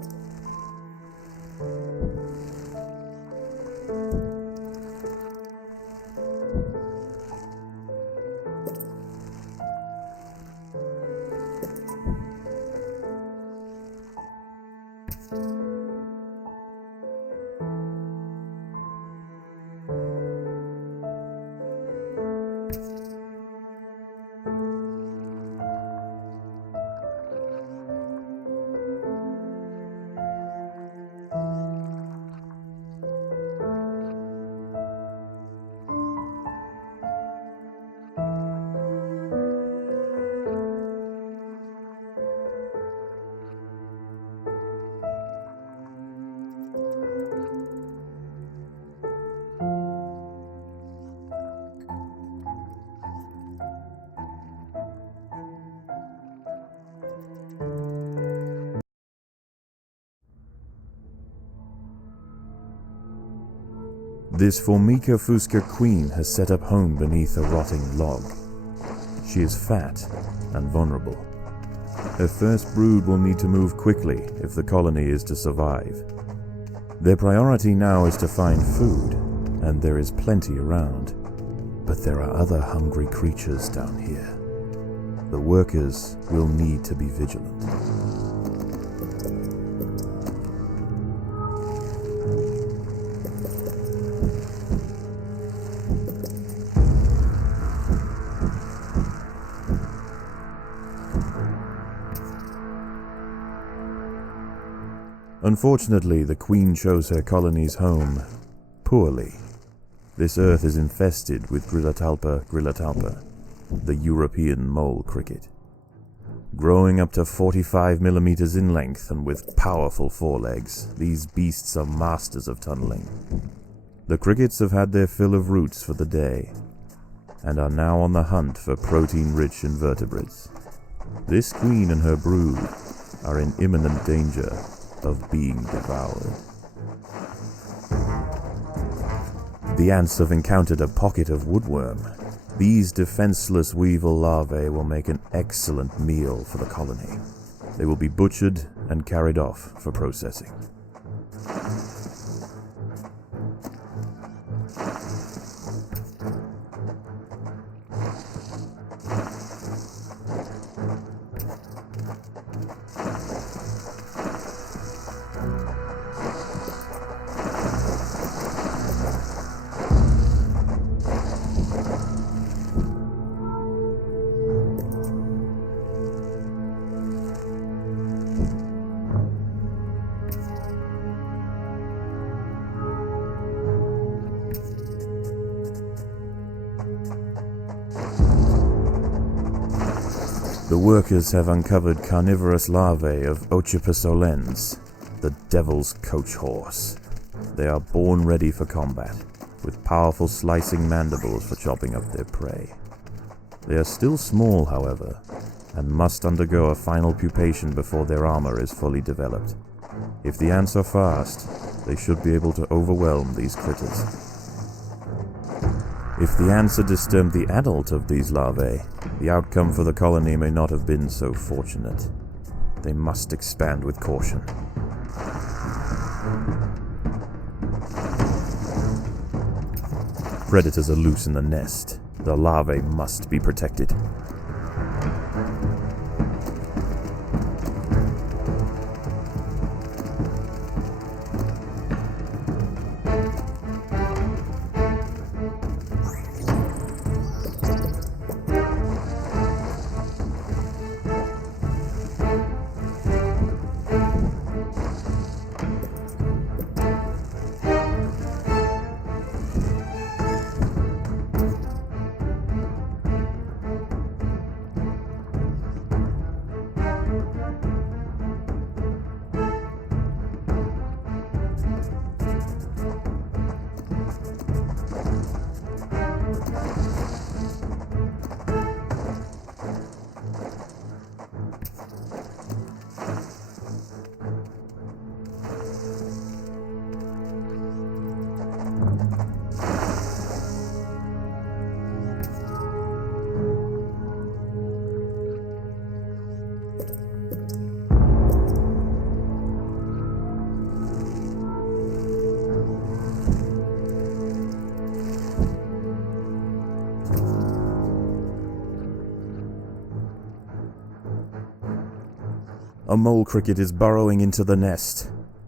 This Formica fusca queen has set up home beneath a rotting log. She is fat and vulnerable. Her first brood will need to move quickly if the colony is to survive. Their priority now is to find food, and there is plenty around. But there are other hungry creatures down here. The workers will need to be vigilant. Unfortunately, the queen chose her colony's home poorly. This earth is infested with Grillotalpa grillotalpa, the European mole cricket. Growing up to 45 millimeters in length and with powerful forelegs, these beasts are masters of tunneling. The crickets have had their fill of roots for the day, and are now on the hunt for protein-rich invertebrates. This queen and her brood are in imminent danger of being devoured. The ants have encountered a pocket of woodworm. These defenseless weevil larvae will make an excellent meal for the colony. They will be butchered and carried off for processing. The workers have uncovered carnivorous larvae of Ocypus olens, the devil's coach horse. They are born ready for combat, with powerful slicing mandibles for chopping up their prey. They are still small, however, and must undergo a final pupation before their armor is fully developed. If the ants are fast, they should be able to overwhelm these critters. If the ants had disturbed the adult of these larvae, the outcome for the colony may not have been so fortunate. They must expand with caution. Predators are loose in the nest. The larvae must be protected. A mole cricket is burrowing into the nest.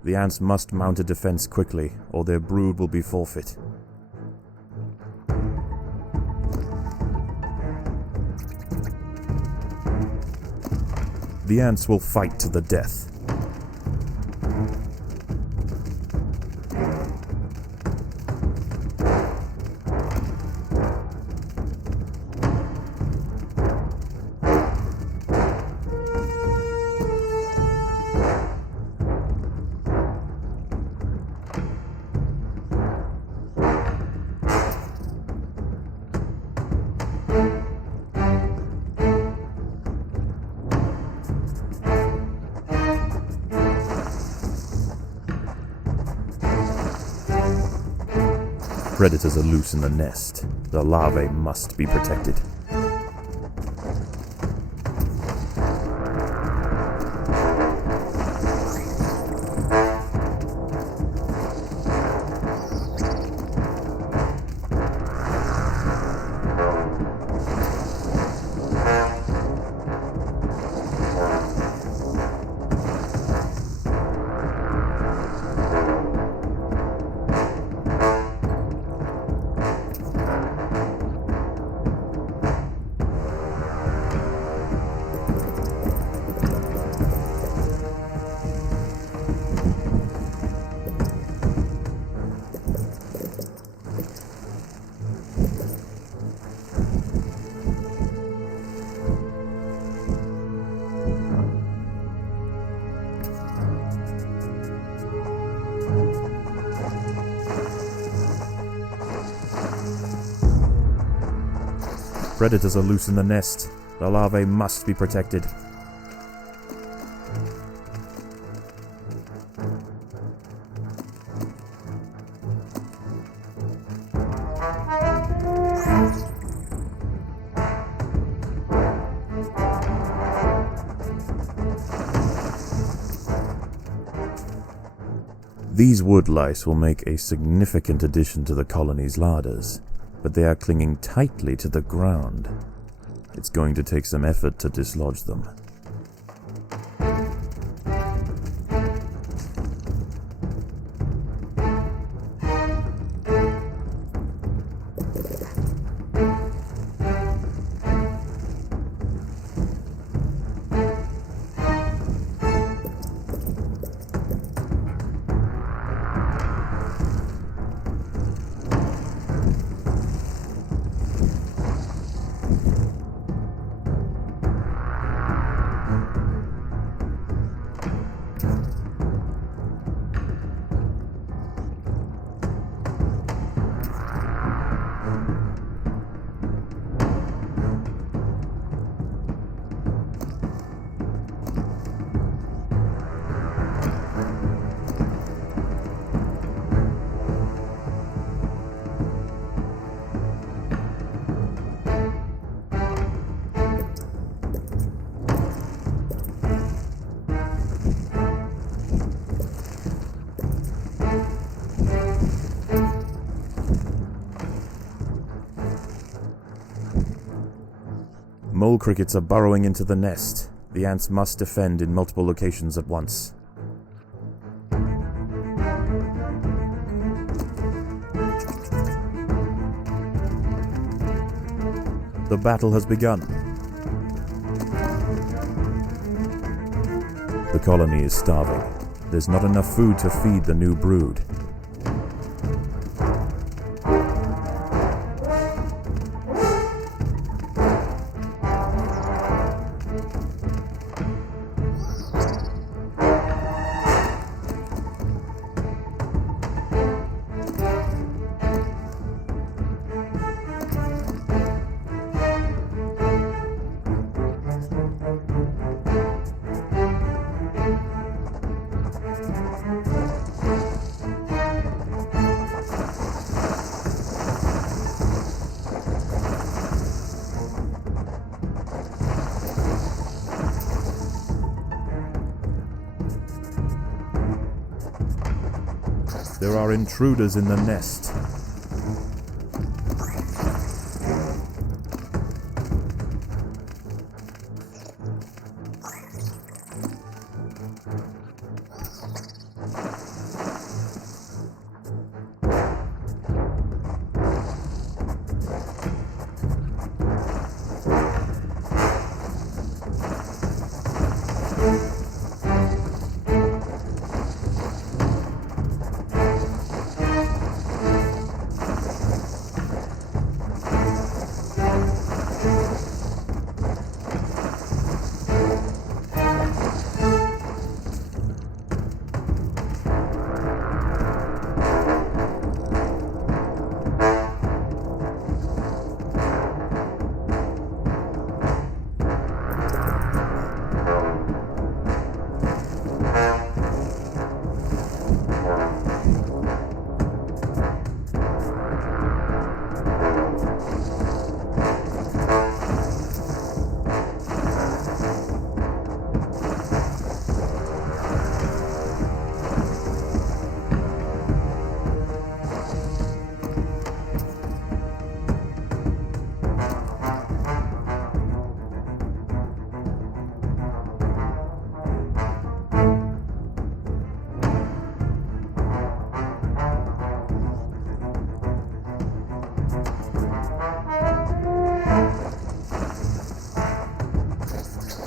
The ants must mount a defense quickly, or their brood will be forfeit. The ants will fight to the death. Predators are loose in the nest. The larvae must be protected. Predators are loose in the nest. The larvae must be protected. These wood lice will make a significant addition to the colony's larders, but they are clinging tightly to the ground. It's going to take some effort to dislodge them. Mole crickets are burrowing into the nest. The ants must defend in multiple locations at once. The battle has begun. The colony is starving. There's not enough food to feed the new brood. There are intruders in the nest.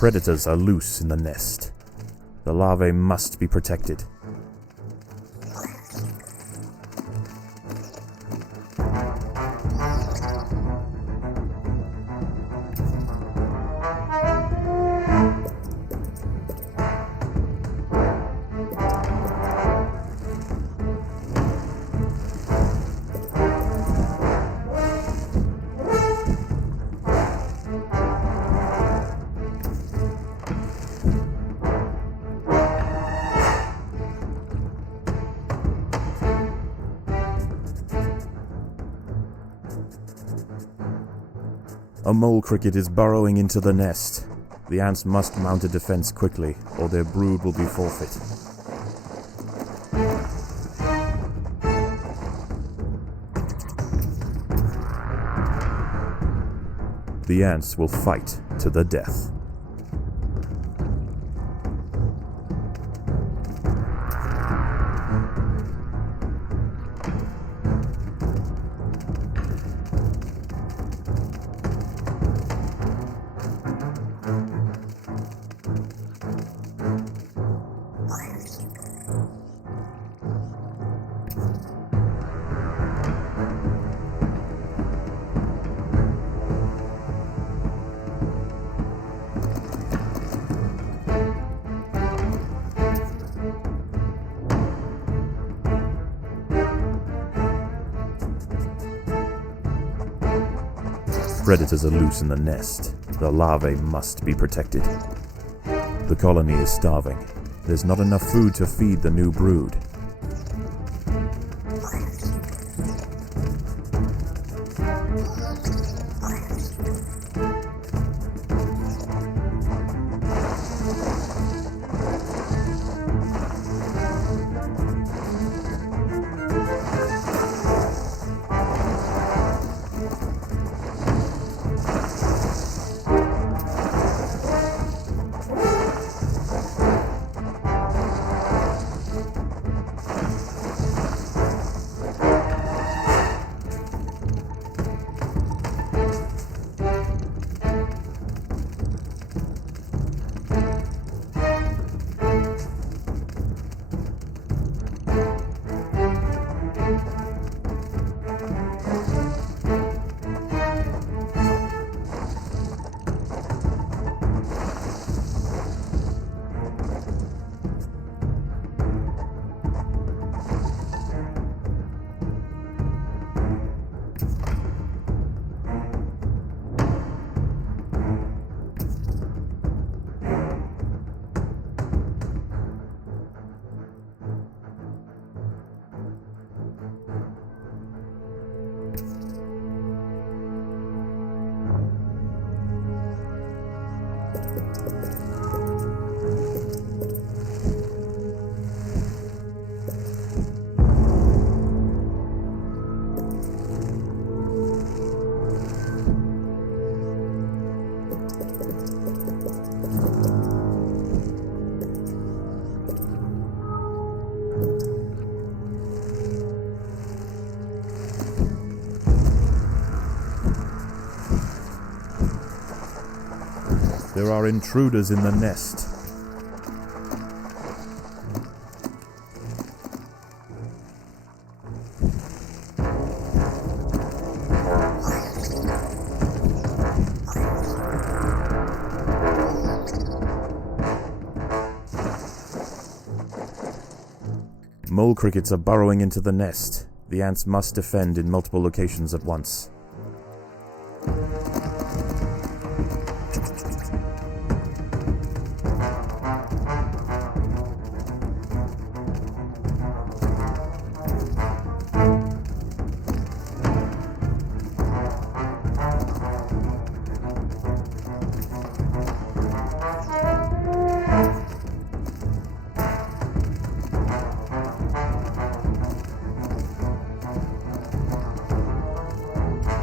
Predators are loose in the nest. The larvae must be protected. A mole cricket is burrowing into the nest. The ants must mount a defense quickly, or their brood will be forfeit. The ants will fight to the death. Predators are loose in the nest. The larvae must be protected. The colony is starving. There's not enough food to feed the new brood. There are intruders in the nest. Mole crickets are burrowing into the nest. The ants must defend in multiple locations at once.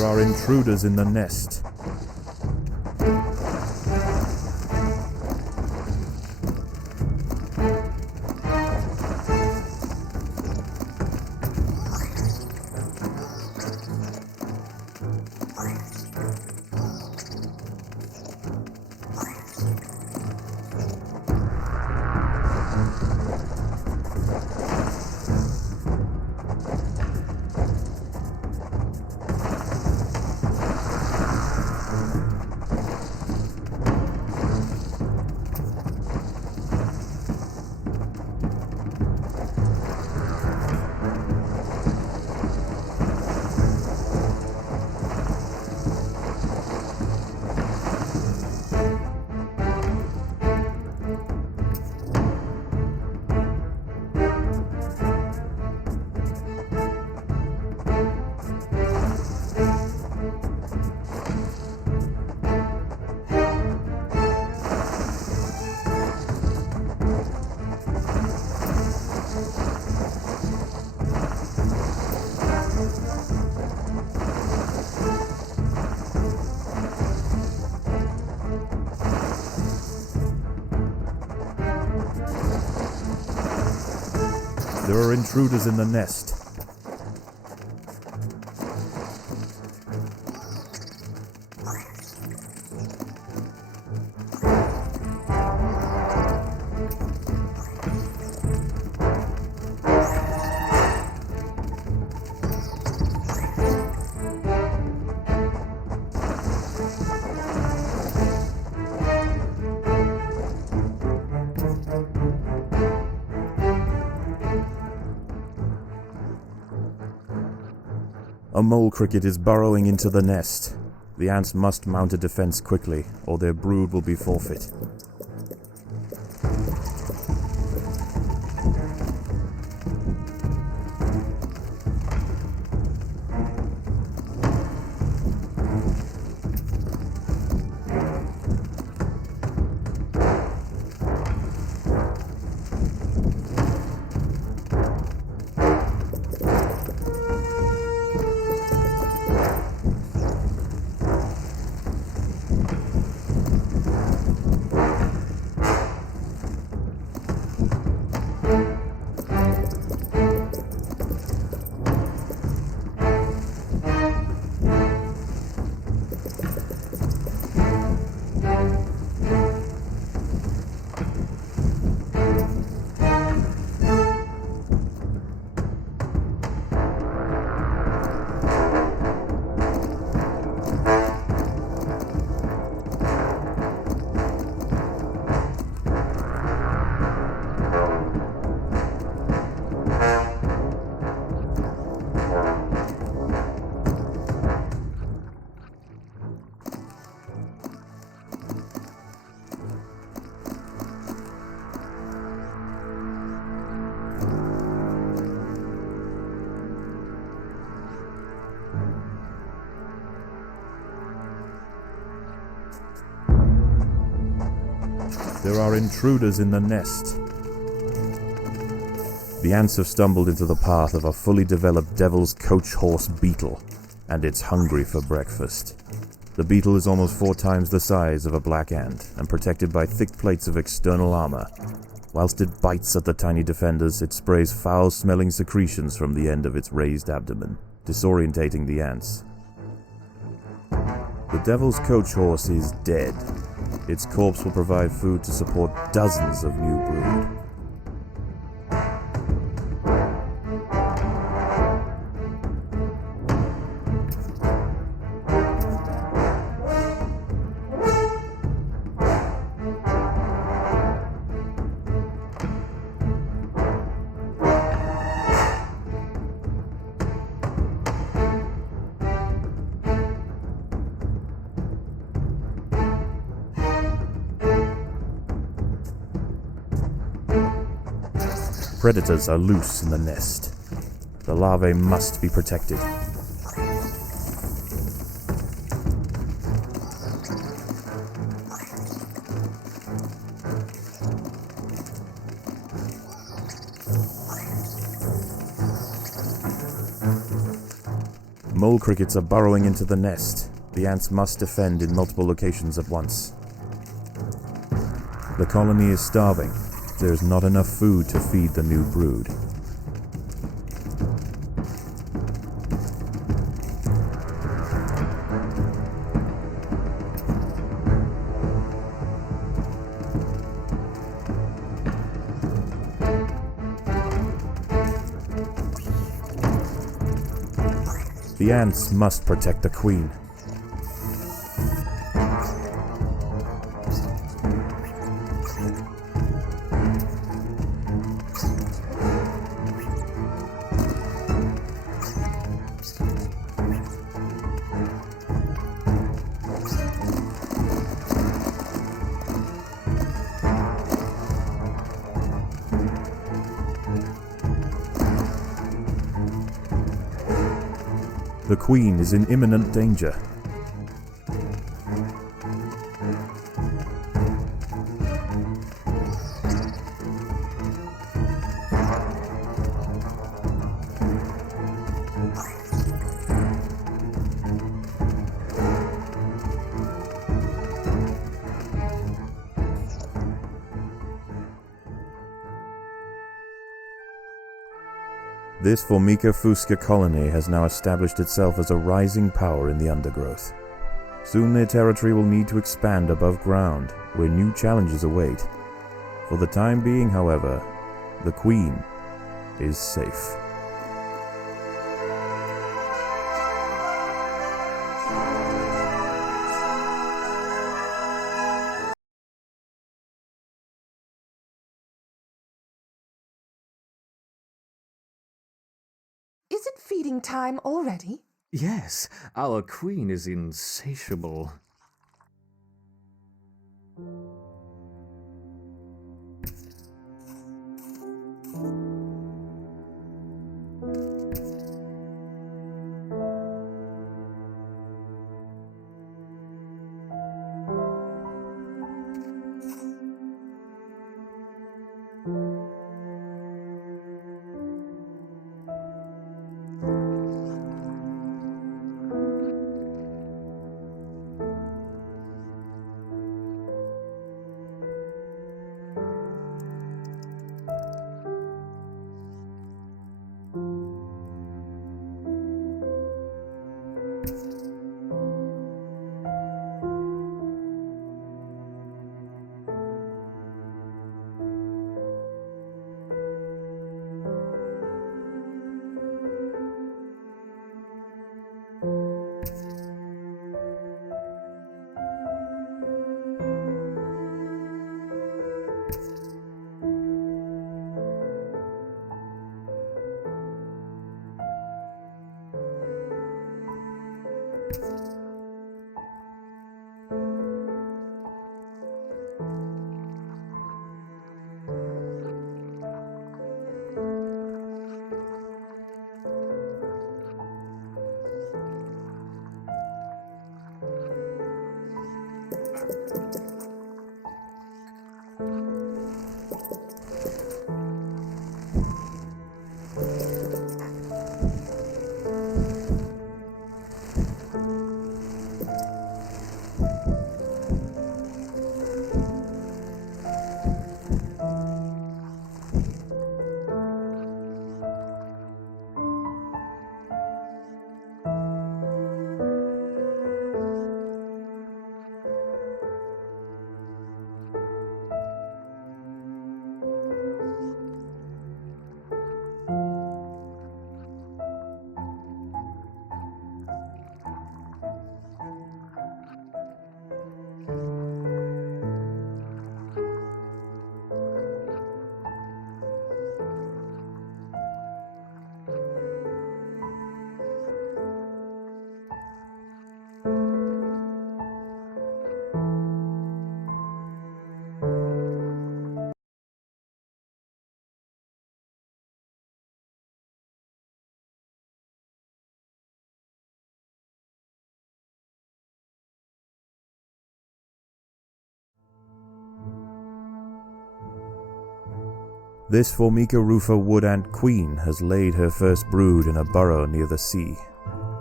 There are intruders in the nest. There are intruders in the nest. A mole cricket is burrowing into the nest. The ants must mount a defense quickly, or their brood will be forfeit. There are intruders in the nest. The ants have stumbled into the path of a fully developed devil's coach horse beetle, and it's hungry for breakfast. The beetle is almost 4 times the size of a black ant, and protected by thick plates of external armor. Whilst it bites at the tiny defenders, it sprays foul-smelling secretions from the end of its raised abdomen, disorientating the ants. The devil's coach horse is dead. Its corpse will provide food to support dozens of new brood. Predators are loose in the nest. The larvae must be protected. Mole crickets are burrowing into the nest. The ants must defend in multiple locations at once. The colony is starving. There is not enough food to feed the new brood. The ants must protect the queen. The queen is in imminent danger. This Formica fusca colony has now established itself as a rising power in the undergrowth. Soon their territory will need to expand above ground, where new challenges await. For the time being, however, the queen is safe. Is it feeding time already? Yes, our queen is insatiable. This Formica rufa wood ant queen has laid her first brood in a burrow near the sea.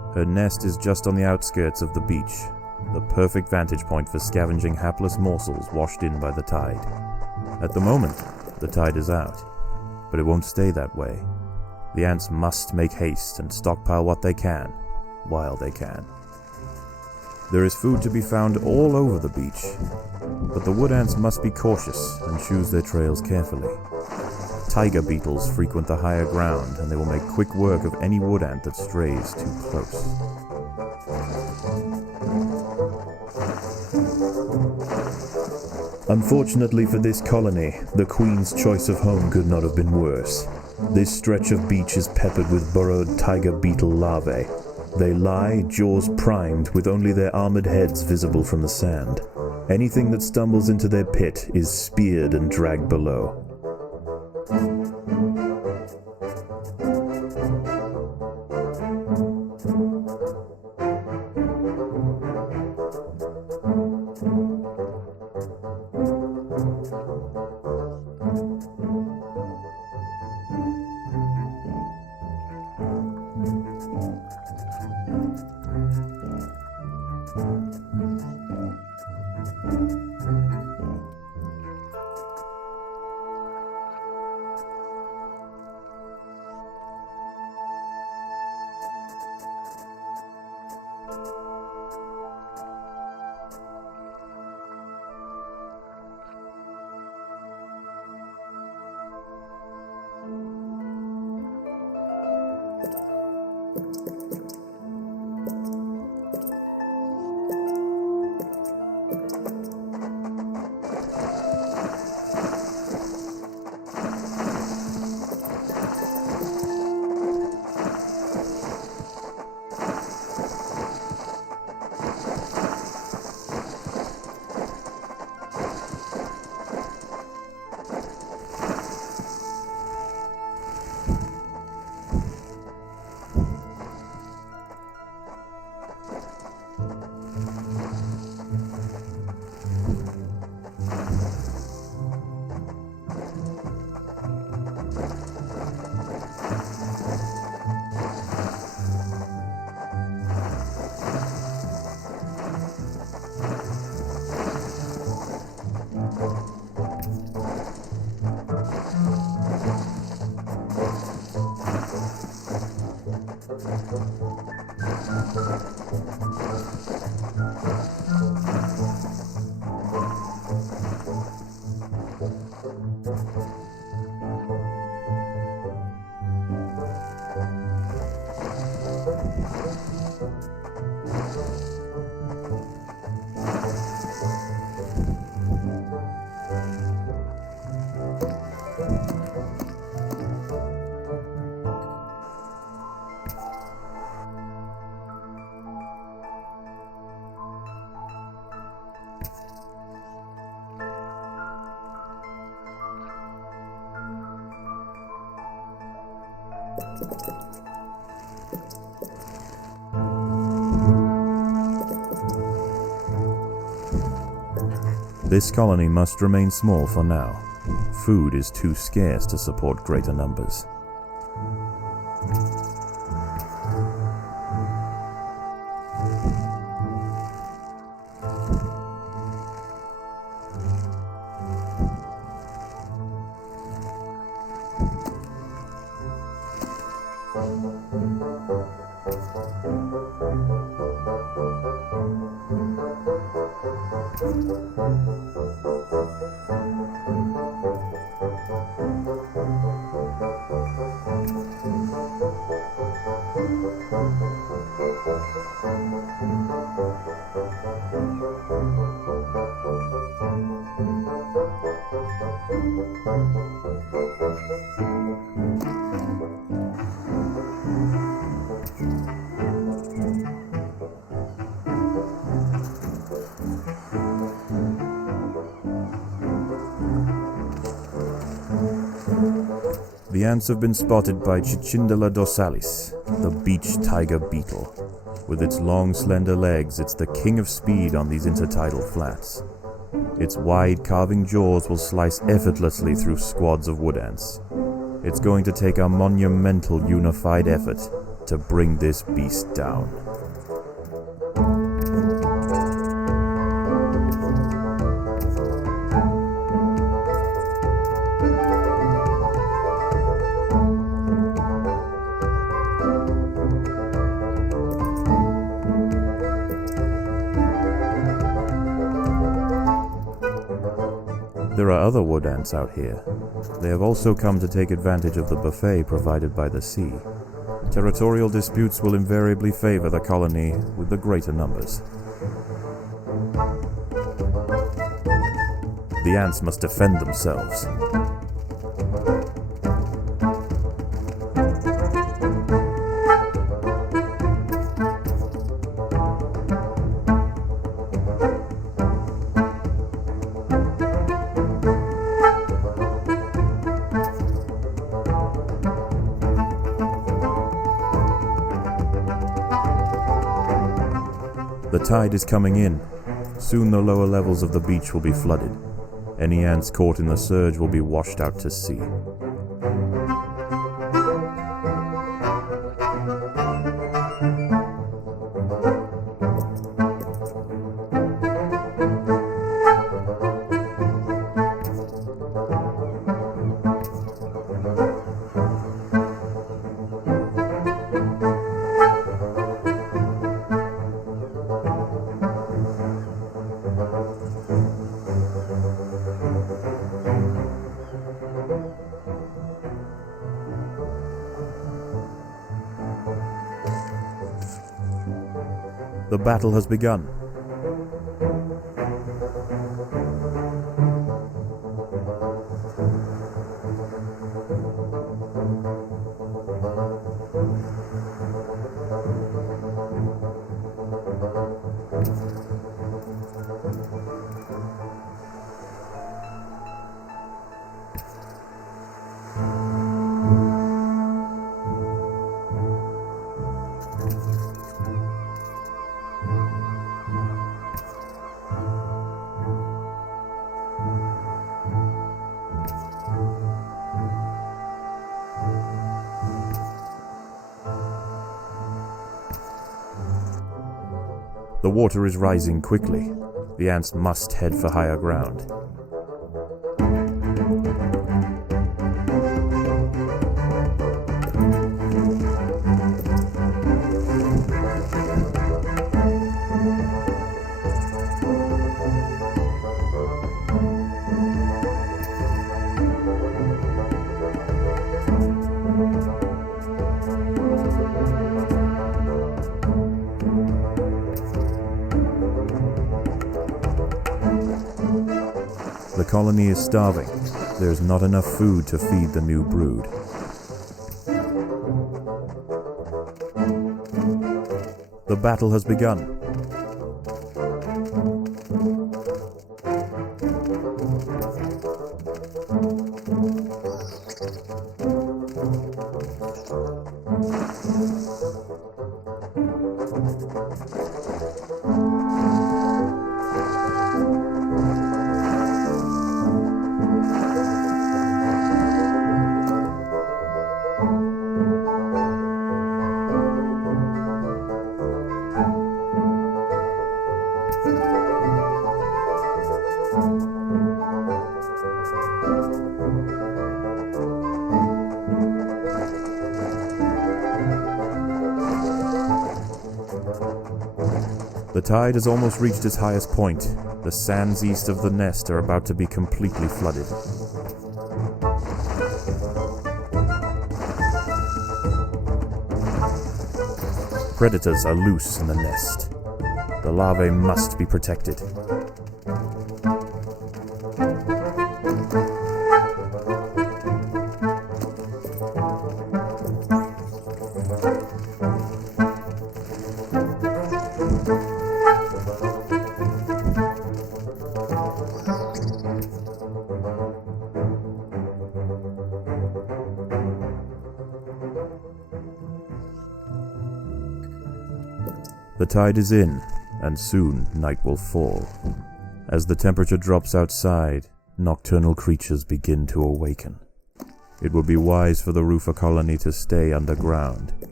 Her nest is just on the outskirts of the beach, the perfect vantage point for scavenging hapless morsels washed in by the tide. At the moment, the tide is out, but it won't stay that way. The ants must make haste and stockpile what they can, while they can. There is food to be found all over the beach, but the wood ants must be cautious and choose their trails carefully. Tiger beetles frequent the higher ground, and they will make quick work of any wood ant that strays too close. Unfortunately for this colony, the Queen's choice of home could not have been worse. This stretch of beach is peppered with burrowed tiger beetle larvae. They lie, jaws primed, with only their armored heads visible from the sand. Anything that stumbles into their pit is speared and dragged below. This colony must remain small for now. Food is too scarce to support greater numbers. The ants have been spotted by Cicindela dorsalis, the beach tiger beetle. With its long, slender legs, it's the king of speed on these intertidal flats. Its wide, carving jaws will slice effortlessly through squads of wood ants. It's going to take a monumental unified effort to bring this beast down. There are other wood ants out here. They have also come to take advantage of the buffet provided by the sea. Territorial disputes will invariably favor the colony with the greater numbers. The ants must defend themselves. The tide is coming in. Soon the lower levels of the beach will be flooded. Any ants caught in the surge will be washed out to sea. The battle has begun. The water is rising quickly. The ants must head for higher ground. The colony is starving. There is not enough food to feed the new brood. The battle has begun. The tide has almost reached its highest point. The sands east of the nest are about to be completely flooded. Predators are loose in the nest. The larvae must be protected. The tide is in, and soon night will fall. As the temperature drops outside, nocturnal creatures begin to awaken. It would be wise for the roofer colony to stay underground.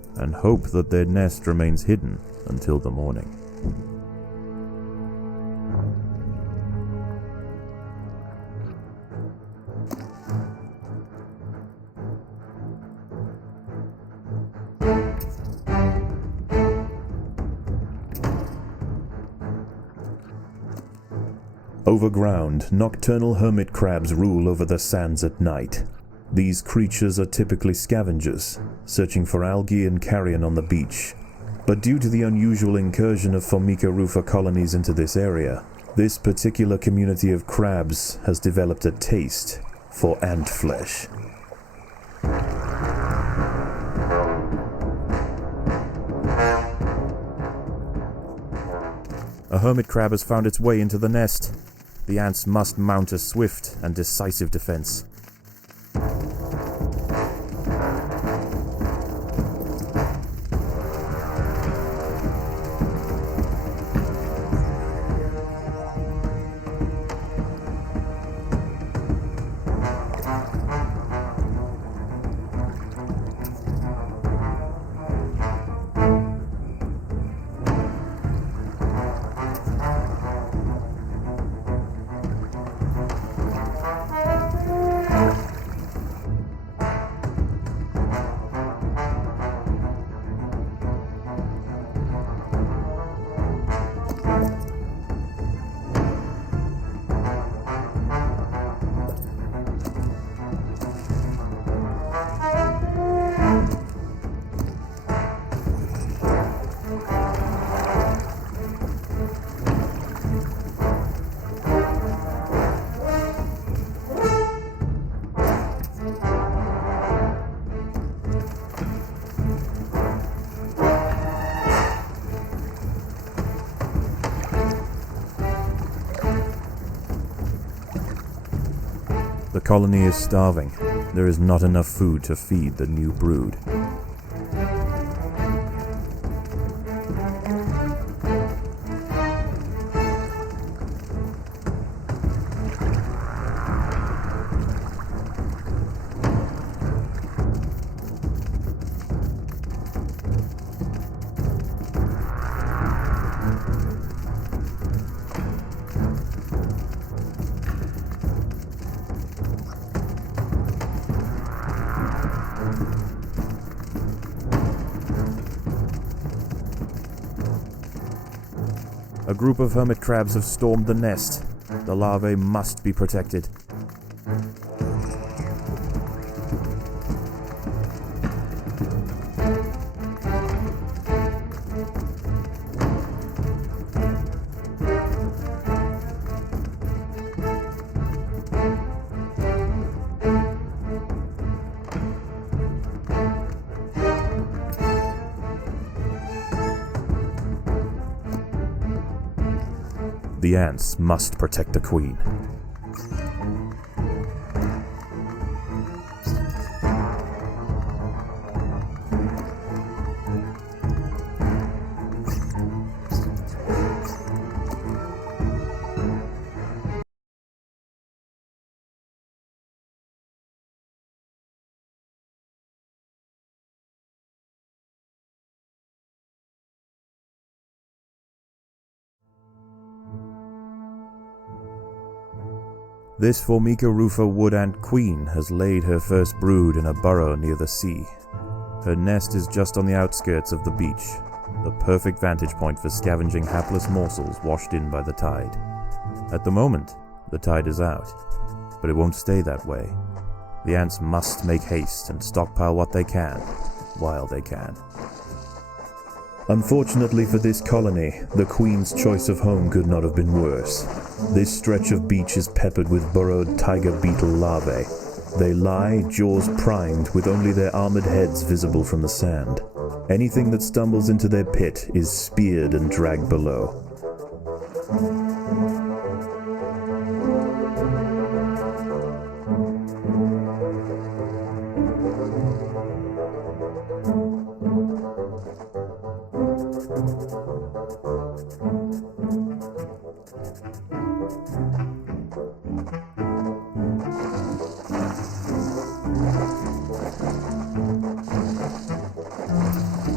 and hope that their nest remains hidden until the morning. Overground, nocturnal hermit crabs rule over the sands at night. These creatures are typically scavengers, searching for algae and carrion on the beach. But due to the unusual incursion of Formica rufa colonies into this area, this particular community of crabs has developed a taste for ant flesh. A hermit crab has found its way into the nest. The ants must mount a swift and decisive defense. The colony is starving. There is not enough food to feed the new brood. A group of hermit crabs have stormed the nest. The larvae must be protected. The ants must protect the queen. This Formica rufa wood ant queen has laid her first brood in a burrow near the sea. Her nest is just on the outskirts of the beach, the perfect vantage point for scavenging hapless morsels washed in by the tide. At the moment, the tide is out, but it won't stay that way. The ants must make haste and stockpile what they can, while they can. Unfortunately for this colony, the queen's choice of home could not have been worse. This stretch of beach is peppered with burrowed tiger beetle larvae. They lie, jaws primed, with only their armored heads visible from the sand. Anything that stumbles into their pit is speared and dragged below.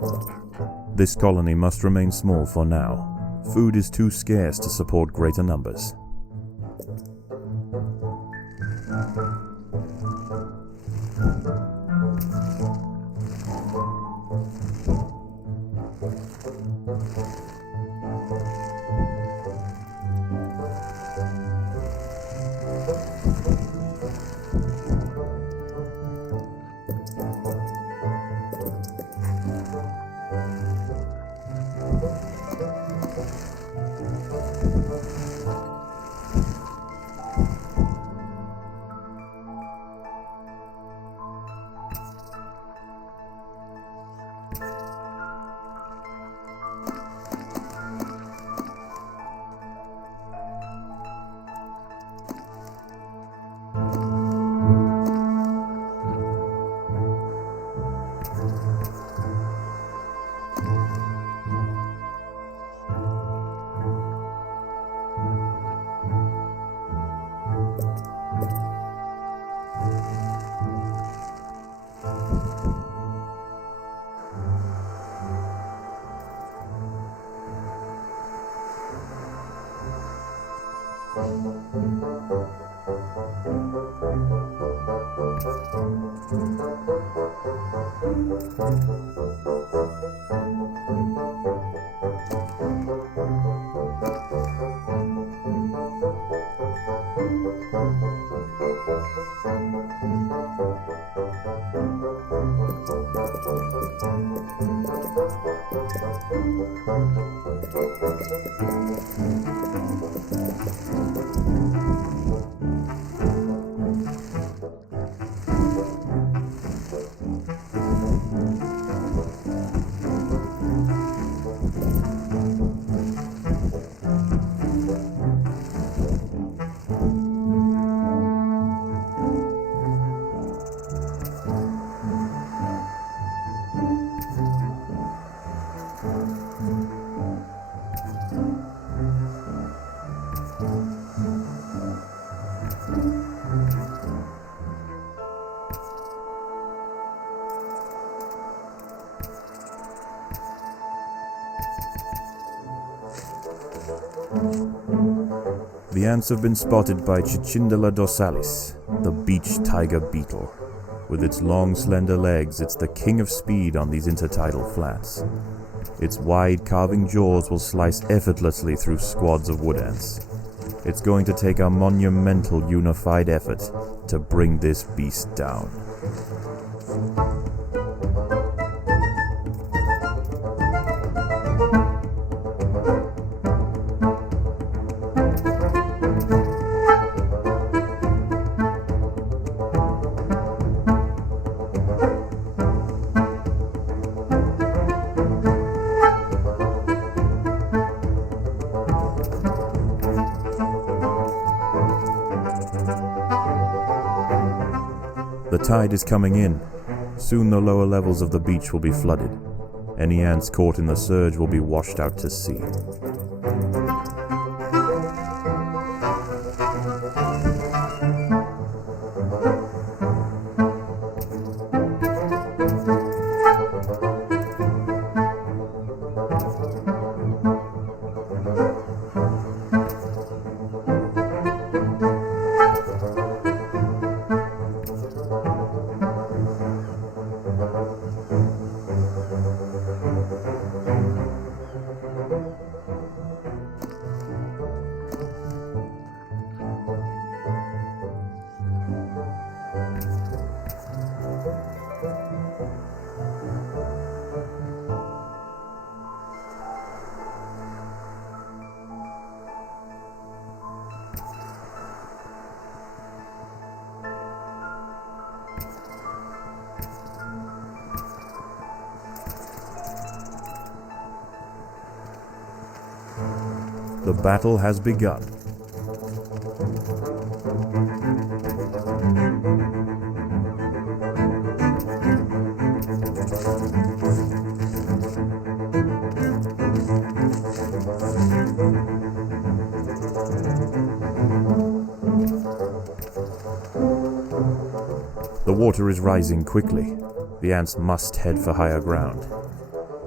This colony must remain small for now. Food is too scarce to support greater numbers. The ants have been spotted by Cicindela dorsalis, the beach tiger beetle. With its long, slender legs, it's the king of speed on these intertidal flats. Its wide, carving jaws will slice effortlessly through squads of wood ants. It's going to take a monumental unified effort to bring this beast down. The tide is coming in. Soon the lower levels of the beach will be flooded. Any ants caught in the surge will be washed out to sea. The battle has begun. The water is rising quickly. The ants must head for higher ground.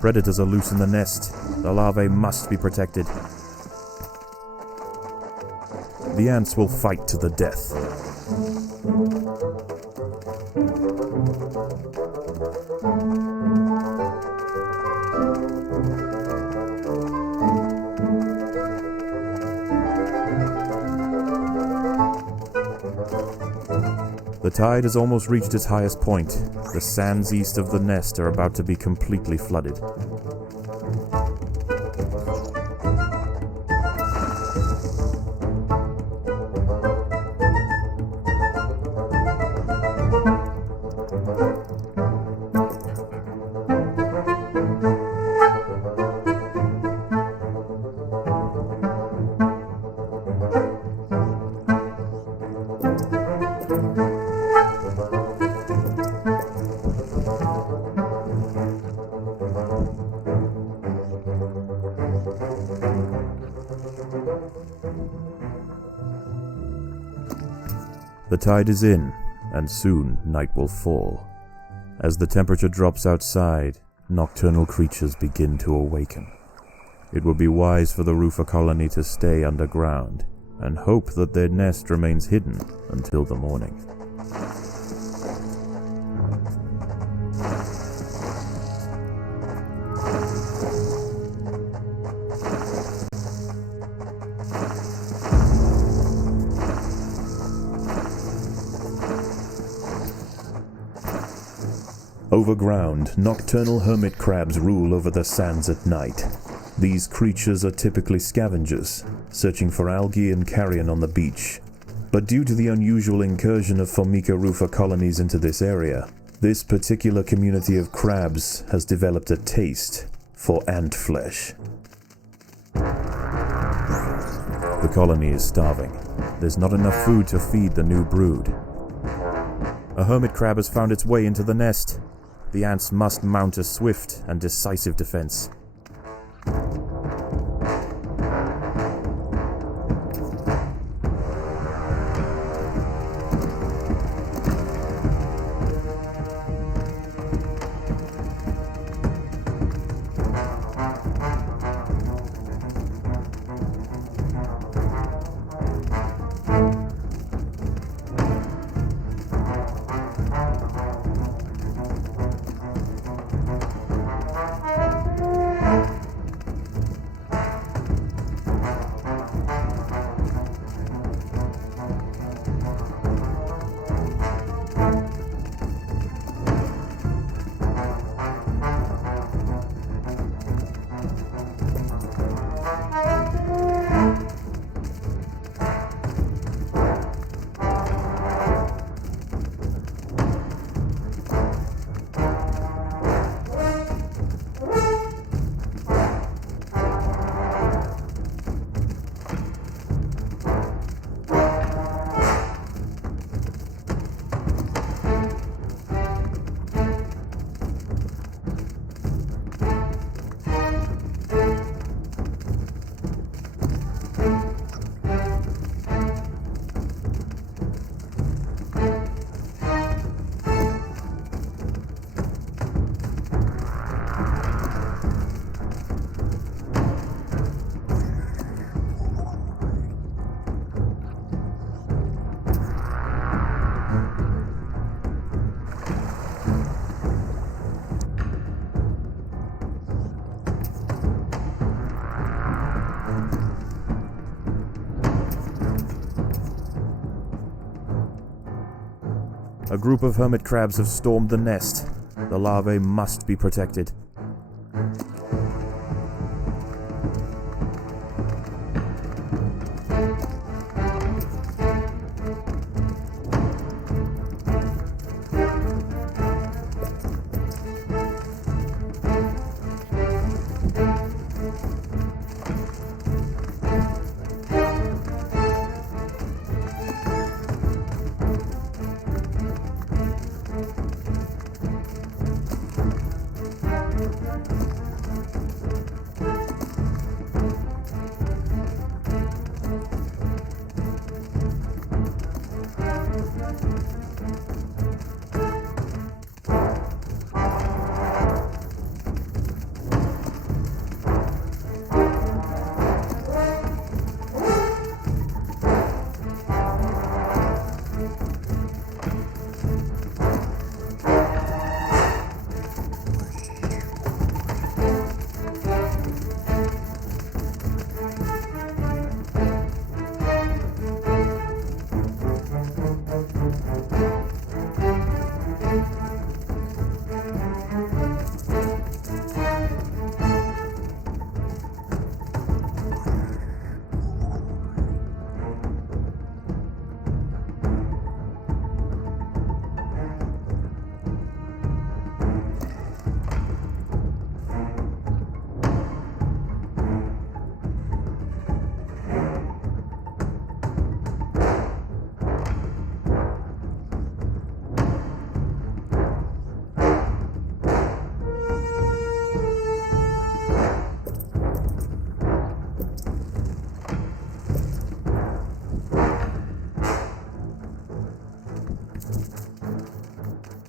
Predators are loose in the nest. The larvae must be protected. The ants will fight to the death. The tide has almost reached its highest point. The sands east of the nest are about to be completely flooded. The tide is in, and soon night will fall. As the temperature drops outside, nocturnal creatures begin to awaken. It would be wise for the roofer colony to stay underground, and hope that their nest remains hidden until the morning. Overground, nocturnal hermit crabs rule over the sands at night. These creatures are typically scavengers, searching for algae and carrion on the beach. But due to the unusual incursion of Formica rufa colonies into this area, this particular community of crabs has developed a taste for ant flesh. The colony is starving. There's not enough food to feed the new brood. A hermit crab has found its way into the nest. The ants must mount a swift and decisive defense. A group of hermit crabs have stormed the nest. The larvae must be protected.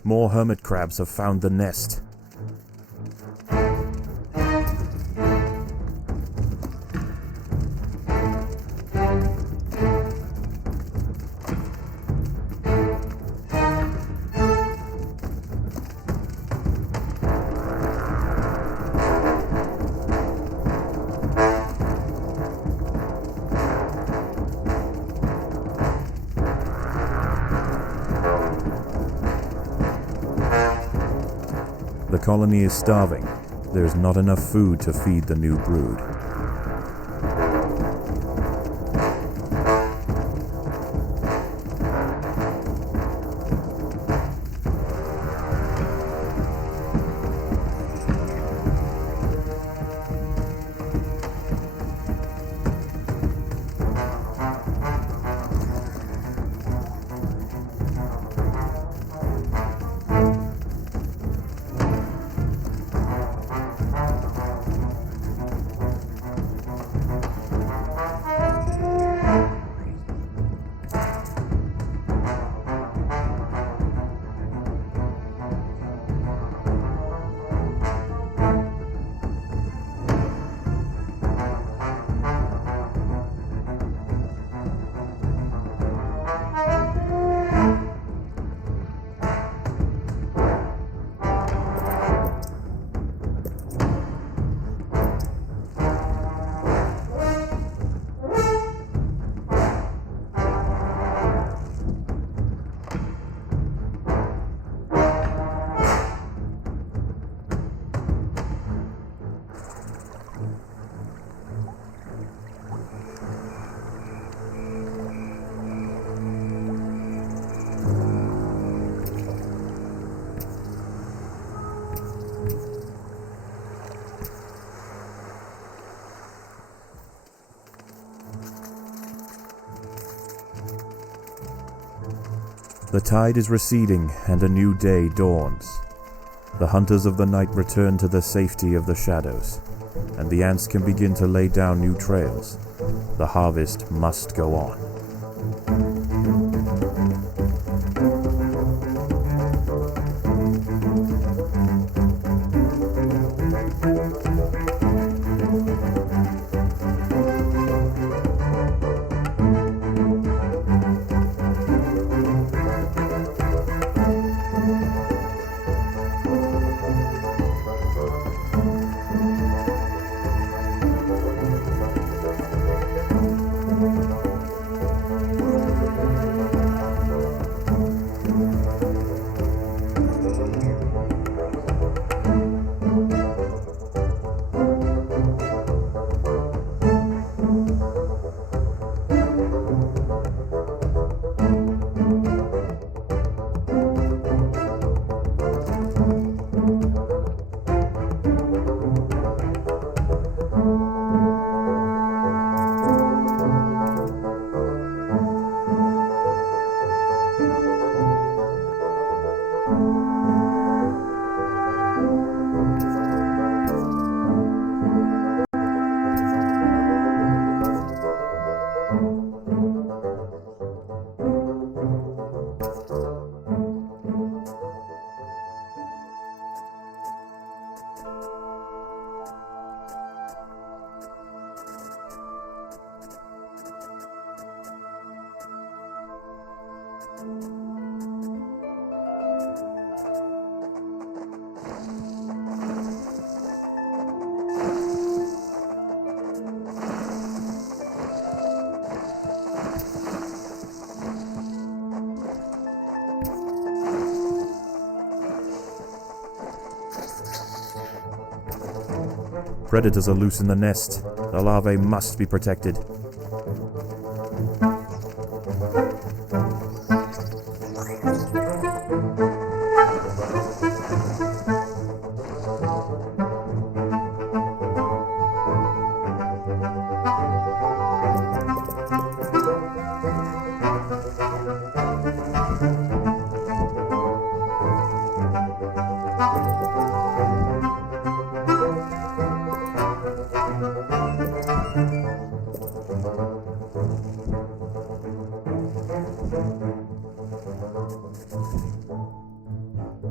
More hermit crabs have found the nest. The colony is starving. There's not enough food to feed the new brood. The tide is receding and a new day dawns. The hunters of the night return to the safety of the shadows, and the ants can begin to lay down new trails. The harvest must go on. Predators are loose in the nest. The larvae must be protected.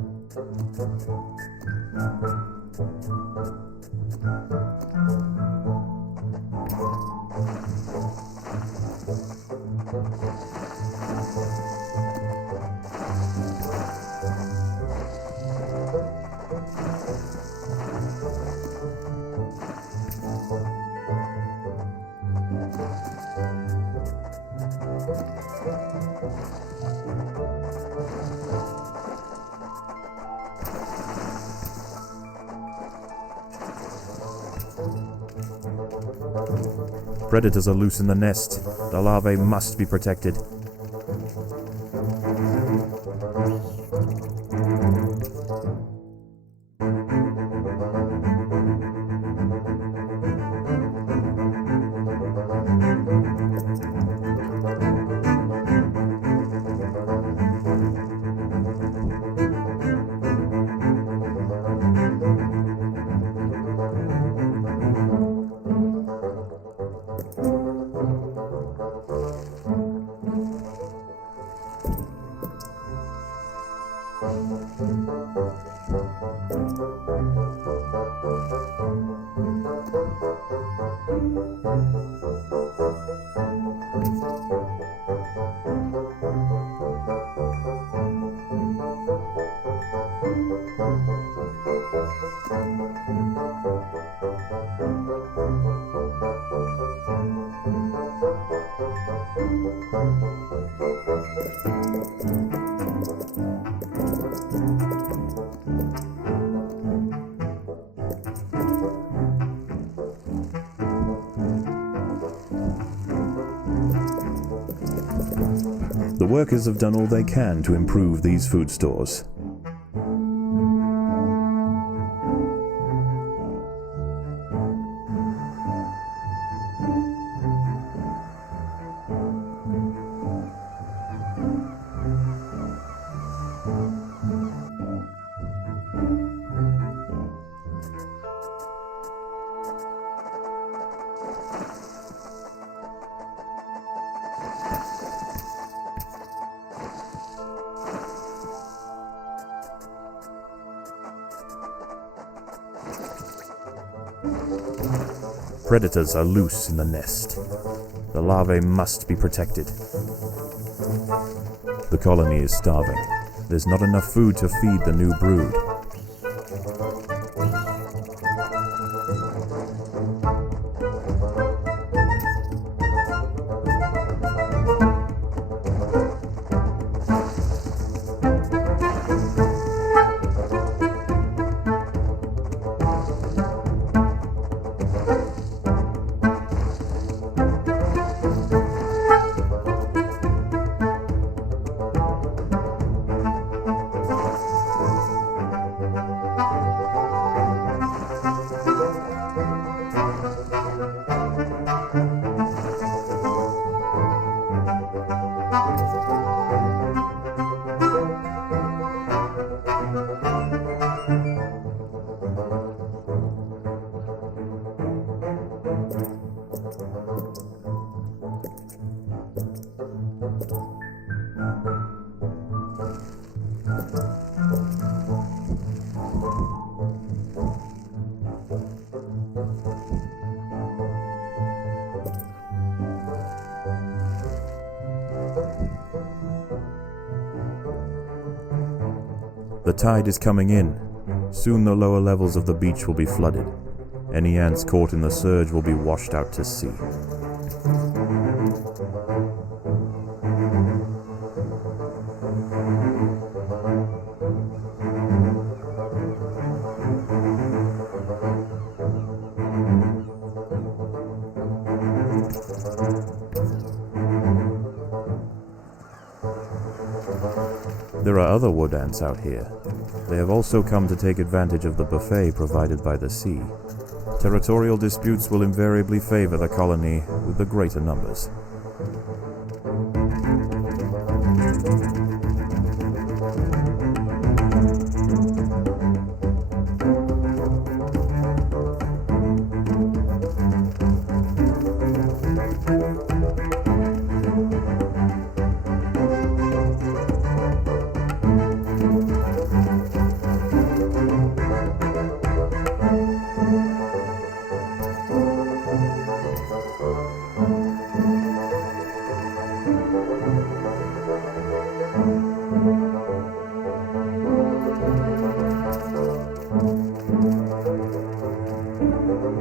Predators are loose in the nest. The larvae must be protected. The workers have done all they can to improve these food stores. Predators are loose in the nest. The larvae must be protected. The colony is starving. There's not enough food to feed the new brood. The tide is coming in. Soon the lower levels of the beach will be flooded. Any ants caught in the surge will be washed out to sea. There are other wood ants out here. They have also come to take advantage of the buffet provided by the sea. Territorial disputes will invariably favor the colony with the greater numbers.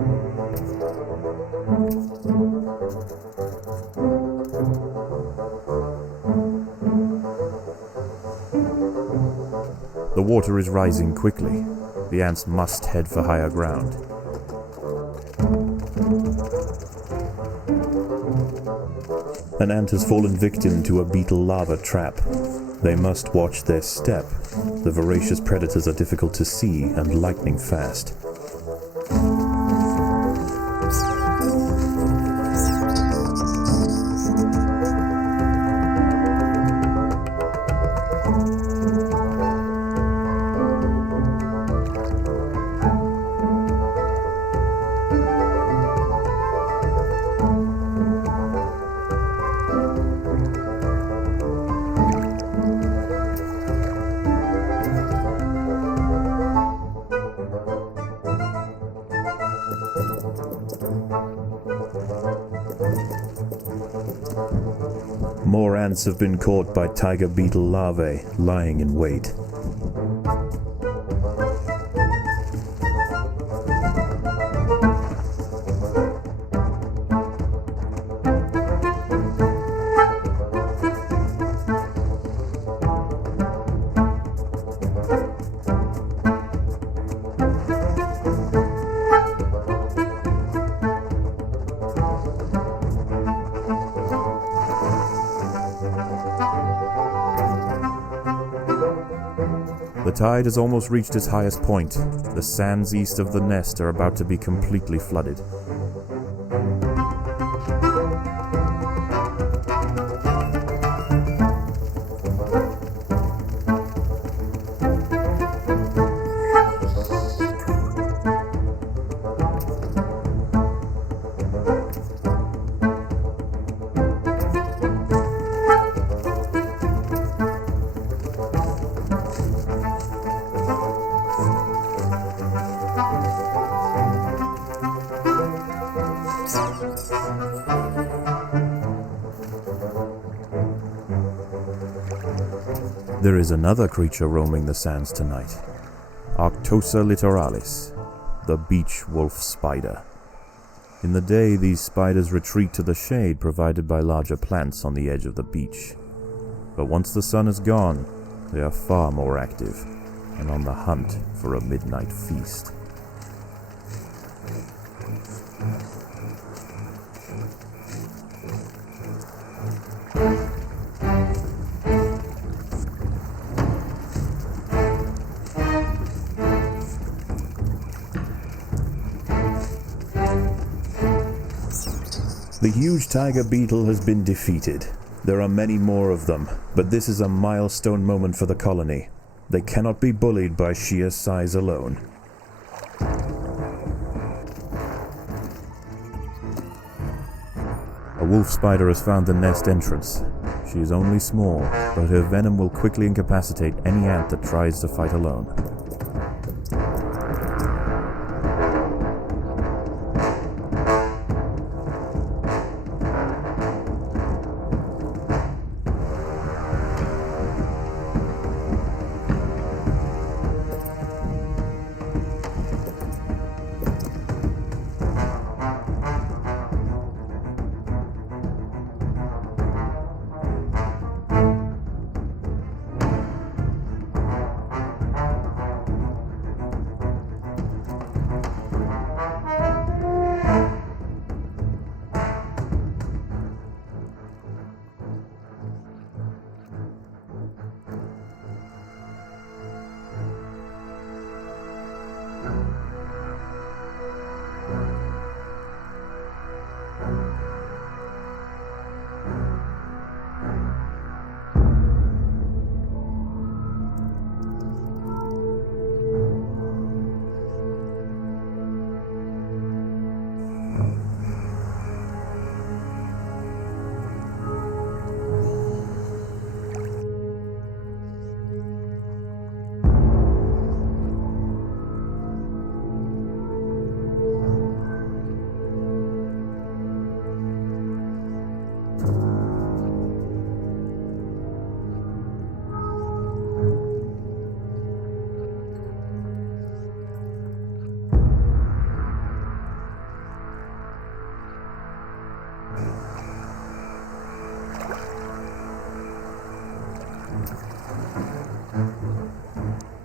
The water is rising quickly. The ants must head for higher ground. An ant has fallen victim to a beetle lava trap. They must watch their step. The voracious predators are difficult to see and lightning fast. More ants have been caught by tiger beetle larvae, lying in wait. The tide has almost reached its highest point. The sands east of the nest are about to be completely flooded. There is another creature roaming the sands tonight. Arctosa littoralis, the beach wolf spider. In the day, these spiders retreat to the shade provided by larger plants on the edge of the beach. But once the sun is gone, they are far more active and on the hunt for a midnight feast. The huge tiger beetle has been defeated. There are many more of them, but this is a milestone moment for the colony. They cannot be bullied by sheer size alone. A wolf spider has found the nest entrance. She is only small, but her venom will quickly incapacitate any ant that tries to fight alone.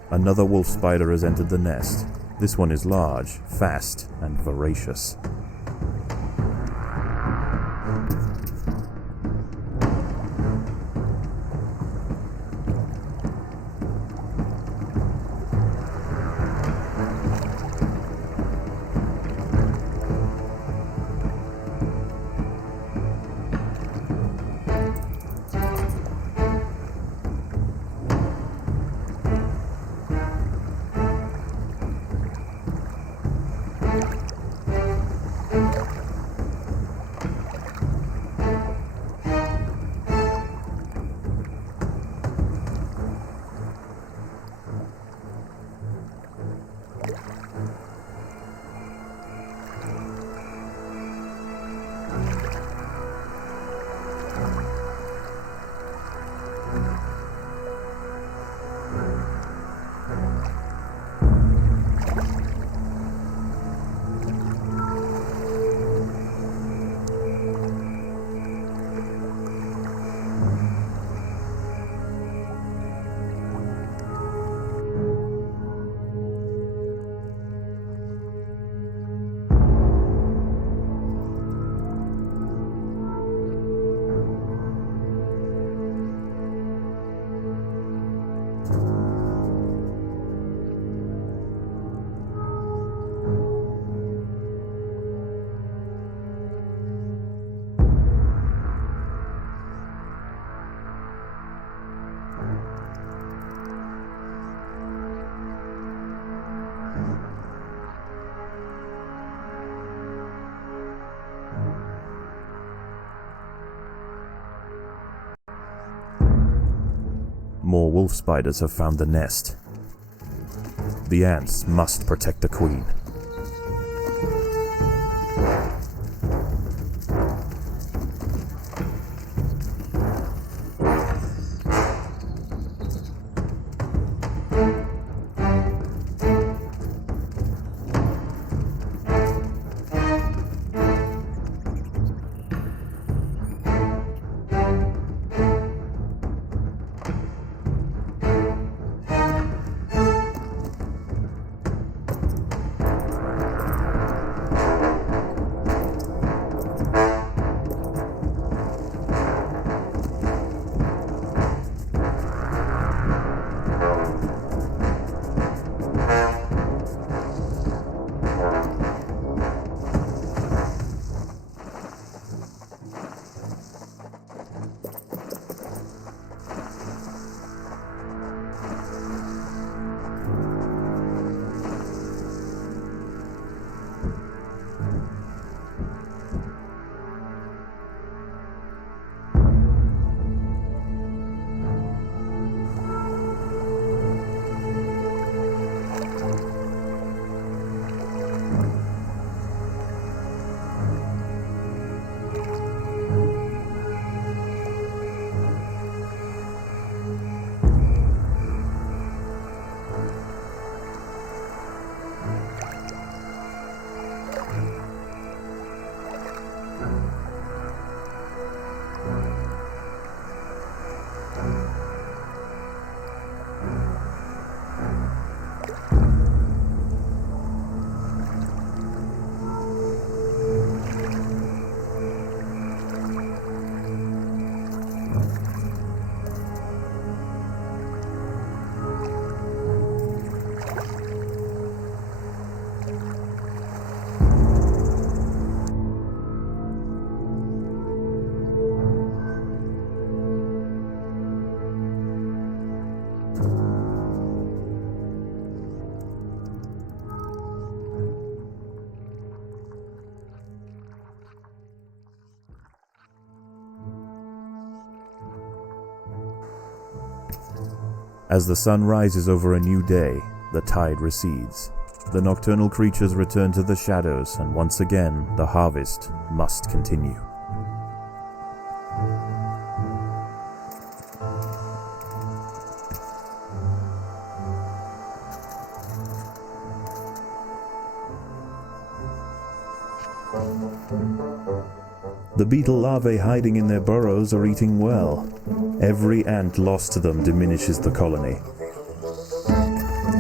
Another wolf spider has entered the nest. This one is large, fast, and voracious. More wolf spiders have found the nest. The ants must protect the queen. As the sun rises over a new day, the tide recedes. The nocturnal creatures return to the shadows, and once again, the harvest must continue. The beetle larvae hiding in their burrows are eating well. Every ant lost to them diminishes the colony.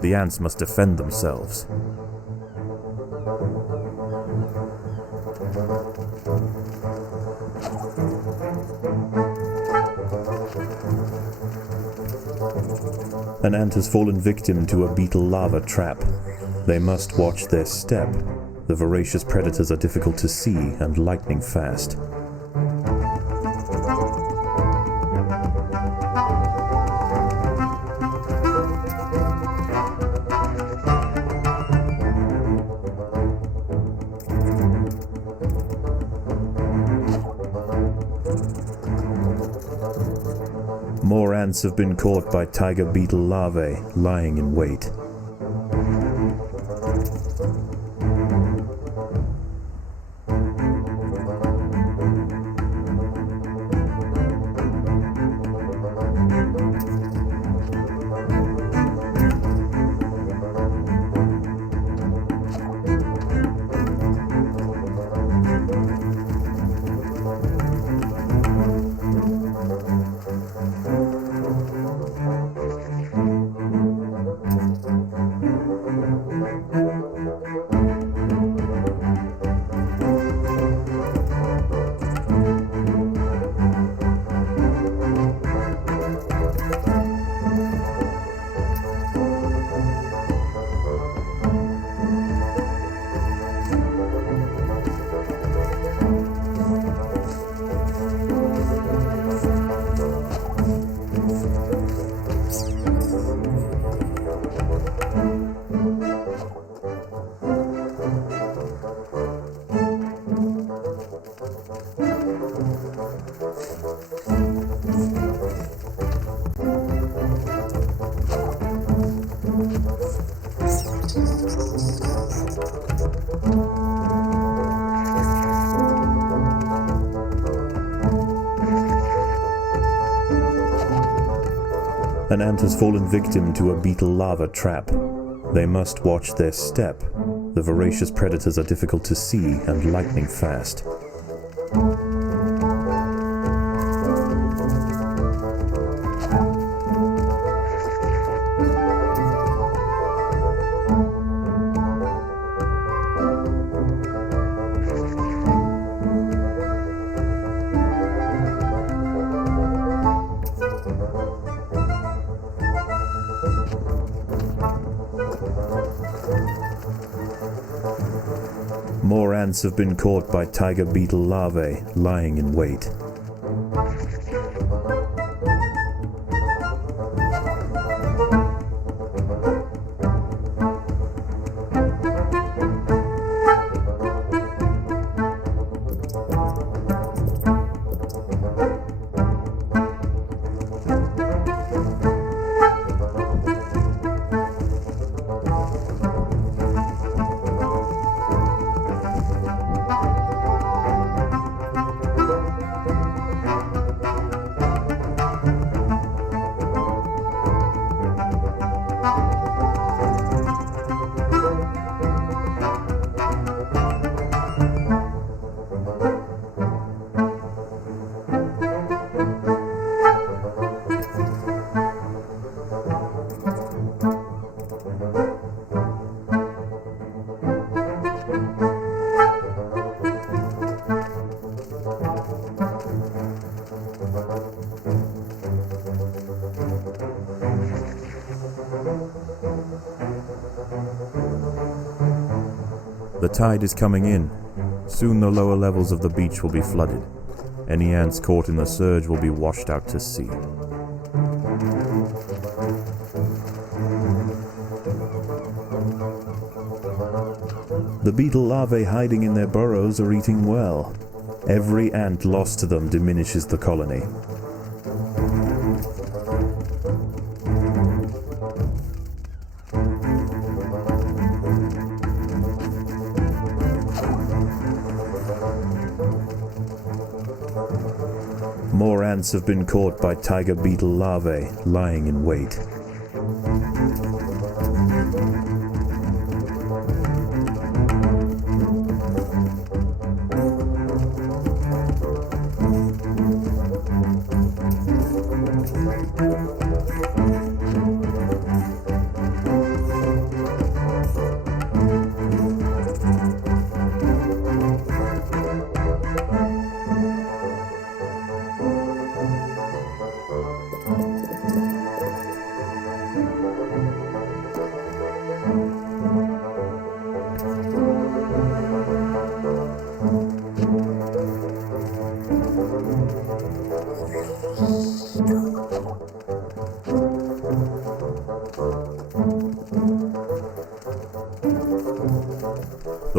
The ants must defend themselves. An ant has fallen victim to a beetle lava trap. They must watch their step. The voracious predators are difficult to see and lightning fast. More ants have been caught by tiger beetle larvae lying in wait. An ant has fallen victim to a beetle lava trap. They must watch their step. The voracious predators are difficult to see and lightning fast. More ants have been caught by tiger beetle larvae lying in wait. The tide is coming in. Soon the lower levels of the beach will be flooded. Any ants caught in the surge will be washed out to sea. The beetle larvae hiding in their burrows are eating well. Every ant lost to them diminishes the colony. More ants have been caught by tiger beetle larvae lying in wait.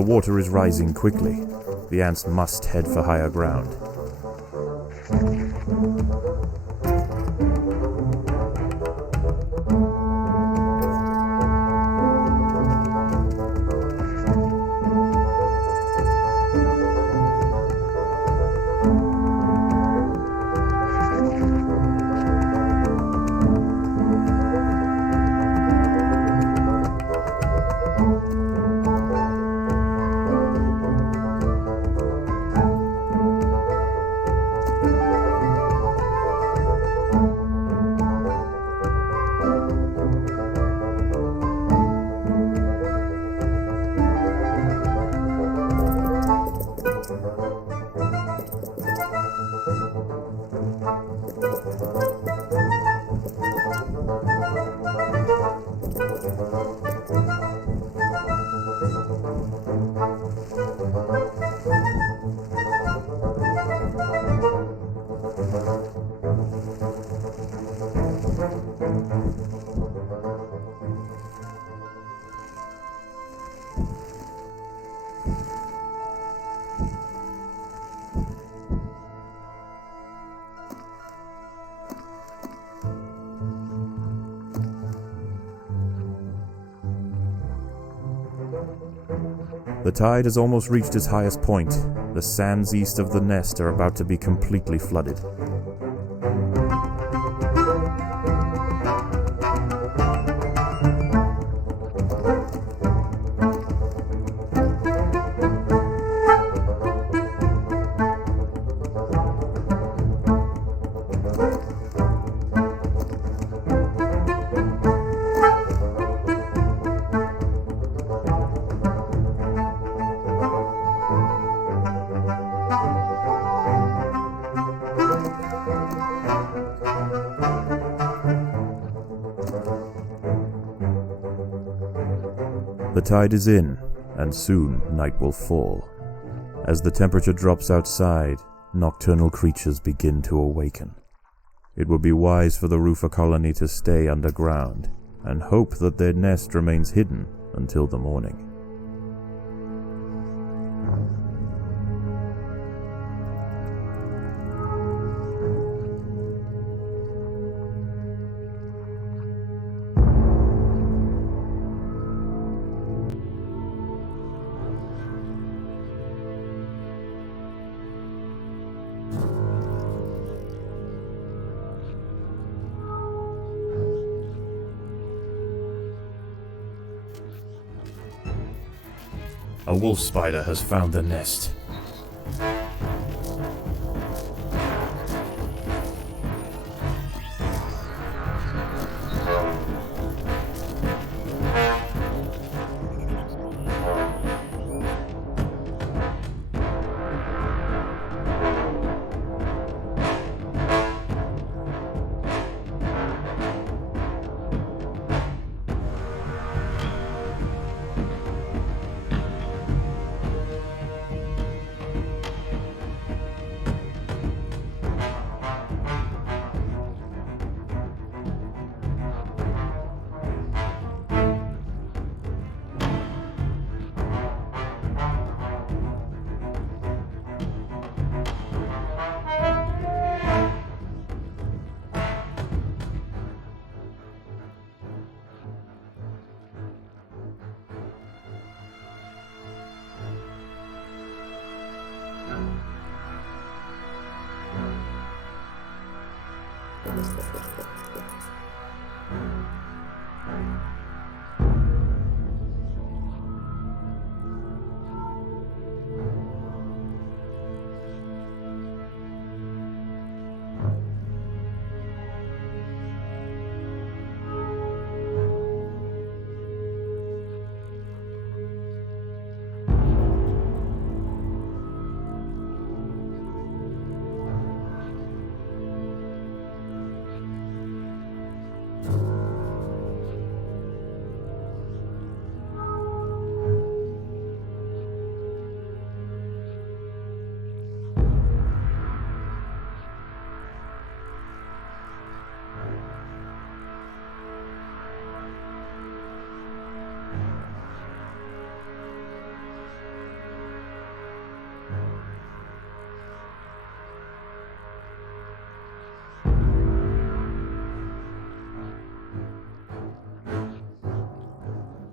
The water is rising quickly. The ants must head for higher ground. The tide has almost reached its highest point. The sands east of the nest are about to be completely flooded. The tide is in, and soon night will fall. As the temperature drops outside, nocturnal creatures begin to awaken. It would be wise for the roofer colony to stay underground, and hope that their nest remains hidden until the morning. A wolf spider has found the nest.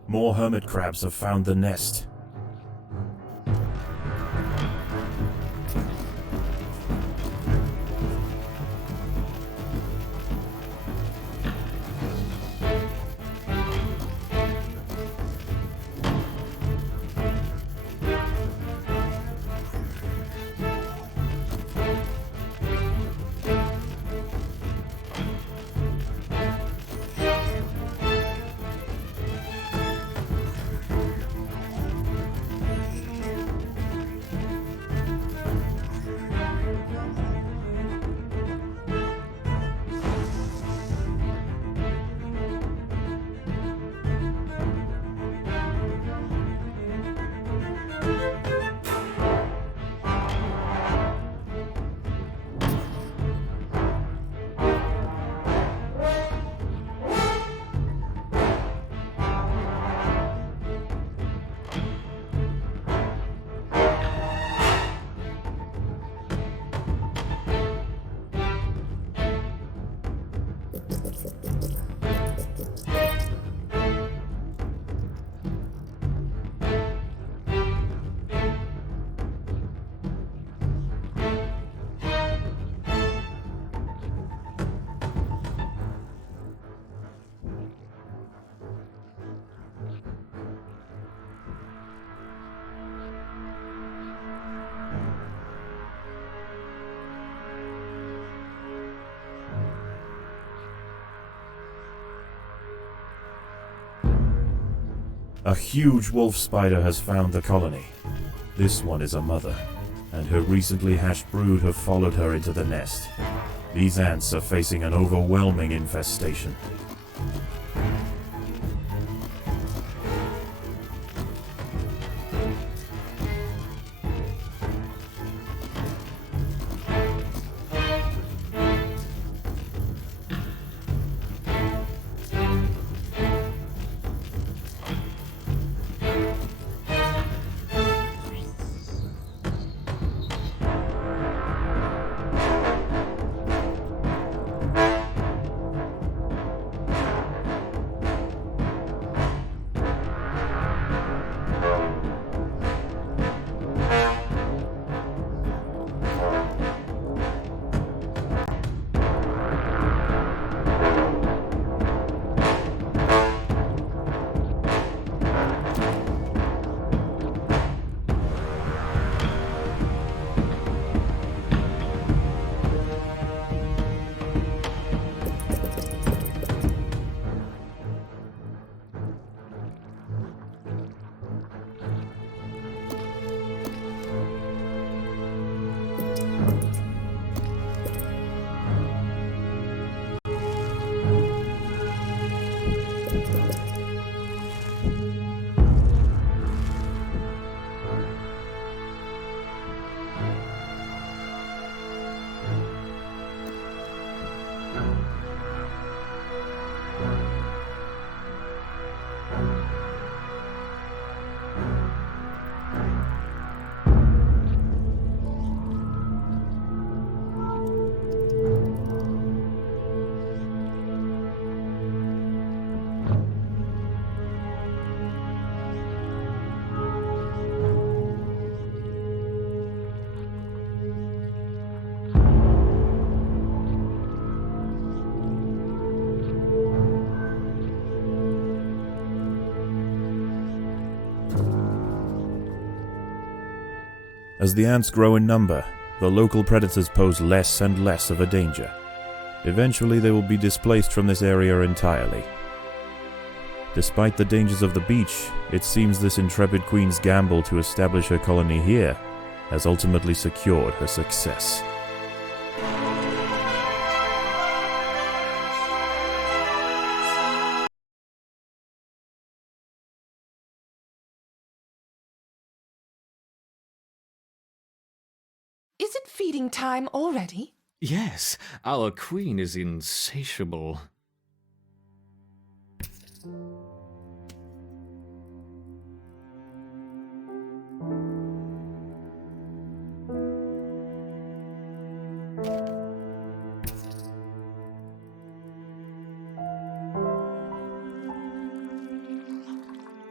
More hermit crabs have found the nest. A huge wolf spider has found the colony. This one is a mother, and her recently hatched brood have followed her into the nest. These ants are facing an overwhelming infestation. As the ants grow in number, the local predators pose less and less of a danger. Eventually they will be displaced from this area entirely. Despite the dangers of the beach, it seems this intrepid queen's gamble to establish her colony here has ultimately secured her success. Is it feeding time already? Yes, our queen is insatiable.